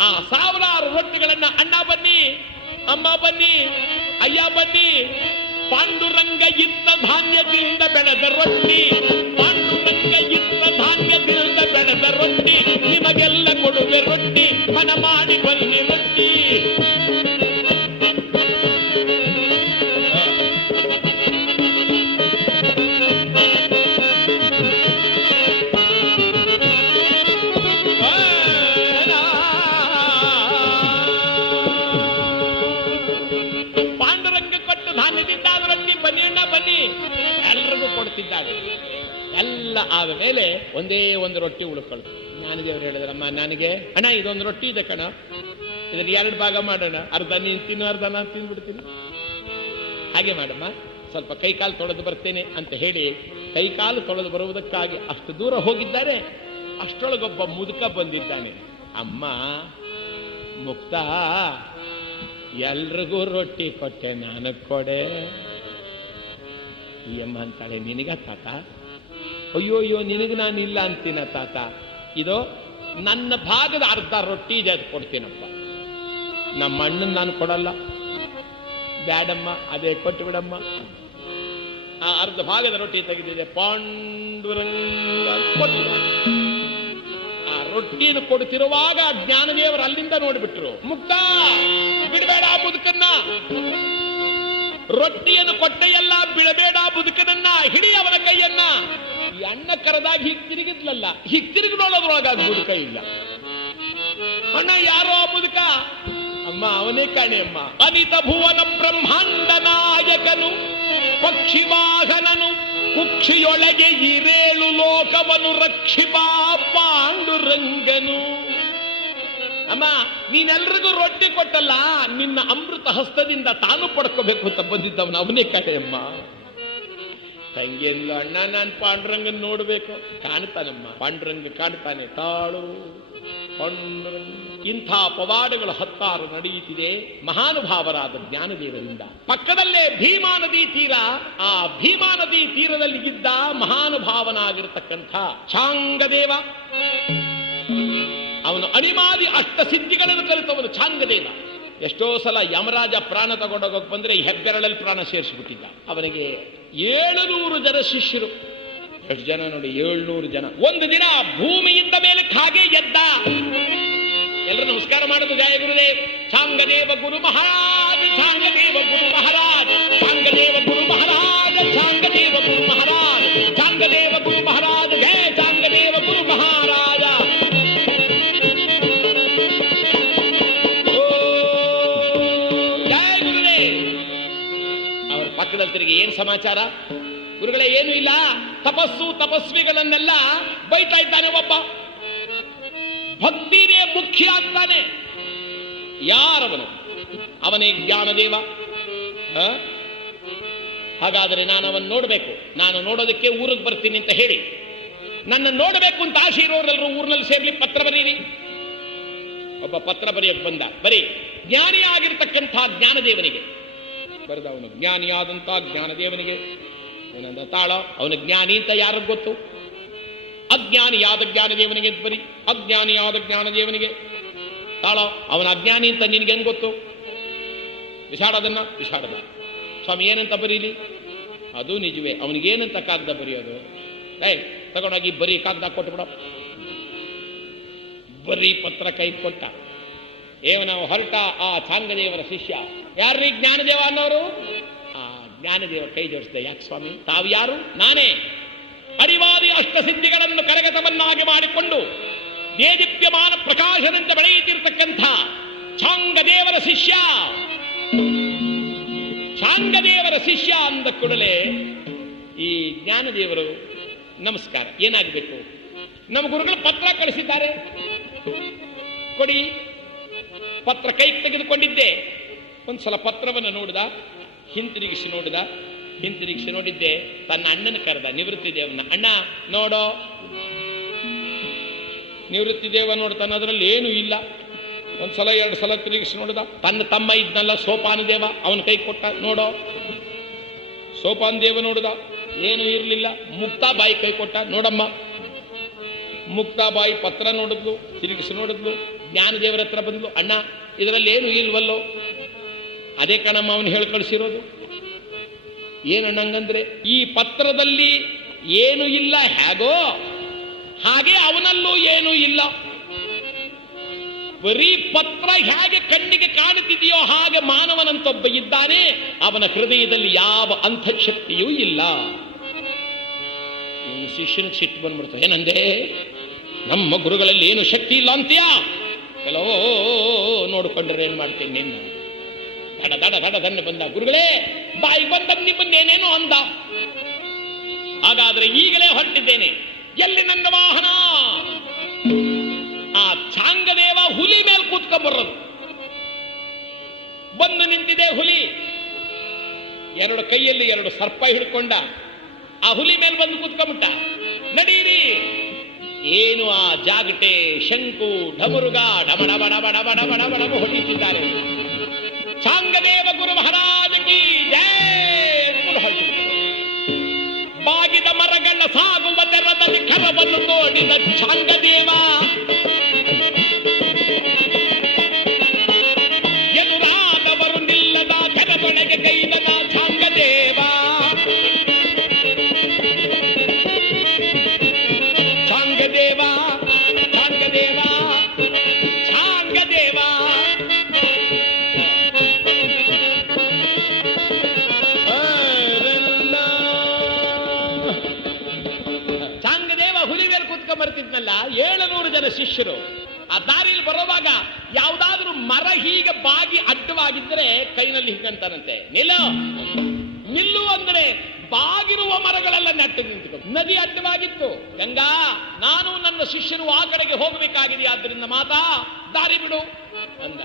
ಆ ಸಾವಿರಾರು ರೊಟ್ಟಿಗಳನ್ನ ಅಣ್ಣ ಬನ್ನಿ, ಅಮ್ಮ ಬನ್ನಿ, ಅಯ್ಯ ಬನ್ನಿ. ಪಾಂಡುರಂಗ ಇತ್ತ ಧಾನ್ಯದಿಂದ ಬೆಳೆದ ರೊಟ್ಟಿ, ಪಾಂಡುರಂಗ ಇತ್ತ ಧಾನ್ಯದಿಂದ ಬೆಳೆದ ರೊಟ್ಟಿ, ನಿಮಗೆಲ್ಲ ಕೊಡುವೆ ರೊಟ್ಟಿ, ಮನ ಮಾಡಿ ಬನ್ನಿ ರೊಟ್ಟಿ. ಎಲ್ಲ ಆದ ಮೇಲೆ ಒಂದೇ ಒಂದು ರೊಟ್ಟಿ ಉಳ್ಕೊಳ್ತು. ನನಗೆ ಅವ್ರು ಹೇಳಿದ್ರಮ್ಮ, ನನಗೆ ಅಣ್ಣ ಇದೊಂದು ರೊಟ್ಟಿ ಇದೆ ಕಣ, ಇದನ್ನು 2 ಭಾಗ ಮಾಡೋಣ, ಅರ್ಧ ನೀನು ತಿನ್ನು, ಅರ್ಧ ನಾನು ತಿಂದ್ಬಿಡ್ತೀನಿ. ಹಾಗೆ ಮಾಡಮ್ಮ, ಸ್ವಲ್ಪ ಕೈಕಾಲು ತೊಳೆದು ಬರ್ತೇನೆ ಅಂತ ಹೇಳಿ ಕೈಕಾಲು ತೊಳೆದು ಬರುವುದಕ್ಕಾಗಿ ಅಷ್ಟು ದೂರ ಹೋಗಿದ್ದಾರೆ. ಅಷ್ಟರೊಳಗೊಬ್ಬ ಮುದುಕ ಬಂದಿದ್ದಾನೆ. ಅಮ್ಮ ಮುಕ್ತ, ಎಲ್ರಿಗೂ ರೊಟ್ಟಿ ಕೊಟ್ಟೆ, ನನಗೆ ಕೊಡೆ. ಈ ಅಮ್ಮ ಅಂತಾಳೆ, ನಿನಗ ತಾತ? ಅಯ್ಯೋ ನಿನಗೆ ನಾನು ಇಲ್ಲ ಅಂತೀನ ತಾತ. ಇದು ನನ್ನ ಭಾಗದ ಅರ್ಧ ರೊಟ್ಟಿ ಇದೆ, ಅದು ಕೊಡ್ತೀನಪ್ಪ. ನಮ್ಮ ಅಣ್ಣನ ನಾನು ಕೊಡಲ್ಲ, ಬ್ಯಾಡಮ್ಮ, ಅದೇ ಕೊಟ್ಟು ಬಿಡಮ್ಮ. ಆ ಅರ್ಧ ಭಾಗದ ರೊಟ್ಟಿ ತೆಗೆದಿದೆ. ಪಾಂಡುರಂಗ ಕೊಟ್ಟು. ಆ ರೊಟ್ಟಿಯನ್ನು ಕೊಡ್ತಿರುವಾಗ ಜ್ಞಾನದೇವರು ಅಲ್ಲಿಂದ ನೋಡ್ಬಿಟ್ರು. ಮುಕ್ತ, ಬಿಡಬೇಡ ಮುದುಕನ್ನ, ರೊಟ್ಟಿಯನ್ನು ಕೊಟ್ಟೆಯಲ್ಲ, ಬಿಡಬೇಡ ಮುದುಕನನ್ನ, ಹಿಡಿ ಅವನ ಕೈಯನ್ನ. ಈ ಅಣ್ಣ ಕರೆದಾಗ ಹೀಗೆ ತಿರುಗಿದ್ಲಲ್ಲ, ಹೀಗೆ ತಿರುಗಿ ನೋಡೋದ್ರೊಳಗ ಮುದುಕ ಇಲ್ಲ. ಅಣ್ಣ ಯಾರೋ ಮುದುಕ? ಅಮ್ಮ ಅವನೇ ಕಾಣೆ ಅಮ್ಮ. ಅನಿತ ಭುವನ ಬ್ರಹ್ಮಾಂಡ ನಾಯಕನು, ಪಕ್ಷಿ ವಾಹನನು, ಕುಕ್ಷಿಯೊಳಗೆ 7 ಲೋಕವನ್ನು ರಕ್ಷಿಪಾ ಪಾಂಡುರಂಗನು. ಅಮ್ಮ ನೀನೆಲ್ರಿಗೂ ರೊಟ್ಟಿ ಕೊಟ್ಟಲ್ಲ, ನಿನ್ನ ಅಮೃತ ಹಸ್ತದಿಂದ ತಾನು ಪಡ್ಕೋಬೇಕು ಅಂತ ಬಂದಿದ್ದವನು ಅವನೇ ಕಾಣೆ ಅಮ್ಮ. ತಂಗಿಯಲ್ಲ ಅಣ್ಣ, ನಾನು ಪಾಂಡುರಂಗನ್ ನೋಡ್ಬೇಕು. ಕಾಣ್ತಾನಮ್ಮ, ಪಾಂಡುರಂಗ ಕಾಣ್ತಾನೆ. ತಾಳು ಪಾಂಡುರಂಗ. ಇಂಥ ಪವಾಡಗಳು 16 ನಡೆಯುತ್ತಿದೆ ಮಹಾನುಭಾವರಾದ ಜ್ಞಾನದೇವರಿಂದ. ಪಕ್ಕದಲ್ಲೇ ಭೀಮಾ ನದಿ ತೀರ. ಆ ಭೀಮಾ ನದಿ ತೀರದಲ್ಲಿ ಇದ್ದ ಮಹಾನುಭಾವನಾಗಿರ್ತಕ್ಕಂಥ ಚಾಂಗದೇವ. ಅವನು ಅಣಿಮಾದಿ ಸಿದ್ಧಿಗಳನ್ನು ಕಲಿತವನು ಚಾಂಗದೇವ. ಎಷ್ಟೋ ಸಲ ಯಮರಾಜ ಪ್ರಾಣ ತಗೊಂಡೋಗಕ್ಕೆ ಬಂದ್ರೆ ಹೆಬ್ಬೆರಳಲ್ಲಿ ಪ್ರಾಣ ಸೇರಿಸಿಬಿಟ್ಟಿದ್ದ. ಅವನಿಗೆ 700 ಜನ ಶಿಷ್ಯರು. ಎಷ್ಟು ಜನ ನೋಡಿ, 700 ಜನ. ಒಂದು ದಿನ ಭೂಮಿಯಿಂದ ಮೇಲೆ ಹಾಗೆ ಎದ್ದ. ಎಲ್ಲರೂ ನಮಸ್ಕಾರ ಮಾಡೋದು, ಜಯ ಗುರುದೇವ್. ಚಾಂಗದೇವ ಗುರು ಮಹಾರಾಜ್, ಚಾಂಗದೇವ ಗುರು ಮಹಾರಾಜ್, ಚಾಂಗದೇವ ಗುರು ಮಹಾರಾಜ, ಚಾಂಗದೇವ ಗುರು ಮಹಾರಾಜ್, ಚಾಂಗದೇವ ಗುರು ಮಹಾರಾಜ, ಜಯ ಚಾಂಗದೇವ ಗುರು ಮಹಾರಾಜ. ಜಯ ಗುರುದೇವ್. ಅವರ ಪಕ್ಕದಲ್ಲಿ ತಿರುಗಿ, ಏನ್ ಸಮಾಚಾರ? ಗುರುಗಳೇ ಏನೂ ಇಲ್ಲ, ತಪಸ್ವಿಗಳನ್ನೆಲ್ಲ ಬೈತಾ ಇದ್ದಾನೆ ಒಬ್ಬ. ಭಕ್ತಿನೇ ಮುಖ್ಯ ಅಂತಾನೆ. ಯಾರವನು? ಅವನೇ ಜ್ಞಾನದೇವ. ಹಾಗಾದರೆ ನಾನು ಅವನ್ ನೋಡ್ಬೇಕು. ನಾನು ನೋಡೋದಕ್ಕೆ ಊರಿಗೆ ಬರ್ತೀನಿ ಅಂತ ಹೇಳಿ, ನನ್ನ ನೋಡಬೇಕು ಅಂತ ಆಶೆ ಇರೋರೆಲ್ಲರೂ ಊರಿನಲ್ಲಿ ಸೇರ್ಲಿ, ಪತ್ರ ಬರೀರಿ. ಒಬ್ಬ ಪತ್ರ ಬರೆಯಕ್ಕೆ ಬಂದ. ಬರೀ ಜ್ಞಾನಿ ಆಗಿರ್ತಕ್ಕಂಥ ಜ್ಞಾನದೇವನಿಗೆ ಬರೆದ. ಅವನು ಜ್ಞಾನಿಯಾದಂಥ ಜ್ಞಾನದೇವನಿಗೆ ಏನಂದ ತಾಳ. ಅವನು ಜ್ಞಾನಿ ಅಂತ ಯಾರಿಗೂ ಗೊತ್ತು? ಅಜ್ಞಾನಿಯಾದ ಜ್ಞಾನದೇವನಿಗೆ ಬರಿ. ಅಜ್ಞಾನಿಯಾದ ಜ್ಞಾನದೇವನಿಗೆ ತಾಳೋ, ಅವನ ಅಜ್ಞಾನಿ ಅಂತ ನಿನ್ಗೆ ಹೆಂಗ್ ಗೊತ್ತು? ವಿಷಾಡದನ್ನ ವಿಷಾಡದ. ಸ್ವಾಮಿ ಏನಂತ ಬರೀಲಿ? ಅದು ನಿಜವೇ, ಅವನಿಗೇನಂತ ಕಾಗ್ದ ಬರೆಯೋದು? ತಗೊಂಡೋಗಿ ಬರೀ ಕಾಗ್ದ ಕೊಟ್ಬಿಡ. ಬರೀ ಪತ್ರ ಕೈ ಕೊಟ್ಟ. ನಾವು ಹೊರಟ ಆ ಚಾಂಗದೇವರ ಶಿಷ್ಯ. ಯಾರ್ರೀ ಜ್ಞಾನದೇವ ಅನ್ನೋರು? ಆ ಜ್ಞಾನದೇವ ಕೈ ಜೋಡಿಸಿದೆ. ಯಾಕೆ ಸ್ವಾಮಿ? ತಾವು ಯಾರು? ನಾನೇ ಅರಿವಾದಿ ಅಷ್ಟಸಿದ್ಧಿಗಳನ್ನು ಕರಗತವನ್ನಾಗಿ ಮಾಡಿಕೊಂಡು ದೇದೀಪ್ಯಮಾನ ಪ್ರಕಾಶದಂತೆ ಬೆಳೆಯುತ್ತಿರತಕ್ಕಂಥ ಚಾಂಗದೇವರ ಶಿಷ್ಯ. ಚಾಂಗದೇವರ ಶಿಷ್ಯ ಅಂದ ಕೂಡಲೇ ಈ ಜ್ಞಾನದೇವರು ನಮಸ್ಕಾರ, ಏನಾಗಬೇಕು? ನಮ್ಮ ಗುರುಗಳು ಪತ್ರ ಕಳಿಸಿದ್ದಾರೆ, ಕೊಡಿ. ಪತ್ರ ಕೈ ತೆಗೆದುಕೊಂಡಿದ್ದೆ. ಒಂದ್ಸಲ ಪತ್ರವನ್ನು ನೋಡಿದ, ಹಿಂತಿರುಗಿಸಿ ನೋಡಿದ್ದೆ. ತನ್ನ ಅಣ್ಣನ ಕರೆದ, ನಿವೃತ್ತಿ ದೇವನ. ಅಣ್ಣ ನೋಡೋ. ನಿವೃತ್ತಿ ದೇವ ನೋಡ್ತಾನೆ, ಅದರಲ್ಲಿ ಏನೂ ಇಲ್ಲ. ಒಂದ್ಸಲ 2 ಸಲ ತಿರುಗಿಸಿ ನೋಡಿದ. ತನ್ನ ತಮ್ಮ ಇದ್ನಲ್ಲ ಸೋಪಾನ ದೇವ, ಅವನ ಕೈ ಕೊಟ್ಟ. ನೋಡೋ. ಸೋಪಾನ ದೇವ ನೋಡಿದ, ಏನೂ ಇರಲಿಲ್ಲ. ಮುಕ್ತಾಬಾಯಿ ಕೈ ಕೊಟ್ಟ. ನೋಡಮ್ಮ. ಮುಕ್ತಾಬಾಯಿ ಪತ್ರ ನೋಡಿದ್ಲು, ತಿರುಗಿಸಿ ನೋಡಿದ್ಲು. ಜ್ಞಾನದೇವರ ಹತ್ರ ಬಂದ್ಲು. ಅಣ್ಣ ಇದರಲ್ಲಿ ಏನು ಇಲ್ವಲ್ಲೋ? ಅದೇ ಕಣಮ್ಮ ಅವನು ಹೇಳಿ ಕಳಿಸಿರೋದು. ಏನಣ್ಣಂಗಂದ್ರೆ, ಈ ಪತ್ರದಲ್ಲಿ ಏನು ಇಲ್ಲ ಹೇಗೋ ಹಾಗೆ ಅವನಲ್ಲೂ ಏನೂ ಇಲ್ಲ. ಬರೀ ಪತ್ರ ಹೇಗೆ ಕಣ್ಣಿಗೆ ಕಾಣುತ್ತಿದೆಯೋ ಹಾಗೆ ಮಾನವನಂತೊಬ್ಬ ಇದ್ದಾನೆ, ಅವನ ಹೃದಯದಲ್ಲಿ ಯಾವ ಅಂತಃಶಕ್ತಿಯೂ ಇಲ್ಲ. ಇವನು ಶಿಷ್ಯನಿಗೆ ಸಿಟ್ಟು ಬಂದ್ಬಿಡ್ತು. ಏನಂದೆ? ನಮ್ಮ ಗುರುಗಳಲ್ಲಿ ಏನು ಶಕ್ತಿ ಇಲ್ಲ ಅಂತೀಯಾ? ಕೆಲವೋ ನೋಡ್ಕೊಂಡ್ರೆ ಏನ್ ಮಾಡ್ತೇನೆ ನಿನ್ನ. ದಡ ಬಂದ. ಗುರುಗಳೇ ಬಾಯಿ ಬಂದ ನಿಮ್ಮನ್ನೇನೇನೋ ಅಂದ. ಹಾಗಾದ್ರೆ ಈಗಲೇ ಹೊರಟಿದ್ದೇನೆ. ಎಲ್ಲಿ ನನ್ನ ವಾಹನ? ಆ ಚಾಂಗದೇವ ಹುಲಿ ಮೇಲೆ ಕೂತ್ಕೊಂಡ್ಬರೋದು. ಬಂದು ನಿಂತಿದೆ ಹುಲಿ. 2 ಕೈಯಲ್ಲಿ 2 ಸರ್ಪ ಹಿಡ್ಕೊಂಡ. ಆ ಹುಲಿ ಮೇಲೆ ಬಂದು ಕೂತ್ಕೊಂಡ್ಬಿಟ್ಟ. ನಡೀರಿ. ಏನು ಆ ಜಾಗಟೆ, ಶಂಕು, ಢಮರುಗ ಡಬಡಬಡಬಡಬಡಬಡಬಡ ಹೊಡಿತಿದ್ದಾರೆ. ಚಾಂಗದೇವ ಗುರು ಮಹಾರಾಜಕಿ ಜಯ ಹೊರಟು. ಬಾಗಿದ ಮರಗಳ ಸಾಗುವ ದರದಲ್ಲಿ ಕರವನ್ನು ನೋಡಿದ ಚಾಂಗದೇವ ಎದುರಾದವರು ನಿಲ್ಲದ ಕರಬಣೆಗೆ ಕೈದ ಚಾಂಗದೇವ. ಚಾಂಗದೇವ ಚಾಂಗದೇವ ಚಾಂಗದೇವ. ಚಾಂಗದೇವ ಹುಲಿ ಮೇಲೆ ಕೂತ್ಕೊಂಡ್ಬರ್ತಿದ್ನಲ್ಲ. 700 ಜನ ಶಿಷ್ಯರು ಆ ದಾರಿಯಲ್ಲಿ ಬರುವಾಗ ಯಾವ್ದಾದ್ರೂ ಮರ ಹೀಗೆ ಬಾಗಿ ಅಡ್ಡವಾಗಿದ್ರೆ ಕೈನಲ್ಲಿ ಹಿಂಗಂತಾನಂತೆ, ನಿಲ್ಲು ಅಂದ್ರೆ ಬಾಗಿರುವ ಮರಗಳೆಲ್ಲ ನೆಟ್ಟು ನಿಂತುಕೊಂಡು. ನದಿ ಅಡ್ಡವಾಗಿತ್ತು. ಗಂಗಾ, ನಾನು ನನ್ನ ಶಿಷ್ಯರು ಆ ಕಡೆಗೆ ಹೋಗಬೇಕಾಗಿದೆ, ಆದ್ದರಿಂದ ಮಾತಾ ದಾರಿ ಬಿಡು ಅಂದ.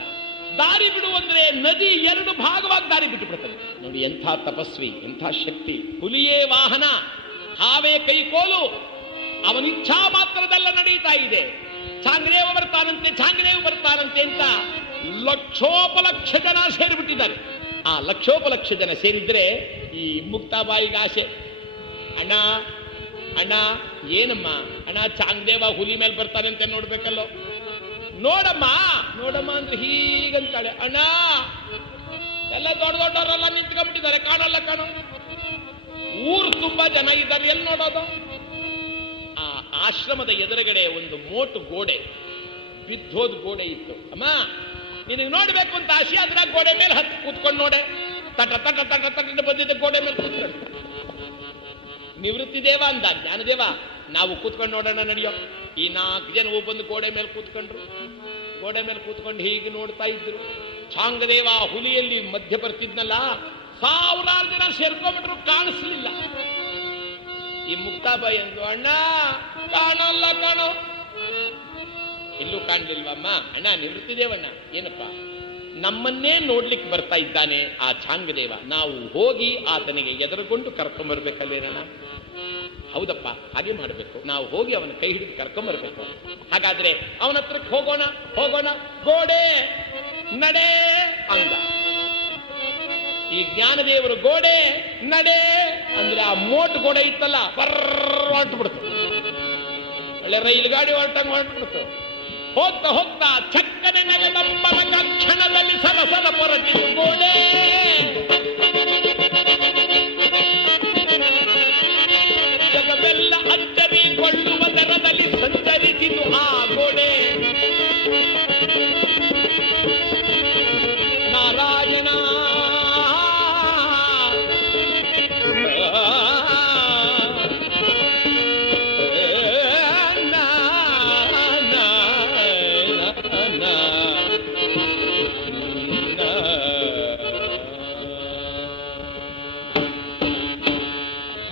ದಾರಿ ಬಿಡು ಅಂದ್ರೆ ನದಿ 2 ಭಾಗವಾಗಿ ದಾರಿ ಬಿಟ್ಟು ಬಿಡ್ತಾನೆ. ನೋಡಿ ಎಂಥ ತಪಸ್ವಿ, ಎಂಥ ಶಕ್ತಿ. ಹುಲಿಯೇ ವಾಹನ, ಹಾವೇ ಕೈಕೋಲು. ಅವನ ಇಚ್ಛಾ ಮಾತ್ರದಲ್ಲ ನಡೀತಾ ಇದೆ. ಚಾಂಗದೇವ ಬರ್ತಾನಂತೆ ಅಂತ ಲಕ್ಷೋಪಲಕ್ಷ ಜನ ಸೇರಿಬಿಟ್ಟಿದ್ದಾರೆ. ಆ ಲಕ್ಷೋಪಲಕ್ಷ ಜನ ಸೇರಿದ್ರೆ ಈ ಮುಕ್ತಾಬಾಯಿಗೆ ಆಸೆ. ಅಣ್ಣ ಅಣ್ಣ ಏನಮ್ಮ? ಅಣ್ಣ ಚಾಂಗದೇವ ಹುಲಿ ಮೇಲೆ ಬರ್ತಾನಂತೆ ನೋಡ್ಬೇಕಲ್ಲೋ. ನೋಡಮ್ಮ ಅಂದ್ರೆ ಹೀಗಂತಾಳೆ. ಅಣ್ಣ ಎಲ್ಲ ದೊಡ್ಡವರೆಲ್ಲ ನಿಂತ್ಕೊಂಡ್ಬಿಟ್ಟಿದ್ದಾರೆ, ಕಾಣಲ್ಲ ಕಾಣೋ. ಊರು ತುಂಬಾ ಜನ ಇದ್ದಾರೆ, ಎಲ್ಲಿ ನೋಡೋದು? ಆ ಆಶ್ರಮದ ಎದುರುಗಡೆ ಒಂದು ಮೋಟು ಗೋಡೆ, ಬಿದ್ದೋದ್ ಗೋಡೆ ಇತ್ತು. ಅಮ್ಮ ನಿನಗೆ ನೋಡ್ಬೇಕು ಅಂತ ಆಸೆ ಆದ್ರೆ ಗೋಡೆ ಮೇಲೆ ಹತ್ತಿ ಕೂತ್ಕೊಂಡು ನೋಡೆ. ತಟ ತಟ ತಟ ತಟ ಬಂದಿದ್ದೆ ಗೋಡೆ ಮೇಲೆ ಕೂತ್ಕೊಂಡು. ನಿವೃತ್ತಿ ದೇವ ಅಂದ ಜ್ಞಾನದೇವ, ನಾವು ಕೂತ್ಕೊಂಡು ನೋಡೋಣ ನಡೆಯೋ. ಈ 4 ಜನ ಬಂದು ಗೋಡೆ ಮೇಲೆ ಕೂತ್ಕೊಂಡ್ರು. ಗೋಡೆ ಮೇಲೆ ಕೂತ್ಕೊಂಡು ಹೀಗೆ ನೋಡ್ತಾ ಇದ್ರು. ಚಾಂಗದೇವ ಹುಲಿಯಲ್ಲಿ ಮಧ್ಯ ಬರ್ತಿದ್ನಲ್ಲ, 1000 ಜನ ಸೇರ್ಕೊಂಡ್ಬಿಟ್ರು, ಕಾಣಿಸ್ಲಿಲ್ಲ. ಈ ಮುಕ್ತಾಬಾಯಿ ಅಂದ್ರು, ಅಣ್ಣ ಕಾಣಲ್ಲ ಕಾಣೋ. ಇಲ್ಲೂ ಕಾಣ್ಲಿಲ್ವಮ್ಮ? ಅಣ್ಣ ನಿವೃತ್ತಿದೇವಣ್ಣ, ಏನಪ್ಪ? ನಮ್ಮನ್ನೇ ನೋಡ್ಲಿಕ್ಕೆ ಬರ್ತಾ ಇದ್ದಾನೆ ಆ ಚಾಂಗದೇವ, ನಾವು ಹೋಗಿ ಆತನಿಗೆ ಎದುರುಗೊಂಡು ಕರ್ಕೊಂಡ್ಬರ್ಬೇಕಲ್ವೇನಣ್ಣ? ಹೌದಪ್ಪ, ಹಾಗೆ ಮಾಡಬೇಕು. ನಾವು ಹೋಗಿ ಅವನ ಕೈ ಹಿಡಿದು ಕರ್ಕೊಂಡ್ಬರ್ಬೇಕು. ಹಾಗಾದ್ರೆ ಅವನ ಹತ್ರಕ್ಕೆ ಹೋಗೋಣ. ಗೋಡೆ ನಡೆ ಅಂದ. ಈ ಜ್ಞಾನದೇವರು ಗೋಡೆ ನಡೆ ಅಂದ್ರೆ ಆ ಮೋಟು ಗೋಡೆ ಇತ್ತಲ್ಲ, ಹೊರಟು ಬಿಡ್ತು. ಒಳ್ಳೆ ರೈಲು ಗಾಡಿ ಹೊರಟಂಗೆ ಹೊರಟು ಬಿಡ್ತು. ಹೋಗ್ತಾ ಹೋಗ್ತಾ ಚಕ್ಕನೆ ನೆಲದಂಬರ ಕ್ಷಣದಲ್ಲಿ ಸರಸರ ಹೊರಟಿತು ಗೋಡೆ. ಜಗವೆಲ್ಲ ಅಚ್ಚರಿಕೊಳ್ಳುವ ದರದಲ್ಲಿ ಸಂಚರಿಸಿತು ಆ ಗೋಡೆ. ನಾರಾಯಣ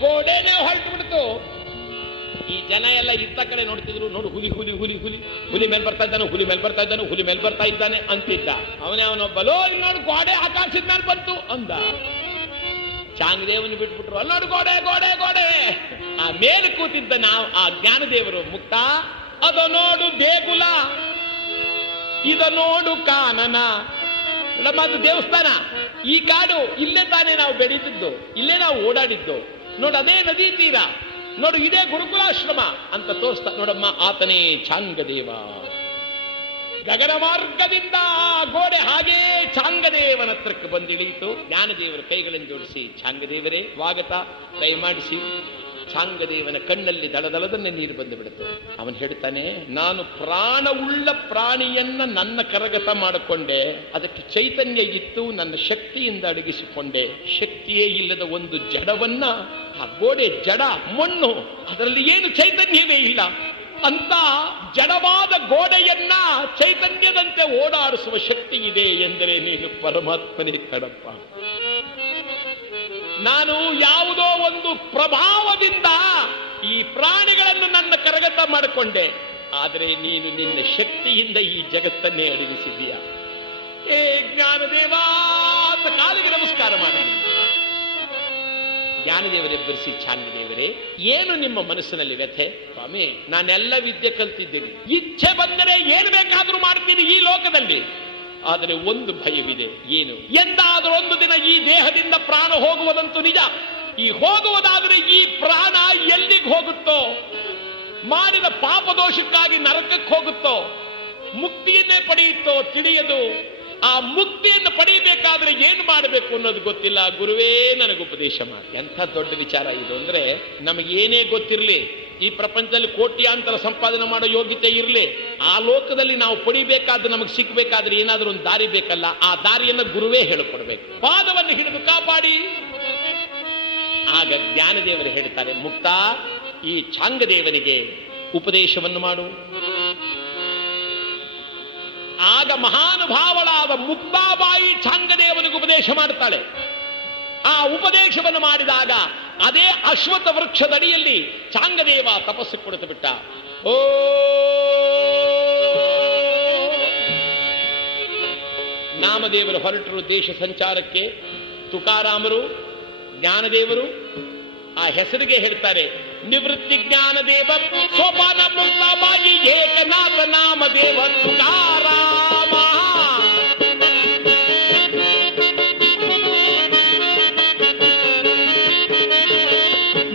ಗೋಡೆನೇ ಹೊರಟು ಬಿಡ್ತು. ಈ ಜನ ಎಲ್ಲ ಇತ್ತ ಕಡೆ ನೋಡ್ತಿದ್ರು. ನೋಡು, ಹುಲಿ ಹುಲಿ ಹುಲಿ ಹುಲಿ ಹುಲಿ ಮೇಲೆ ಬರ್ತಾ ಇದ್ದಾನೆ, ಹುಲಿ ಮೇಲೆ ಬರ್ತಾ ಇದ್ದಾನೆ, ಹುಲಿ ಮೇಲೆ ಬರ್ತಾ ಇದ್ದಾನೆ ಅಂತಿದ್ದ. ಅವನೊಬ್ಬಲೋ ನೋಡಿ ಗೋಡೆ ಆಕಾಶದ ಮೇಲೆ ಬಂತು ಅಂದ. ಚಾಂಗದೇವನು ಬಿಟ್ಬಿಟ್ರು. ಅಲ್ಲಿ ನೋಡಿ ಗೋಡೆ ಗೋಡೆ ಗೋಡೆ. ಆ ಮೇಲೆ ಕೂತಿದ್ದ ನಾವು ಆ ಜ್ಞಾನದೇವರು ಮುಕ್ತ, ಅದ ನೋಡು ದೇಗುಲ, ಇದ ನೋಡು ಕಾನನ. ಅದು ದೇವಸ್ಥಾನ, ಈ ಕಾಡು, ಇಲ್ಲೇ ತಾನೇ ನಾವು ಬೆಳೀತಿದ್ದು, ಇಲ್ಲೇ ನಾವು ಓಡಾಡಿದ್ದು. ನೋಡು ಅದೇ ನದಿ ತೀರ, ನೋಡು ಇದೇ ಗುರುಕುಲಾಶ್ರಮ ಅಂತ ತೋರಿಸ್ತಾ. ನೋಡಮ್ಮ, ಆತನೇ ಚಾಂಗದೇವ. ಗಗನ ಮಾರ್ಗದಿಂದ ಗೋಡೆ ಹಾಗೇ ಚಾಂಗದೇವನ ಹತ್ರಕ್ಕೆ ಬಂದಿಳಿಯಿತು. ಜ್ಞಾನದೇವರ ಕೈಗಳನ್ನು ಜೋಡಿಸಿ, ಚಾಂಗದೇವರೇ ಸ್ವಾಗತ, ದಯಮಾಡಿಸಿ. ಚಾಂಗದೇವನ ಕಣ್ಣಲ್ಲಿ ದಳದಳದನ್ನೇ ನೀರು ಬಂದು ಬಿಡುತ್ತೆ. ಅವನು ಹೇಳ್ತಾನೆ, ನಾನು ಪ್ರಾಣವುಳ್ಳ ಪ್ರಾಣಿಯನ್ನ ನನ್ನ ಕರಗತ ಮಾಡಿಕೊಂಡೆ, ಅದಕ್ಕೆ ಚೈತನ್ಯ ಇತ್ತು, ನನ್ನ ಶಕ್ತಿಯಿಂದ ಅಡಗಿಸಿಕೊಂಡೆ. ಶಕ್ತಿಯೇ ಇಲ್ಲದ ಒಂದು ಜಡವನ್ನ, ಆ ಗೋಡೆ ಜಡ, ಮಣ್ಣು, ಅದರಲ್ಲಿ ಏನು ಚೈತನ್ಯವೇ ಇಲ್ಲ ಅಂತ ಜಡವಾದ ಗೋಡೆಯನ್ನ ಚೈತನ್ಯದಂತೆ ಓಡಾಡಿಸುವ ಶಕ್ತಿ ಇದೆ ಎಂದರೆ ನೀನು ಪರಮಾತ್ಮನೇ ತಡಪ್ಪ. ನಾನು ಯಾವುದೋ ಒಂದು ಪ್ರಭಾವದಿಂದ ಈ ಪ್ರಾಣಿಗಳನ್ನು ನನ್ನ ಕರಗತ ಮಾಡಿಕೊಂಡೆ, ಆದರೆ ನೀನು ನಿನ್ನ ಶಕ್ತಿಯಿಂದ ಈ ಜಗತ್ತನ್ನೇ ಅಡಗಿಸಿದೀಯ. ಏ ಜ್ಞಾನದೇವ ಅಂತ ಕಾಲಿಗೆ ನಮಸ್ಕಾರ ಮಾಡಿ. ಜ್ಞಾನದೇವರೆಬ್ಬರಿಸಿ, ಚಾಂಗದೇವರೇ ಏನು ನಿಮ್ಮ ಮನಸ್ಸಿನಲ್ಲಿ ವ್ಯಥೆ? ಸ್ವಾಮಿ, ನಾನೆಲ್ಲ ವಿದ್ಯೆ ಕಲ್ತಿದ್ದೀನಿ, ಇಚ್ಛೆ ಬಂದರೆ ಏನು ಬೇಕಾದರೂ ಮಾಡ್ತೀನಿ ಈ ಲೋಕದಲ್ಲಿ. ಆದರೆ ಒಂದು ಭಯವಿದೆ. ಏನು? ಎಂದಾದರೂ ಒಂದು ದಿನ ಈ ದೇಹದಿಂದ ಪ್ರಾಣ ಹೋಗುವುದಂತೂ ನಿಜ. ಈ ಹೋಗುವುದಾದರೆ ಈ ಪ್ರಾಣ ಎಲ್ಲಿಗೆ ಹೋಗುತ್ತೋ, ಮಾಡಿದ ಪಾಪದೋಷಕ್ಕಾಗಿ ನರಕಕ್ಕೆ ಹೋಗುತ್ತೋ, ಮುಕ್ತಿಯನ್ನೇ ಪಡೆಯುತ್ತೋ ತಿಳಿಯದು. ಆ ಮುಕ್ತಿಯನ್ನು ಪಡೆಯಬೇಕಾದ್ರೆ ಏನು ಮಾಡಬೇಕು ಅನ್ನೋದು ಗೊತ್ತಿಲ್ಲ. ಗುರುವೇ ನನಗೆ ಉಪದೇಶ ಮಾಡಿ. ಎಂಥ ದೊಡ್ಡ ವಿಚಾರ ಇದು ಅಂದ್ರೆ, ನಮಗೇನೇ ಗೊತ್ತಿರಲಿ, ಈ ಪ್ರಪಂಚದಲ್ಲಿ ಕೋಟ್ಯಾಂತರ ಸಂಪಾದನೆ ಮಾಡೋ ಯೋಗ್ಯತೆ ಇರಲಿ, ಆ ಲೋಕದಲ್ಲಿ ನಾವು ಪಡಿಬೇಕಾದ್ರೆ, ನಮಗೆ ಸಿಕ್ಬೇಕಾದ್ರೆ ಏನಾದ್ರೂ ಒಂದು ದಾರಿ ಬೇಕಲ್ಲ, ಆ ದಾರಿಯನ್ನು ಗುರುವೇ ಹೇಳಿಕೊಡ್ಬೇಕು. ಪಾದವನ್ನು ಹಿಡಿದು ಕಾಪಾಡಿ. ಆಗ ಜ್ಞಾನದೇವರು ಹೇಳ್ತಾರೆ, ಮುಕ್ತ, ಈ ಚಾಂಗದೇವನಿಗೆ ಉಪದೇಶವನ್ನು ಮಾಡು. ಆಗ ಮಹಾನುಭಾವಳಾದ ಮುಕ್ತಾಬಾಯಿ ಚಾಂಗದೇವನಿಗೆ ಉಪದೇಶ ಮಾಡ್ತಾಳೆ. ಆ ಉಪದೇಶವನ್ನು ಮಾಡಿದಾಗ ಅದೇ ಅಶ್ವತ್ಥ ವೃಕ್ಷದಡಿಯಲ್ಲಿ ಚಾಂಗದೇವ ತಪಸ್ಸು ಕೊಡುತ್ತ ಬಿಟ್ಟ. ಓ ನಾಮದೇವರು ಹೊರಟರು ದೇಶ ಸಂಚಾರಕ್ಕೆ. ತುಕಾರಾಮರು, ಜ್ಞಾನದೇವರು ಆ ಹೆಸರಿಗೆ ಹೇಳ್ತಾರೆ, ನಿವೃತ್ತಿ ಜ್ಞಾನದೇವ ಸೋಪಾನ ಮುಕ್ತಾಬಾಯಿ ಏಕನಾಥ ನಾಮದೇವ ತುಕಾರಾಮ.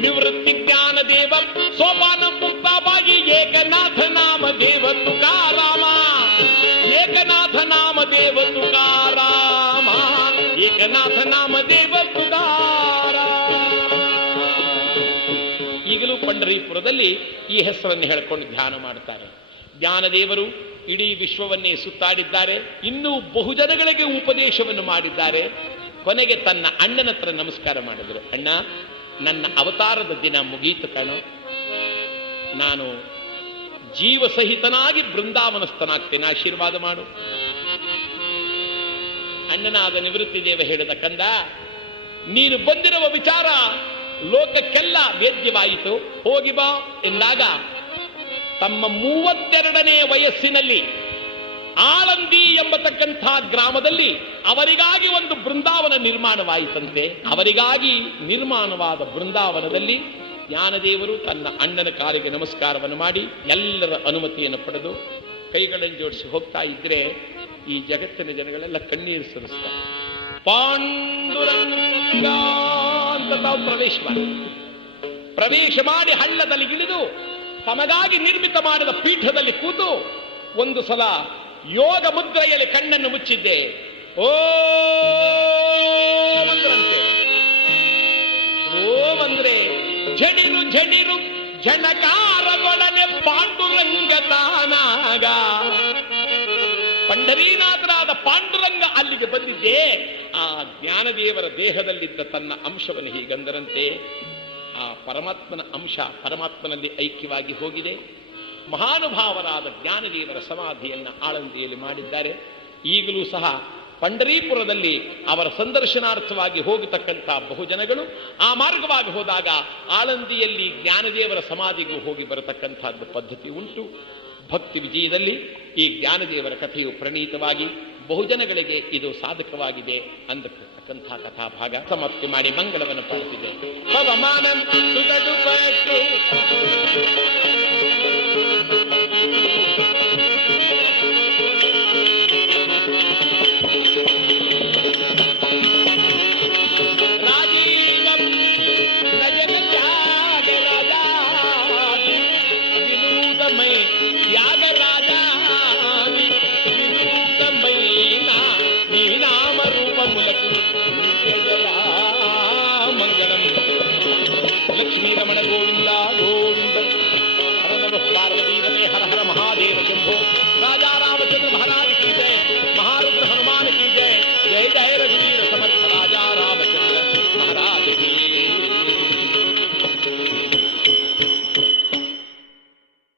ನಿವೃತ್ತಿ ಜ್ಞಾನದೇವ ಸೋಪಾನ ಮುಕ್ತಾಬಾಯಿ ಏಕನಾಥ ನಾಮದೇವ ತುಕಾರಾಮ. ಏಕನಾಥ ನಾಮದೇವ ತುಕಾರಾಮ. ಏಕನಾಥ ನಾಮದೇವ ತುಕಾರಾಮ. ಈಗಲೂ ಪಂಢರೀಪುರದಲ್ಲಿ ಈ ಹೆಸರನ್ನು ಹೇಳಿಕೊಂಡು ಧ್ಯಾನ ಮಾಡುತ್ತಾರೆ. ಜ್ಞಾನದೇವರು ಇಡೀ ವಿಶ್ವವನ್ನೇ ಸುತ್ತಾಡಿದ್ದಾರೆ. ಇನ್ನೂ ಬಹುಜನಗಳಿಗೆ ಉಪದೇಶವನ್ನು ಮಾಡಿದ್ದಾರೆ. ಕೊನೆಗೆ ತನ್ನ ಅಣ್ಣನ ಹತ್ರ ನಮಸ್ಕಾರ ಮಾಡಿದರು. ಅಣ್ಣ, ನನ್ನ ಅವತಾರದ ದಿನ ಮುಗೀತು ಕಣೋ, ನಾನು ಜೀವಸಹಿತನಾಗಿ ಬೃಂದಾವನಸ್ಥನಾಗ್ತೇನೆ, ಆಶೀರ್ವಾದ ಮಾಡು. ಅಣ್ಣನಾದ ನಿವೃತ್ತಿ ದೇವ ಹೇಳಿದ, ಕಂದ, ನೀನು ಬಂದಿರುವ ವಿಚಾರ ಲೋಕಕ್ಕೆಲ್ಲ ವೇದ್ಯವಾಯಿತು, ಹೋಗಿ ಬಾ ಎಂದಾಗ ತಮ್ಮ 32ನೇ ವಯಸ್ಸಿನಲ್ಲಿ ಆಳಂದಿ ಎಂಬತಕ್ಕಂಥ ಗ್ರಾಮದಲ್ಲಿ ಅವರಿಗಾಗಿ ಒಂದು ಬೃಂದಾವನ ನಿರ್ಮಾಣವಾಯಿತಂತೆ. ಅವರಿಗಾಗಿ ನಿರ್ಮಾಣವಾದ ಬೃಂದಾವನದಲ್ಲಿ ಜ್ಞಾನದೇವರು ತನ್ನ ಅಣ್ಣನ ಕಾಲಿಗೆ ನಮಸ್ಕಾರವನ್ನು ಮಾಡಿ ಎಲ್ಲರ ಅನುಮತಿಯನ್ನು ಪಡೆದು ಕೈಗಳನ್ನು ಜೋಡಿಸಿ ಹೋಗ್ತಾ ಇದ್ರೆ ಈ ಜಗತ್ತಿನ ಜನಗಳೆಲ್ಲ ಕಣ್ಣೀರು ಸುರಿಸ್ತಾರೆ. ಪಾಂಡುರಂಗ ಅಂತ ತಾವು ಪ್ರವೇಶ ಮಾಡಿ ಹಳ್ಳದಲ್ಲಿ ಇಳಿದು ತಮಗಾಗಿ ನಿರ್ಮಿತ ಮಾಡಿದ ಪೀಠದಲ್ಲಿ ಕೂತು ಒಂದು ಸಲ ಯೋಗ ಮುದ್ರೆಯಲ್ಲಿ ಕಣ್ಣನ್ನು ಮುಚ್ಚಿದ್ದೆ. ಓಂದ್ರಂತೆ. ಓಂ ಅಂದ್ರೆ ಝಡಿರು ಝಡಿರು ಝಣಕಾರಗೊಡನೆ ಪಾಂಡುರಂಗ ತಾನಾಗ. ಪಂಡರೀನಾಥರಾದ ಪಾಂಡುರಂಗ ಅಲ್ಲಿಗೆ ಬಂದಿದ್ದೆ. ಆ ಜ್ಞಾನದೇವರ ದೇಹದಲ್ಲಿದ್ದ ತನ್ನ ಅಂಶವನ್ನು ಹೀಗಂದರಂತೆ. ಆ ಪರಮಾತ್ಮನ ಅಂಶ ಪರಮಾತ್ಮನಲ್ಲಿ ಐಕ್ಯವಾಗಿ ಹೋಗಿದೆ. ಮಹಾನುಭಾವರಾದ ಜ್ಞಾನದೇವರ ಸಮಾಧಿಯನ್ನು ಆಳಂದಿಯಲ್ಲಿ ಮಾಡಿದ್ದಾರೆ. ಈಗಲೂ ಸಹ ಪಂಡರೀಪುರದಲ್ಲಿ ಅವರ ಸಂದರ್ಶನಾರ್ಥವಾಗಿ ಹೋಗತಕ್ಕಂಥ ಬಹುಜನಗಳು ಆ ಮಾರ್ಗವಾಗಿ ಹೋದಾಗ ಆಳಂದಿಯಲ್ಲಿ ಜ್ಞಾನದೇವರ ಸಮಾಧಿಗೂ ಹೋಗಿ ಬರತಕ್ಕಂಥದ್ದು ಪದ್ಧತಿ ಉಂಟು. ಭಕ್ತಿ ವಿಜಯದಲ್ಲಿ ಈ ಜ್ಞಾನದೇವರ ಕಥೆಯು ಪ್ರಣೀತವಾಗಿ ಬಹುಜನಗಳಿಗೆ ಇದು ಸಾಧಕವಾಗಿದೆ ಅಂದತಕ್ಕಂಥ ಕಥಾಭಾಗ ಸಮಾಪ್ತಿ ಮಾಡಿ ಮಂಗಳವನ್ನು ಪಾಲಿಸಿದೆ. ಲಕ್ಷ್ಮೀ ರಮಣ ಗೋವಿಂದ.